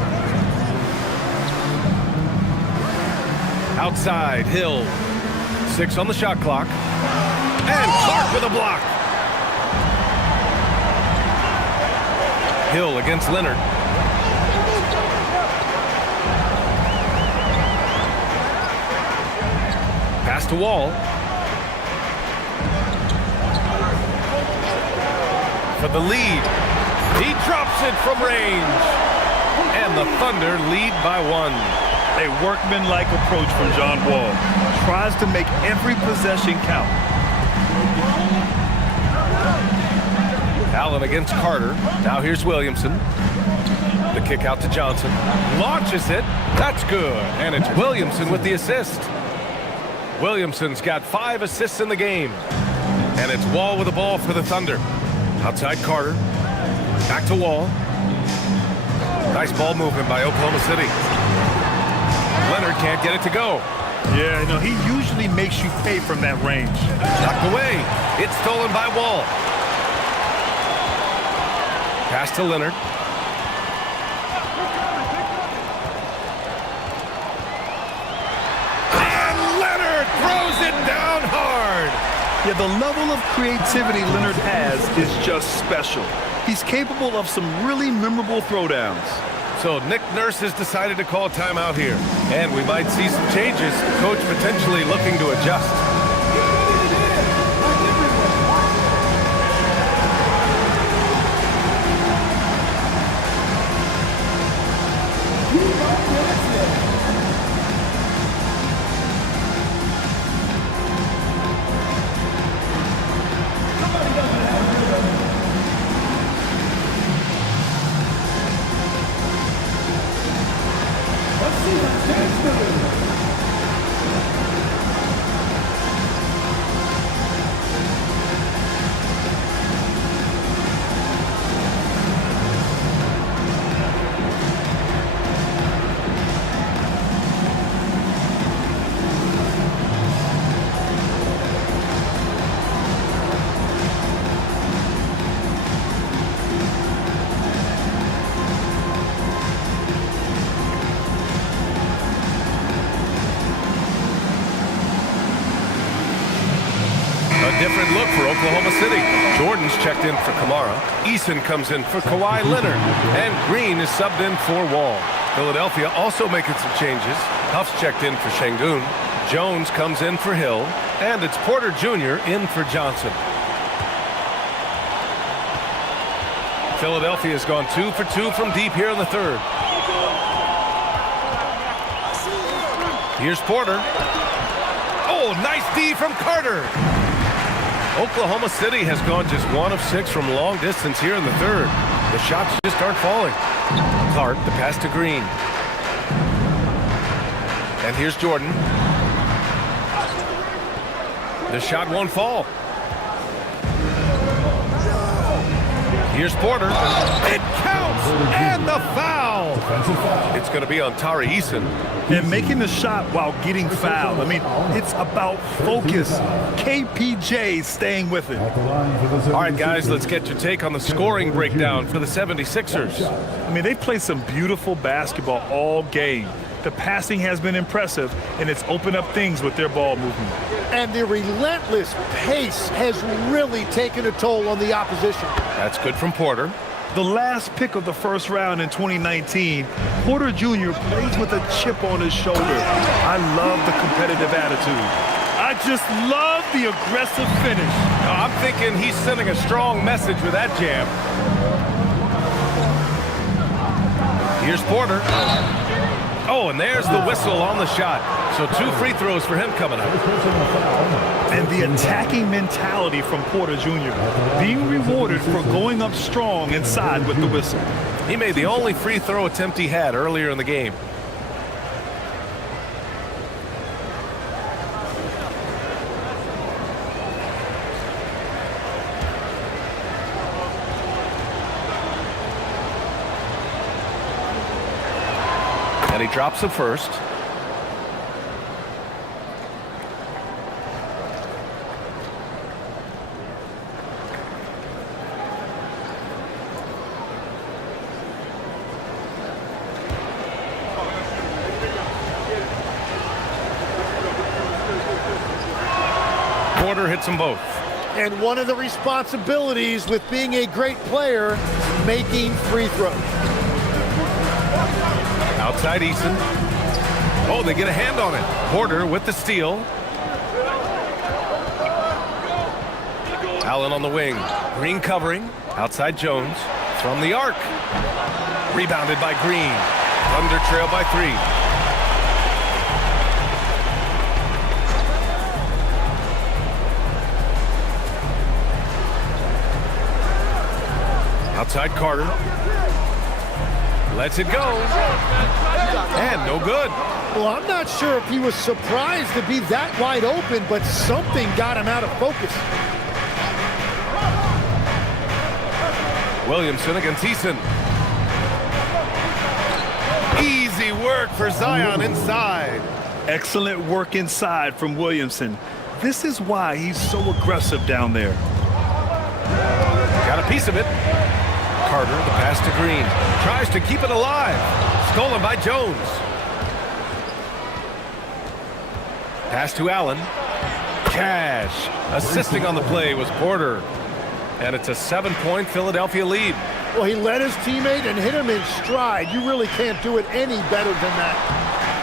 Outside, Hill. 6 on the shot clock. And Clark with a block. Hill against Leonard. Pass to Wall. For the lead. He drops it from range. And the Thunder lead by 1. A workmanlike approach from John Wall. Tries to make every possession count. Allen against Carter. Now here's Williamson. The kick out to Johnson. Launches it. That's good. And it's Williamson with the assist. Williamson's got 5 assists in the game. And it's Wall with the ball for the Thunder. Outside Carter. Back to Wall. Nice ball movement by Oklahoma City. Leonard can't get it to go. Yeah, you know, he usually makes you pay from that range. Knocked away. It's stolen by Wall. Pass to Leonard. And Leonard throws it down hard. Yeah, the level of creativity Leonard has is just special. He's capable of some really memorable throwdowns. So Nick Nurse has decided to call timeout here. And we might see some changes. Coach potentially looking to adjust. Different look for Oklahoma City. Jordan's checked in for Kamara. Eason comes in for Kawhi Leonard. And Green is subbed in for Wall. Philadelphia also making some changes. Huff's checked in for Şengün. Jones comes in for Hill. And it's Porter Jr. in for Johnson. Philadelphia has gone 2 for 2 from deep here in the third. Here's Porter. Oh, nice D from Carter. Oklahoma City has gone just 1 of 6 from long distance here in the third. The shots just aren't falling. Clark, the pass to Green. And here's Jordan. The shot won't fall. Here's Porter. It counts! And the foul! It's going to be on Tari Eason. And making the shot while getting fouled. I mean, it's about focus. KPJ staying with it. All right, guys, let's get your take on the scoring breakdown for the 76ers. I mean, they've played some beautiful basketball all game. The passing has been impressive, and it's opened up things with their ball movement. And the relentless pace has really taken a toll on the opposition. That's good from Porter. The last pick of the first round in 2019, Porter Jr. plays with a chip on his shoulder. I love the competitive attitude. I just love the aggressive finish. I'm thinking he's sending a strong message with that jam. Here's Porter. Oh, and there's the whistle on the shot. So 2 free throws for him coming up. And the attacking mentality from Porter Jr. being rewarded for going up strong inside with the whistle. He made the only free throw attempt he had earlier in the game. And he drops it first. Porter hits them both. And one of the responsibilities with being a great player, making free throws. Outside Eason. Oh, they get a hand on it. Porter with the steal. Allen on the wing. Green covering. Outside Jones. From the arc. Rebounded by Green. Thunder trail by 3. Outside Carter. Lets it go. And no good. Well, I'm not sure if he was surprised to be that wide open, but something got him out of focus. Williamson against Eason. Easy work for Zion inside. Excellent work inside from Williamson. This is why he's so aggressive down there. Got a piece of it. Carter, the pass to Green. Tries to keep it alive. Stolen by Jones. Pass to Allen. Cash. Assisting on the play was Porter. And it's a 7-point Philadelphia lead. Well, he led his teammate and hit him in stride. You really can't do it any better than that.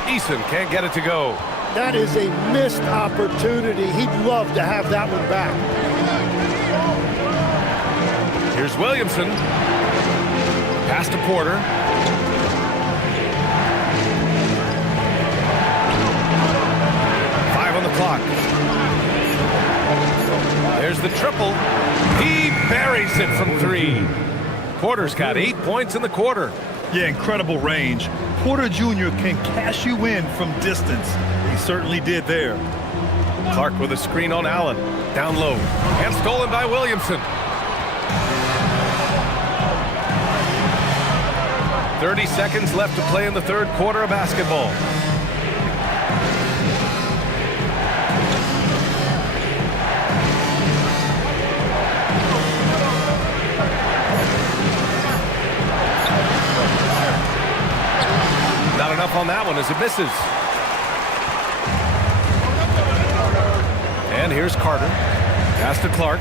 Eason can't get it to go. That is a missed opportunity. He'd love to have that one back. Here's Williamson. Pass to Porter. Five on the clock. There's the triple. He buries it from 3. Porter's got 8 points in the quarter. Yeah, incredible range. Porter Jr. can cash you in from distance. He certainly did there. Clark with a screen on Allen. Down low. And stolen by Williamson. 30 seconds left to play in the third quarter of basketball. Not enough on that one as it misses. And here's Carter. Pass to Clark.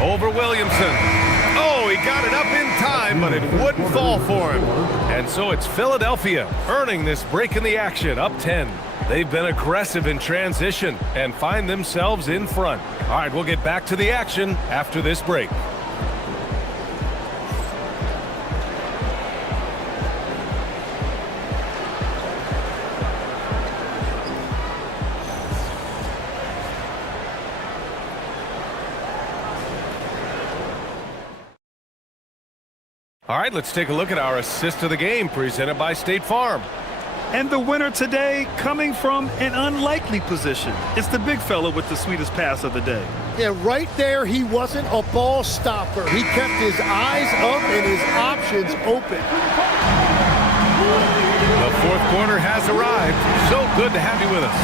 Over Williamson. Oh, he got it up in time, but it wouldn't fall for him. And so it's Philadelphia earning this break in the action, up 10. They've been aggressive in transition and find themselves in front. All right, we'll get back to the action after this break. All right, let's take a look at our assist of the game presented by State Farm. And the winner today coming from an unlikely position. It's the big fella with the sweetest pass of the day. Yeah, right there, he wasn't a ball stopper. He kept his eyes up and his options open. The fourth quarter has arrived. So good to have you with us.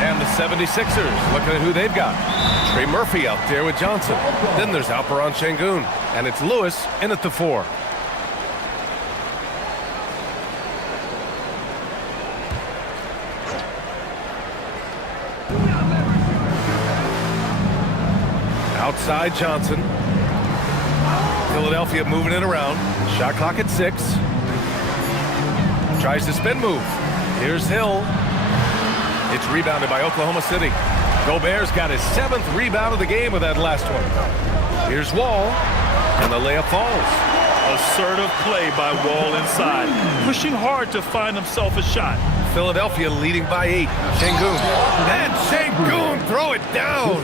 And the 76ers, looking at who they've got. Trey Murphy out there with Johnson. Then there's Alperon Şengün. And it's Lewis in at the 4. Outside Johnson. Philadelphia moving it around. Shot clock at 6. Tries to spin move. Here's Hill. It's rebounded by Oklahoma City. Gobert's got his 7th rebound of the game with that last one. Here's Wall. And the layup falls. Assertive play by Wall inside. Pushing hard to find himself a shot. Philadelphia leading by 8. Şengün. And Şengün throw it down.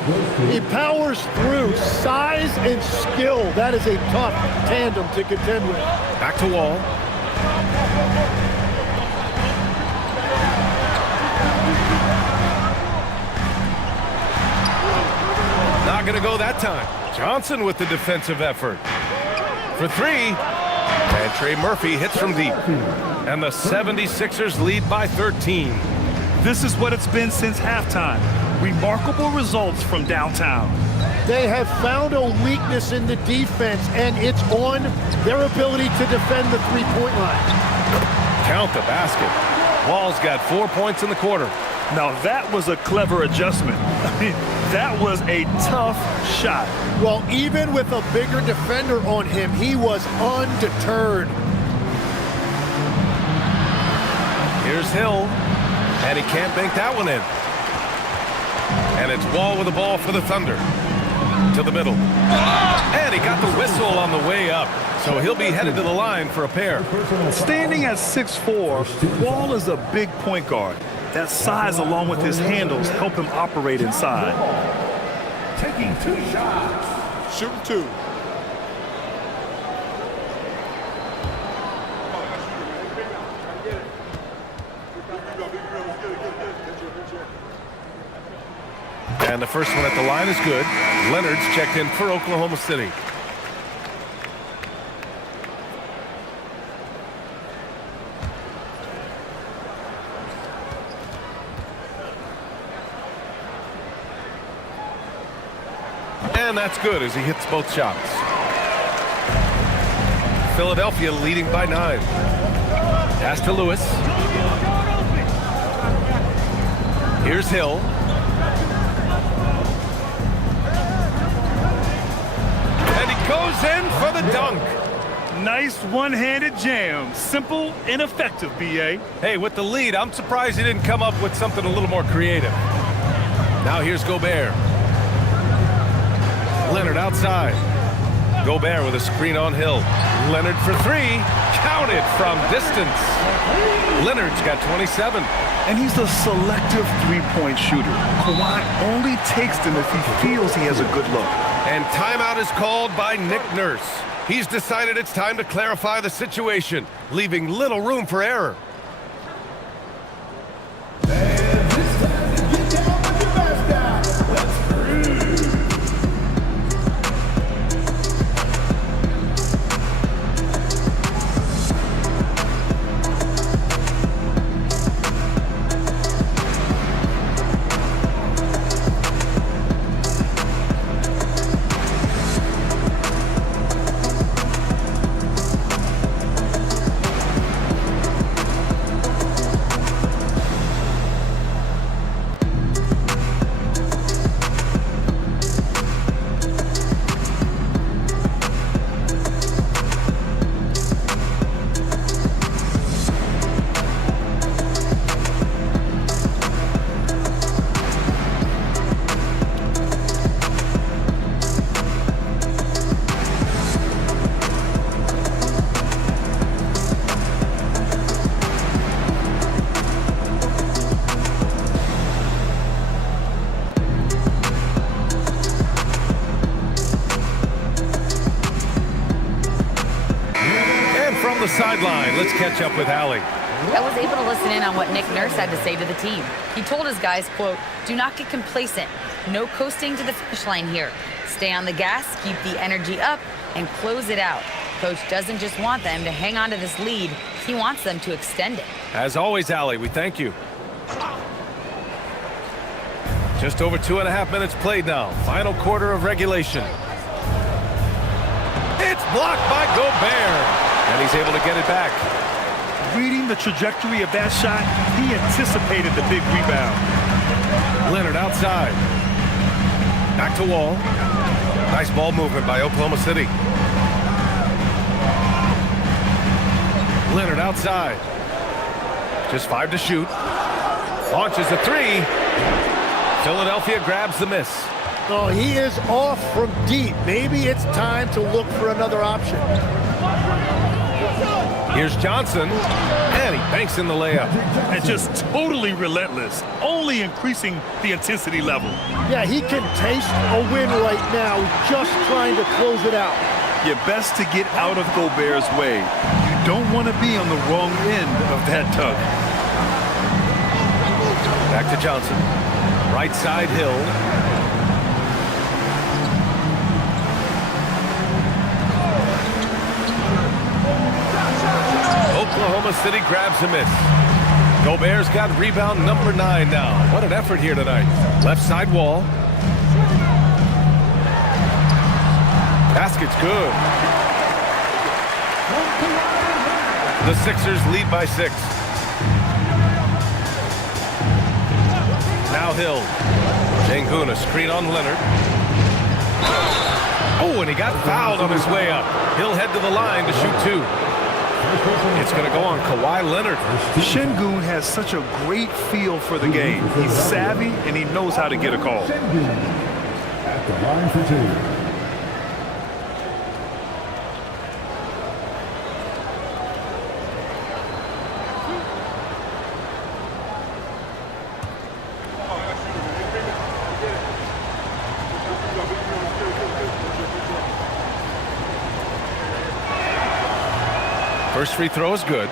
He powers through. Size and skill. That is a tough tandem to contend with. Back to Wall. Not going to go that time. Johnson with the defensive effort. For 3. And Trey Murphy hits from deep. And the 76ers lead by 13. This is what it's been since halftime. Remarkable results from downtown. They have found a weakness in the defense, and it's on their ability to defend the three-point line. Count the basket. Wall's got 4 points in the quarter. Now that was a clever adjustment. I mean, that was a tough shot. Well, even with a bigger defender on him, he was undeterred. Here's Hill, and he can't bank that one in. And it's Wall with the ball for the Thunder. To the middle. And he got the whistle on the way up. So he'll be headed to the line for a pair. Standing at 6'4", Wall is a big point guard. That size along with his handles help him operate inside. Taking 2 shots. Shooting 2. And the first one at the line is good. Leonard's checked in for Oklahoma City. And that's good as he hits both shots. Philadelphia leading by 9. Pass to Lewis. Here's Hill. And he goes in for the dunk. Nice one-handed jam. Simple and effective, B.A. Hey, with the lead, I'm surprised he didn't come up with something a little more creative. Now here's Gobert. Leonard outside. Gobert with a screen on Hill. Leonard for 3. Counted from distance. Leonard's got 27. And he's a selective three-point shooter. Kawhi only takes them if he feels he has a good look. And timeout is called by Nick Nurse. He's decided it's time to clarify the situation, leaving little room for error. the sideline. Let's catch up with Allie. I was able to listen in on what Nick Nurse had to say to the team. He told his guys, quote, "Do not get complacent. No coasting to the finish line here. Stay on the gas, keep the energy up, and close it out." Coach doesn't just want them to hang on to this lead. He wants them to extend it. As always, Allie, we thank you. Just over 2.5 minutes played now. Final quarter of regulation. It's blocked by Gobert, and he's able to get it back. Reading the trajectory of that shot, he anticipated the big rebound. Leonard outside. Back to Wall. Nice ball movement by Oklahoma City. Leonard outside. Just 5 to shoot. Launches a 3. Philadelphia grabs the miss. Oh, he is off from deep. Maybe it's time to look for another option. Here's Johnson, and he banks in the layup. And just totally relentless, only increasing the intensity level. Yeah, he can taste a win right now, just trying to close it out. You're best to get out of Gobert's way. You don't want to be on the wrong end of that tug. Back to Johnson. Right side, Hill. Oklahoma City grabs a miss. Gobert's got rebound number 9 now. What an effort here tonight. Left side Wall. Basket's good. The Sixers lead by 6. Now Hill. Sengun, a screen on Leonard. Oh, and he got fouled on his way up. He'll head to the line to shoot 2. It's going to go on Kawhi Leonard. Sengun has such a great feel for the game. He's savvy, and he knows how to get a call. At the line for 2. First free throw is good.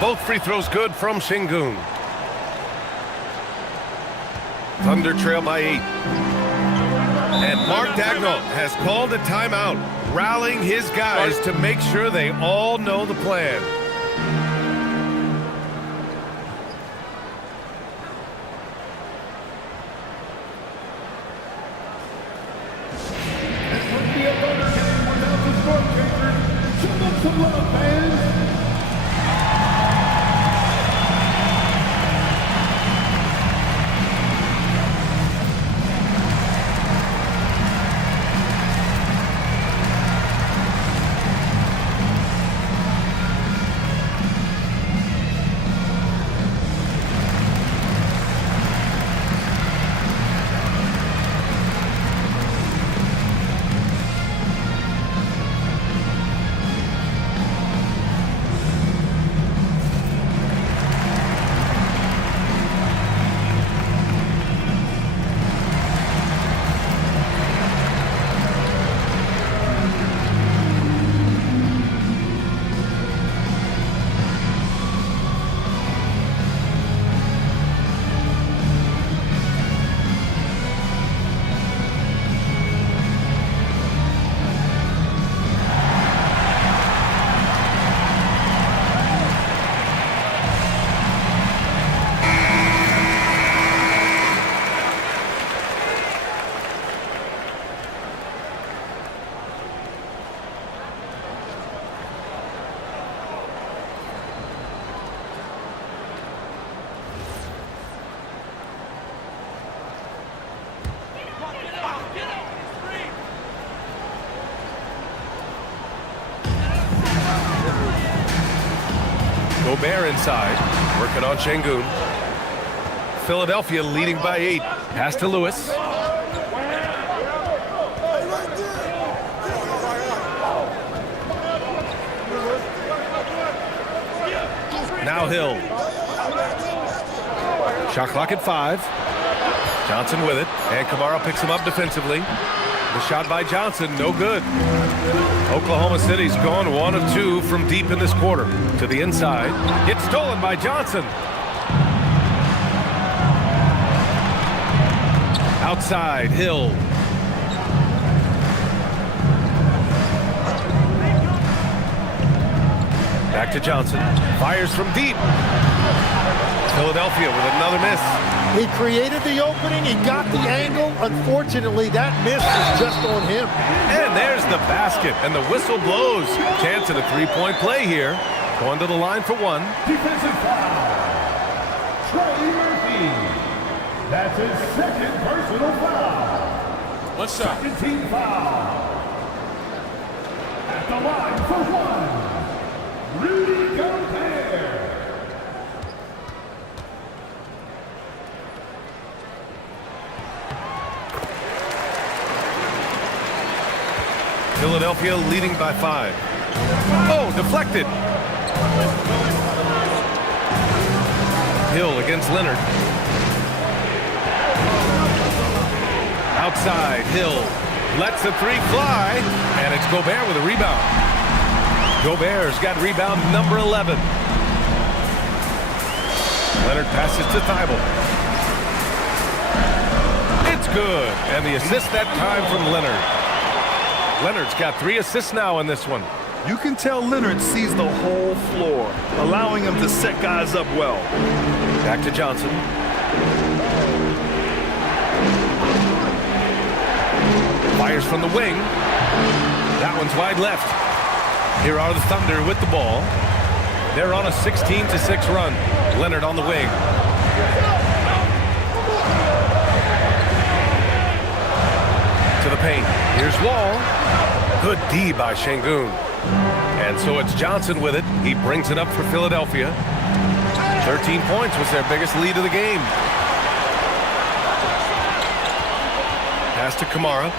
Both free throws good from Sengun. Thunder trail by 8. And Mark Daigneault has called a timeout, rallying his guys to make sure they all know the plan. Gobert inside, working on Sengun. Philadelphia leading by 8. Pass to Lewis. Now Hill. Shot clock at 5. Johnson with it, and Kamara picks him up defensively. The shot by Johnson, no good. Oklahoma City's gone 1 of 2 from deep in this quarter. To the inside. It's stolen by Johnson. Outside, Hill. Back to Johnson. Fires from deep. Philadelphia with another miss. He created the opening. He got the angle. Unfortunately, that miss was just on him. And there's the basket, and the whistle blows. Chance at a three-point play here. Going to the line for 1. Defensive foul. Trey Murphy. That's his second personal foul. One shot. Second team foul. At the line for 1. Rudy Gobert. Philadelphia leading by 5. Oh, deflected. Hill against Leonard. Outside, Hill lets the 3 fly, and it's Gobert with a rebound. Gobert's got rebound number 11. Leonard passes to Thibault. It's good, and the assist that time from Leonard. Leonard's got 3 assists now in this one. You can tell Leonard sees the whole floor, allowing him to set guys up well. Back to Johnson. Fires from the wing. That one's wide left. Here are the Thunder with the ball. They're on a 16-6 run. Leonard on the wing. To the paint. Here's Wall. Good D by Şengün. And so it's Johnson with it. He brings it up for Philadelphia. 13 points was their biggest lead of the game. Pass to Kamara.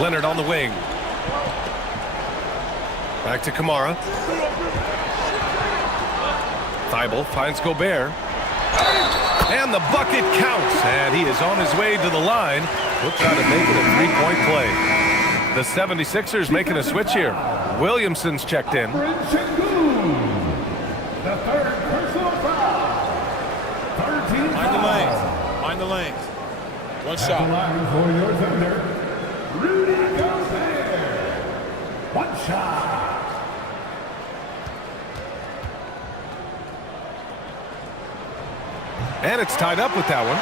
Leonard on the wing. Back to Kamara. Thibault finds Gobert. And the bucket counts. And he is on his way to the line. He'll try to make it a three-point play. The 76ers making a switch here. Williamson's checked in. The third personal foul. 13 Mind the lanes. Mind the lanes. One At the shot. line for your Thunder, Rudy Gobert. One shot. And it's tied up with that one.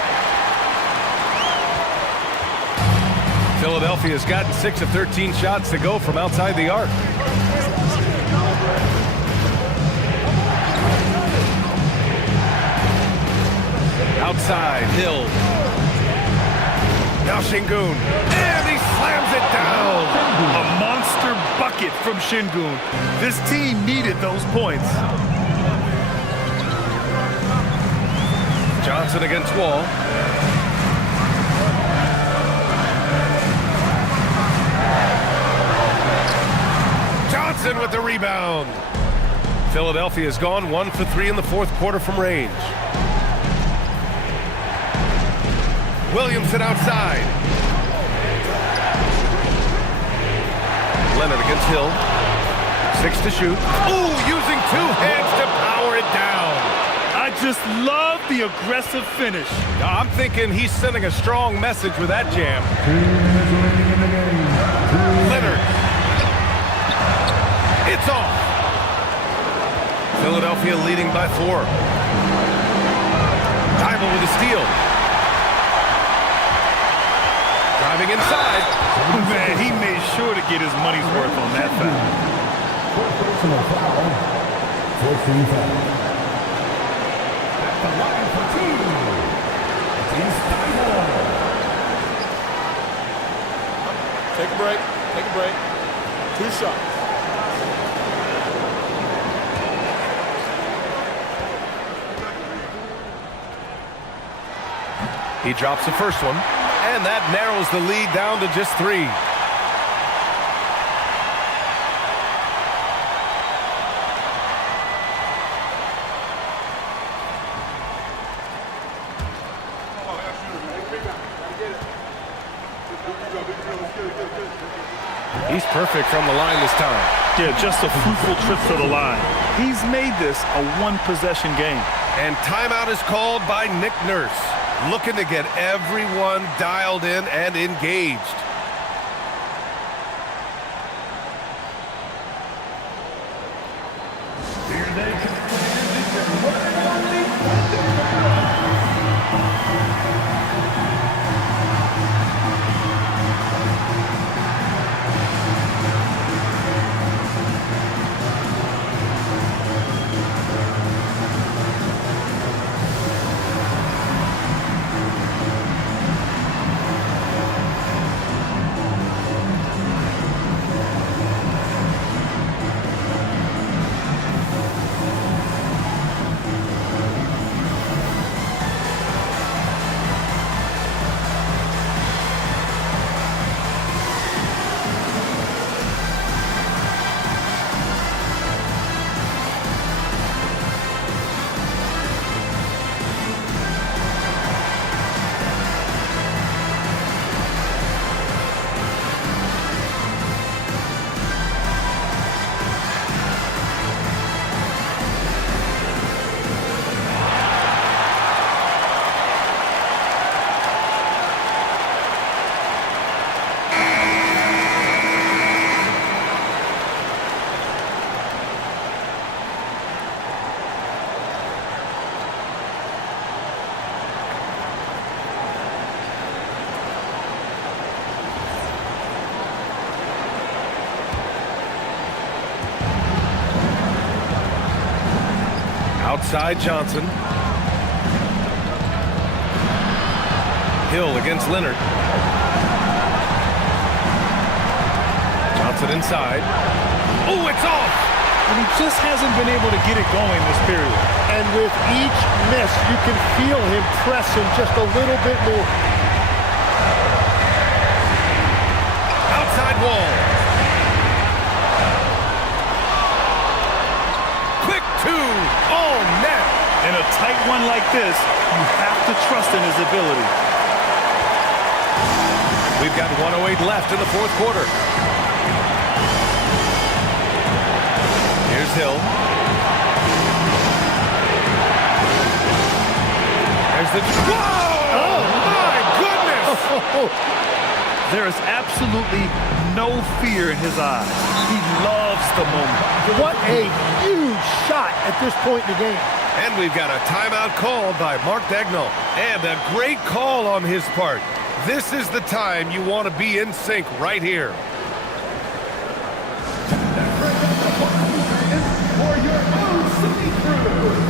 Philadelphia's gotten 6 of 13 shots to go from outside the arc. Outside, Hill. Now Şengün. And he slams it down. A monster bucket from Şengün. This team needed those points. Johnson against Wall. Johnson with the rebound. Philadelphia has gone 1 for 3 in the fourth quarter from range. Williamson outside. Leonard against Hill. 6 to shoot. Ooh, using 2 hands to power it down. I just love the aggressive finish. Now, I'm thinking he's sending a strong message with that jam. 2 minutes remaining in the game. Leonard. It's off. Philadelphia leading by 4. Thibault with a steal. Driving inside. Man, he made sure to get his money's worth on that foul. Personal foul. 14 foul. At the line for 2. It's Thibault. Take a break. Take a break. 2 shots. He drops the first one, and that narrows the lead down to just 3. He's perfect from the line this time. Yeah, just a fruitful trip to the line. He's made this a one-possession game. And timeout is called by Nick Nurse, looking to get everyone dialed in and engaged. Here they come. Outside Johnson. Hill against Leonard. Johnson inside. Oh, it's off! And he just hasn't been able to get it going this period. And with each miss, you can feel him pressing just a little bit more. Outside wall. Quick 2. Oh, net. In a tight one like this, you have to trust in his ability. We've got 1:08 left in the fourth quarter. Here's Hill. There's the... Whoa! Oh, my goodness! There is absolutely no fear in his eyes. He loves the moment. What a huge shot at this point in the game. And we've got a timeout called by Mark Dagnall. And a great call on his part. This is the time you want to be in sync right here. For your own see-through.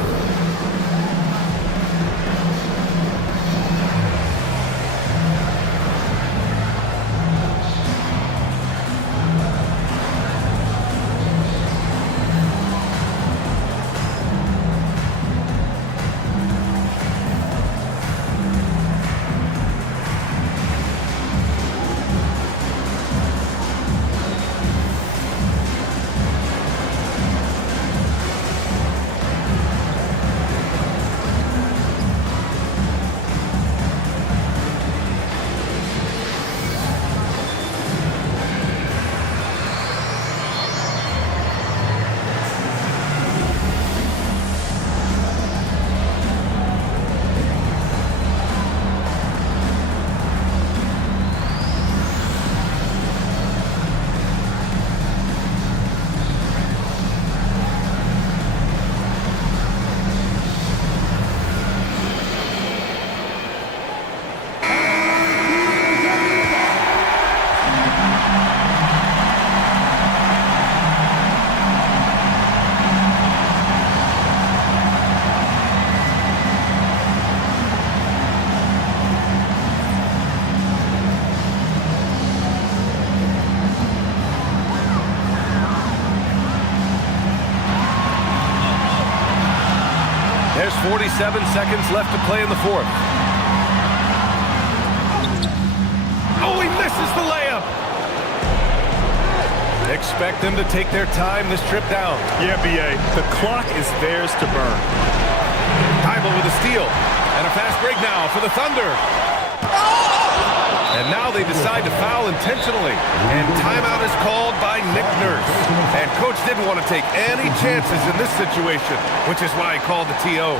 There's 47 seconds left to play in the fourth. Expect them to take their time this trip down. Yeah, B.A. The clock is theirs to burn. Tybalt with a steal. And a fast break now for the Thunder. And now they decide to foul intentionally. And timeout is called by Nick Nurse. And coach didn't want to take any chances in this situation, which is why he called the TO.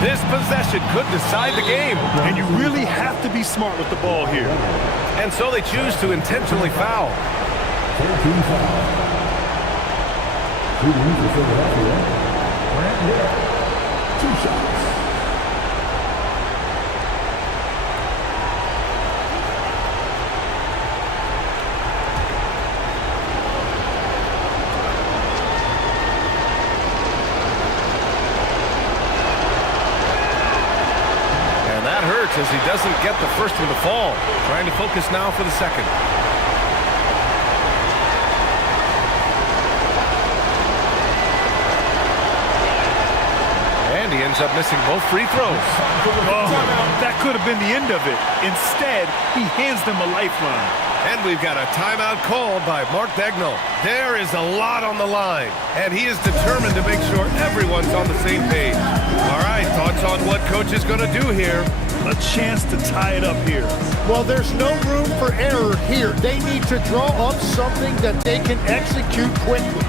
This possession could decide the game. And you really have to be smart with the ball here. And so they choose to intentionally foul. 14 foul. Shooting for Philadelphia. Grant Hill. 2 shots. As he doesn't get the first one to fall. Trying to focus now for the second. And he ends up missing both free throws. Oh, that could have been the end of it. Instead, he hands them a lifeline. And we've got a timeout called by Mark Dagnall. There is a lot on the line, and he is determined to make sure everyone's on the same page. All right, thoughts on what coach is going to do here? A chance to tie it up here. Well, there's no room for error here. They need to draw up something that they can execute quickly.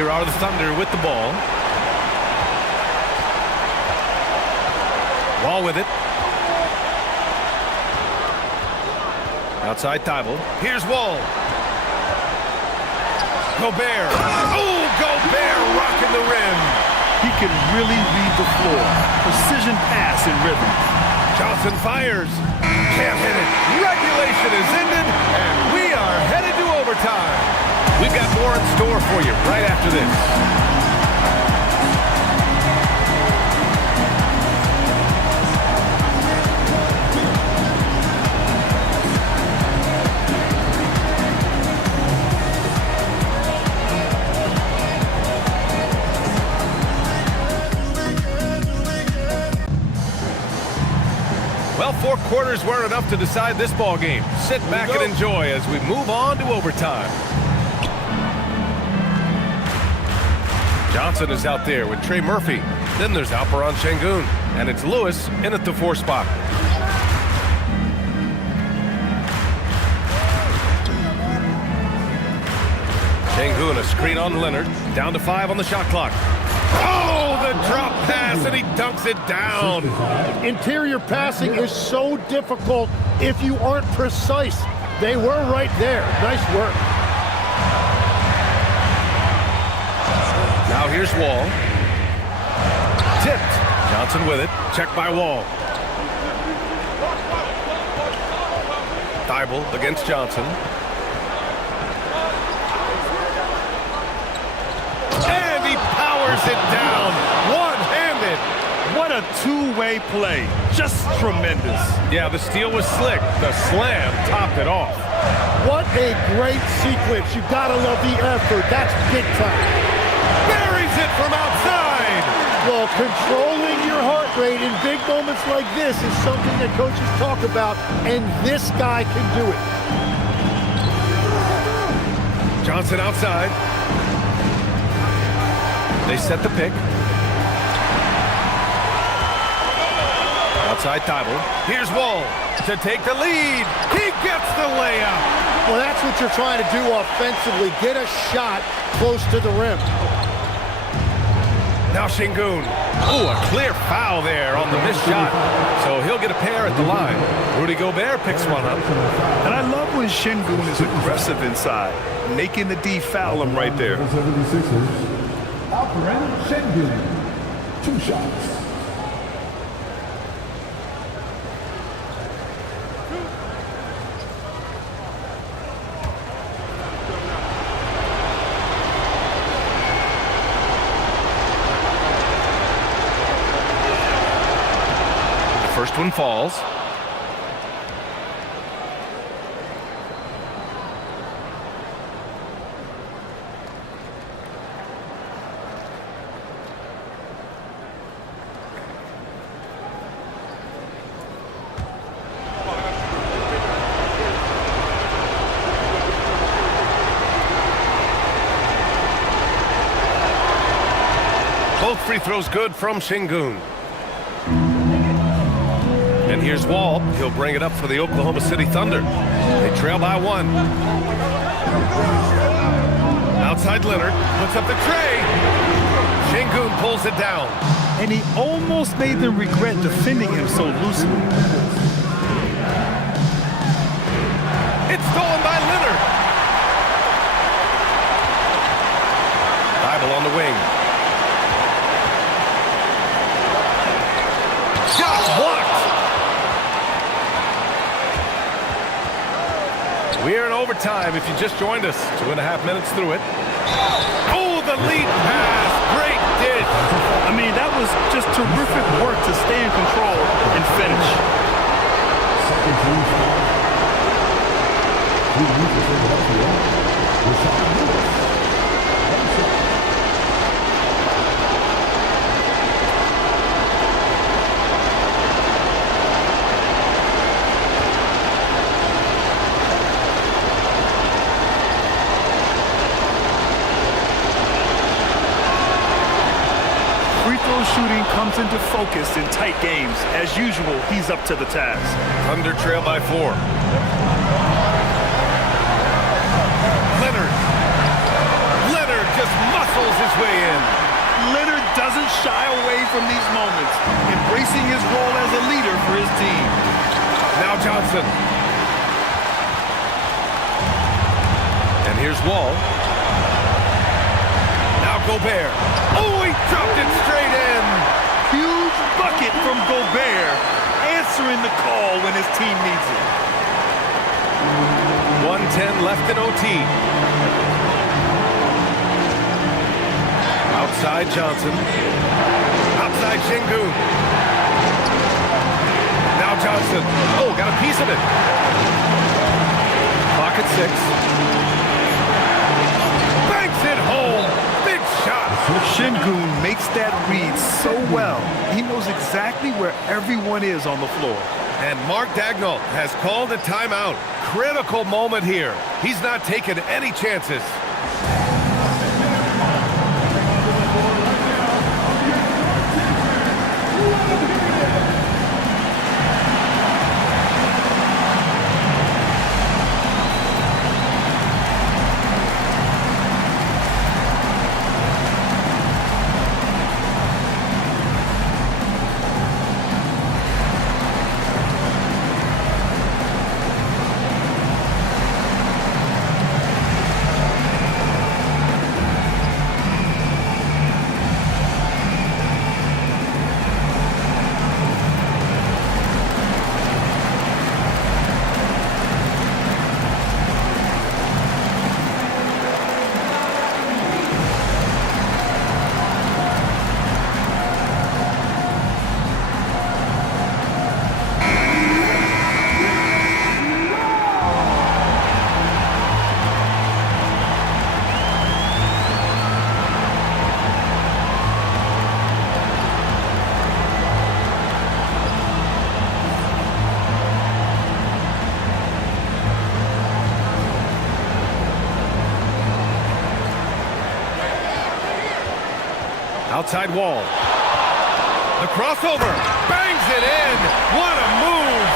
Here are the Thunder with the ball. Wall with it. Outside Tybalt. Here's Wall. Gobert. Oh, Gobert rocking the rim. He can really read the floor. Precision pass in rhythm. Johnson fires. Can't hit it. Regulation is ended, and we are headed to overtime. We've got more in store for you right after this. Well, 4 quarters weren't enough to decide this ball game. Sit back and enjoy as we move on to overtime. Johnson is out there with Trey Murphy. Then there's Alperon Şengün, and it's Lewis in at the 4 spot. Şengün, a screen on Leonard. Down to 5 on the shot clock. Oh, the drop pass, and he dunks it down. Interior passing is so difficult if you aren't precise. They were right there. Nice work. Now here's Wall. Tipped. Johnson with it. Checked by Wall. Thibault against Johnson. And he powers it down. One-handed. What a two-way play. Just tremendous. Yeah, the steal was slick. The slam topped it off. What a great sequence. You gotta love the effort. That's big time. Buries it from outside. Well, controlling your heart rate in big moments like this is something that coaches talk about, and this guy can do it. Johnson outside. They set the pick. Outside Thibault. Here's Wall to take the lead. He gets the layup. Well, that's what you're trying to do offensively. Get a shot close to the rim. Now Şengün. Ooh, a clear foul there on the missed shot. So he'll get a pair at the line. Rudy Gobert picks one up. And I love when Şengün is aggressive inside, making the D foul him right there. Alperon Şengün, 2 shots. First one falls. Both free throws good from Şengün. And here's Wall. He'll bring it up for the Oklahoma City Thunder. They trail by 1. Outside Leonard. Puts up the tray. Şengün pulls it down. And he almost made them regret defending him so loosely. It's stolen by Leonard. Thibault on the wing. Shot blocked. We are in overtime if you just joined us. 2.5 minutes through it. Oh, the lead pass. Great dish. I mean, that was just terrific work to stay in control and finish. Shooting comes into focus in tight games. As usual, he's up to the task. Thunder trail by 4. Leonard just muscles his way in. Leonard doesn't shy away from these moments, embracing his role as a leader for his team. Now Johnson. And here's Wall. Now Gobert. Oh, he dropped it straight in. Huge bucket from Gobert, answering the call when his team needs it. 1:10 left in OT. Outside Johnson. Outside Şengün. Now Johnson. Oh, got a piece of it. Clock at 6. Banks it home. Big shot. Şengün makes that read so well. He knows exactly where everyone is on the floor. And Mark Dagnall has called a timeout. Critical moment here. He's not taking any chances. Outside wall. The crossover. Bangs it in. What a move.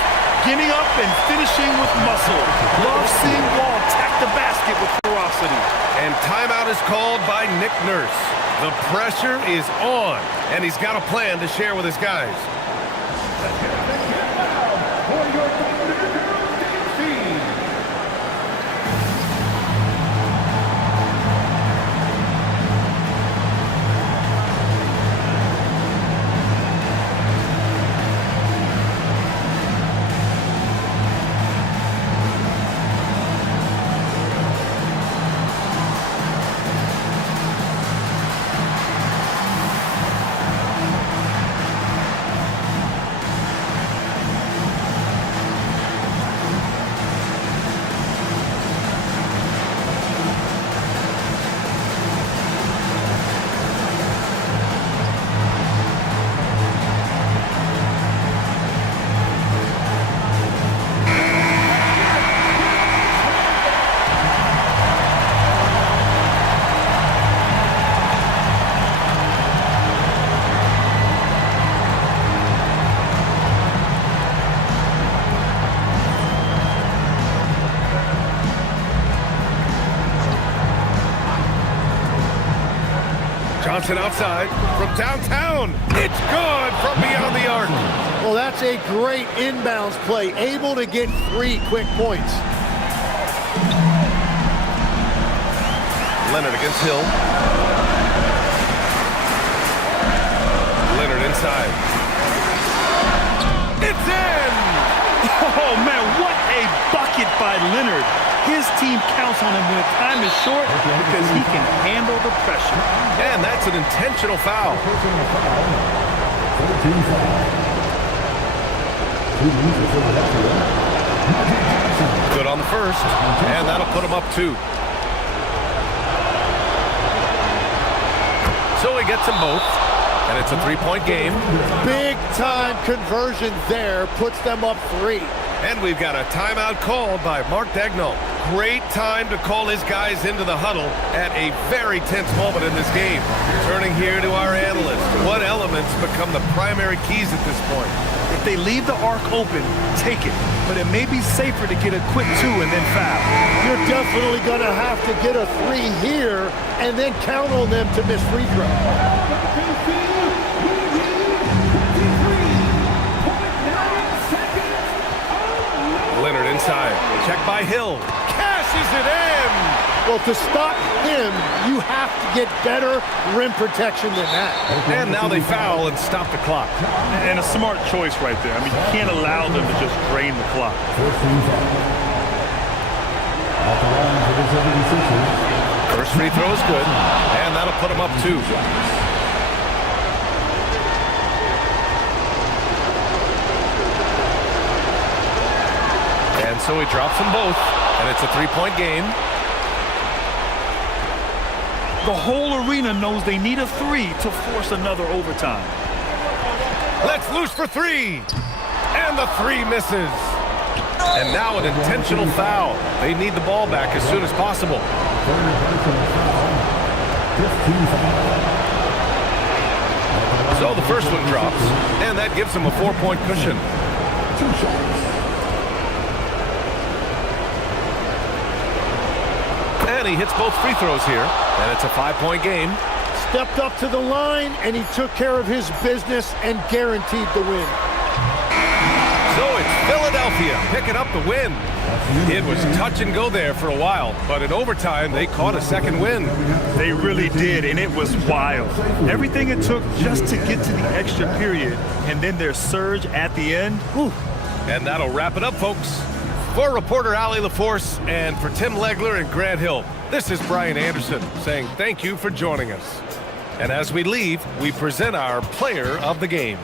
Getting up and finishing with muscle. Love seeing Wall attack the basket with ferocity. And timeout is called by Nick Nurse. The pressure is on, and he's got a plan to share with his guys. Johnson outside from downtown. It's good from beyond the arc. Well, that's a great inbounds play, able to get 3 quick points. Leonard against Hill. Leonard inside. It's in! Oh, man, what a bucket by Leonard. His team counts on him when time is short because he can handle the pressure. And that's an intentional foul. Good on the first, and that'll put him up 2. So he gets them both, and it's a 3-point game. Big time conversion there, puts them up 3. And we've got a timeout called by Mark Dagnall. Great time to call his guys into the huddle at a very tense moment in this game. Turning here to our analyst. What elements become the primary keys at this point? If they leave the arc open, take it. But it may be safer to get a quick 2 and then foul. You're definitely going to have to get a 3 here and then count on them to miss free throw. Leonard inside. Check by Hill. Cashes it in! Well, to stop him, you have to get better rim protection than that. And now they foul and stop the clock. And a smart choice right there. I mean, you can't allow them to just drain the clock. First free throw is good, and that'll put him up 2. And so he drops them both, and it's a 3-point game. The whole arena knows they need a 3 to force another overtime. Let's loose for 3. And And the three misses. And now an intentional foul. They need the ball back as soon as possible. So the first one drops, and that gives them a 4-point cushion. And he hits both free throws here, and it's a 5-point game. Stepped up to the line, and he took care of his business and guaranteed the win. So it's Philadelphia picking up the win. It was touch and go there for a while, but in overtime, they caught a second win. They really did, and it was wild. Everything it took just to get to the extra period, and then their surge at the end. Whew. And that'll wrap it up, folks. For reporter Allie LaForce and for Tim Legler and Grant Hill, this is Brian Anderson saying thank you for joining us. And as we leave, we present our player of the game.